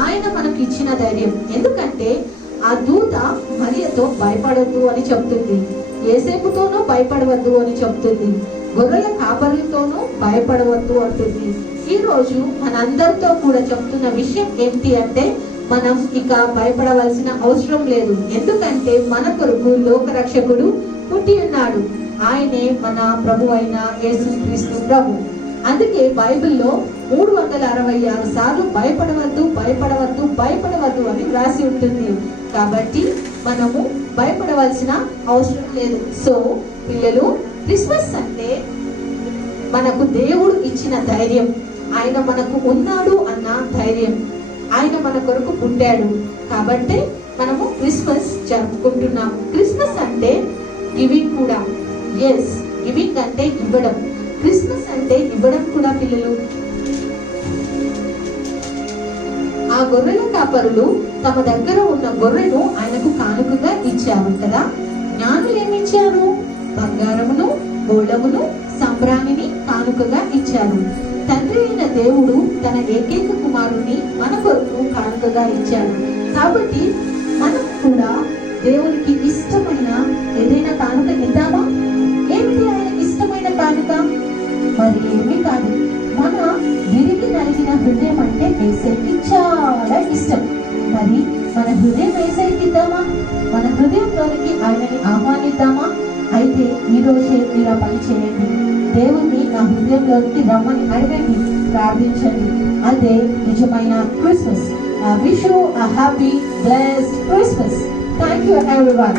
ఆయన మనకు ఇచ్చిన ధైర్యం. ఎందుకంటే ఆ దూత మరియతో భయపడద్దు అని చెప్తుంది, యేసేపుతోనూ భయపడవద్దు అని చెప్తుంది, గొర్రెల కాపరులతోనూ భయపడవద్దు అంటుంది. ఈ రోజు మనందరితో కూడా చెప్తున్న విషయం ఏంటి అంటే మనం ఇక భయపడవలసిన అవసరం లేదు. ఎందుకంటే మన కొరకు లోక రక్షకుడు పుట్టి ఉన్నాడు. ఆయనే మన ప్రభు అయిన యేసుక్రీస్తు ప్రభు. అందుకే బైబిల్లో 366 సార్లు భయపడవద్దు భయపడవద్దు భయపడవద్దు అని వ్రాసి ఉంటుంది. కాబట్టి మనము భయపడవలసిన అవసరం లేదు. సో పిల్లలు, క్రిస్మస్ అంటే మనకు దేవుడు ఇచ్చిన ధైర్యం, ఆయన మనకు ఉన్నాడు అన్న ధైర్యం, ఆయన మన కొరకు పుట్టాడు. కాబట్టి మనము క్రిస్మస్ జరుపుకుంటున్నాం. క్రిస్మస్ అంటే గివింగ్ కూడా. ఎస్, గివింగ్ అంటే ఇవ్వడం. క్రిస్మస్ అంటే ఇవ్వడం కూడా పిల్లలు. ఆ గొర్రెల కాపరులు తమ దగ్గర ఉన్న గొర్రెను ఆయనకు కానుకగా ఇచ్చారు కదా. జ్ఞానులు ఏమిచ్చారు? బంగారమును బోళమును సాంబ్రాణిని కానుకగా ఇచ్చారు. తండ్రి అయిన దేవుడు తన ఏకైక కుమారుని మన కొరకు కానుకగా ఇచ్చాడు. కాబట్టి మనం కూడా దేవునికి ఇష్టమైన ఏదైనా కానుక ఇద్దామా? ఏమిటి ఆయనకి ఇష్టమైన కానుక? మరి ఏమీ కాదు, మన విరిగి నలిగిన హృదయం అంటే యేసయ్యకి చాలా ఇష్టం. మరి మన హృదయం యేసయ్యకి ఇద్దామా? మన హృదయంలోనికి ఆయనని ఆహ్వానిద్దామా? అయితే ఈ రోజే మీరు ఆ పని చేయండి. దేవుణ్ణి నా హృదయంలోకి రమ్మని అడగండి, ప్రార్థించండి. అదే నిజమైన Christmas. I wish you a happy, blessed Christmas. Thank you everyone.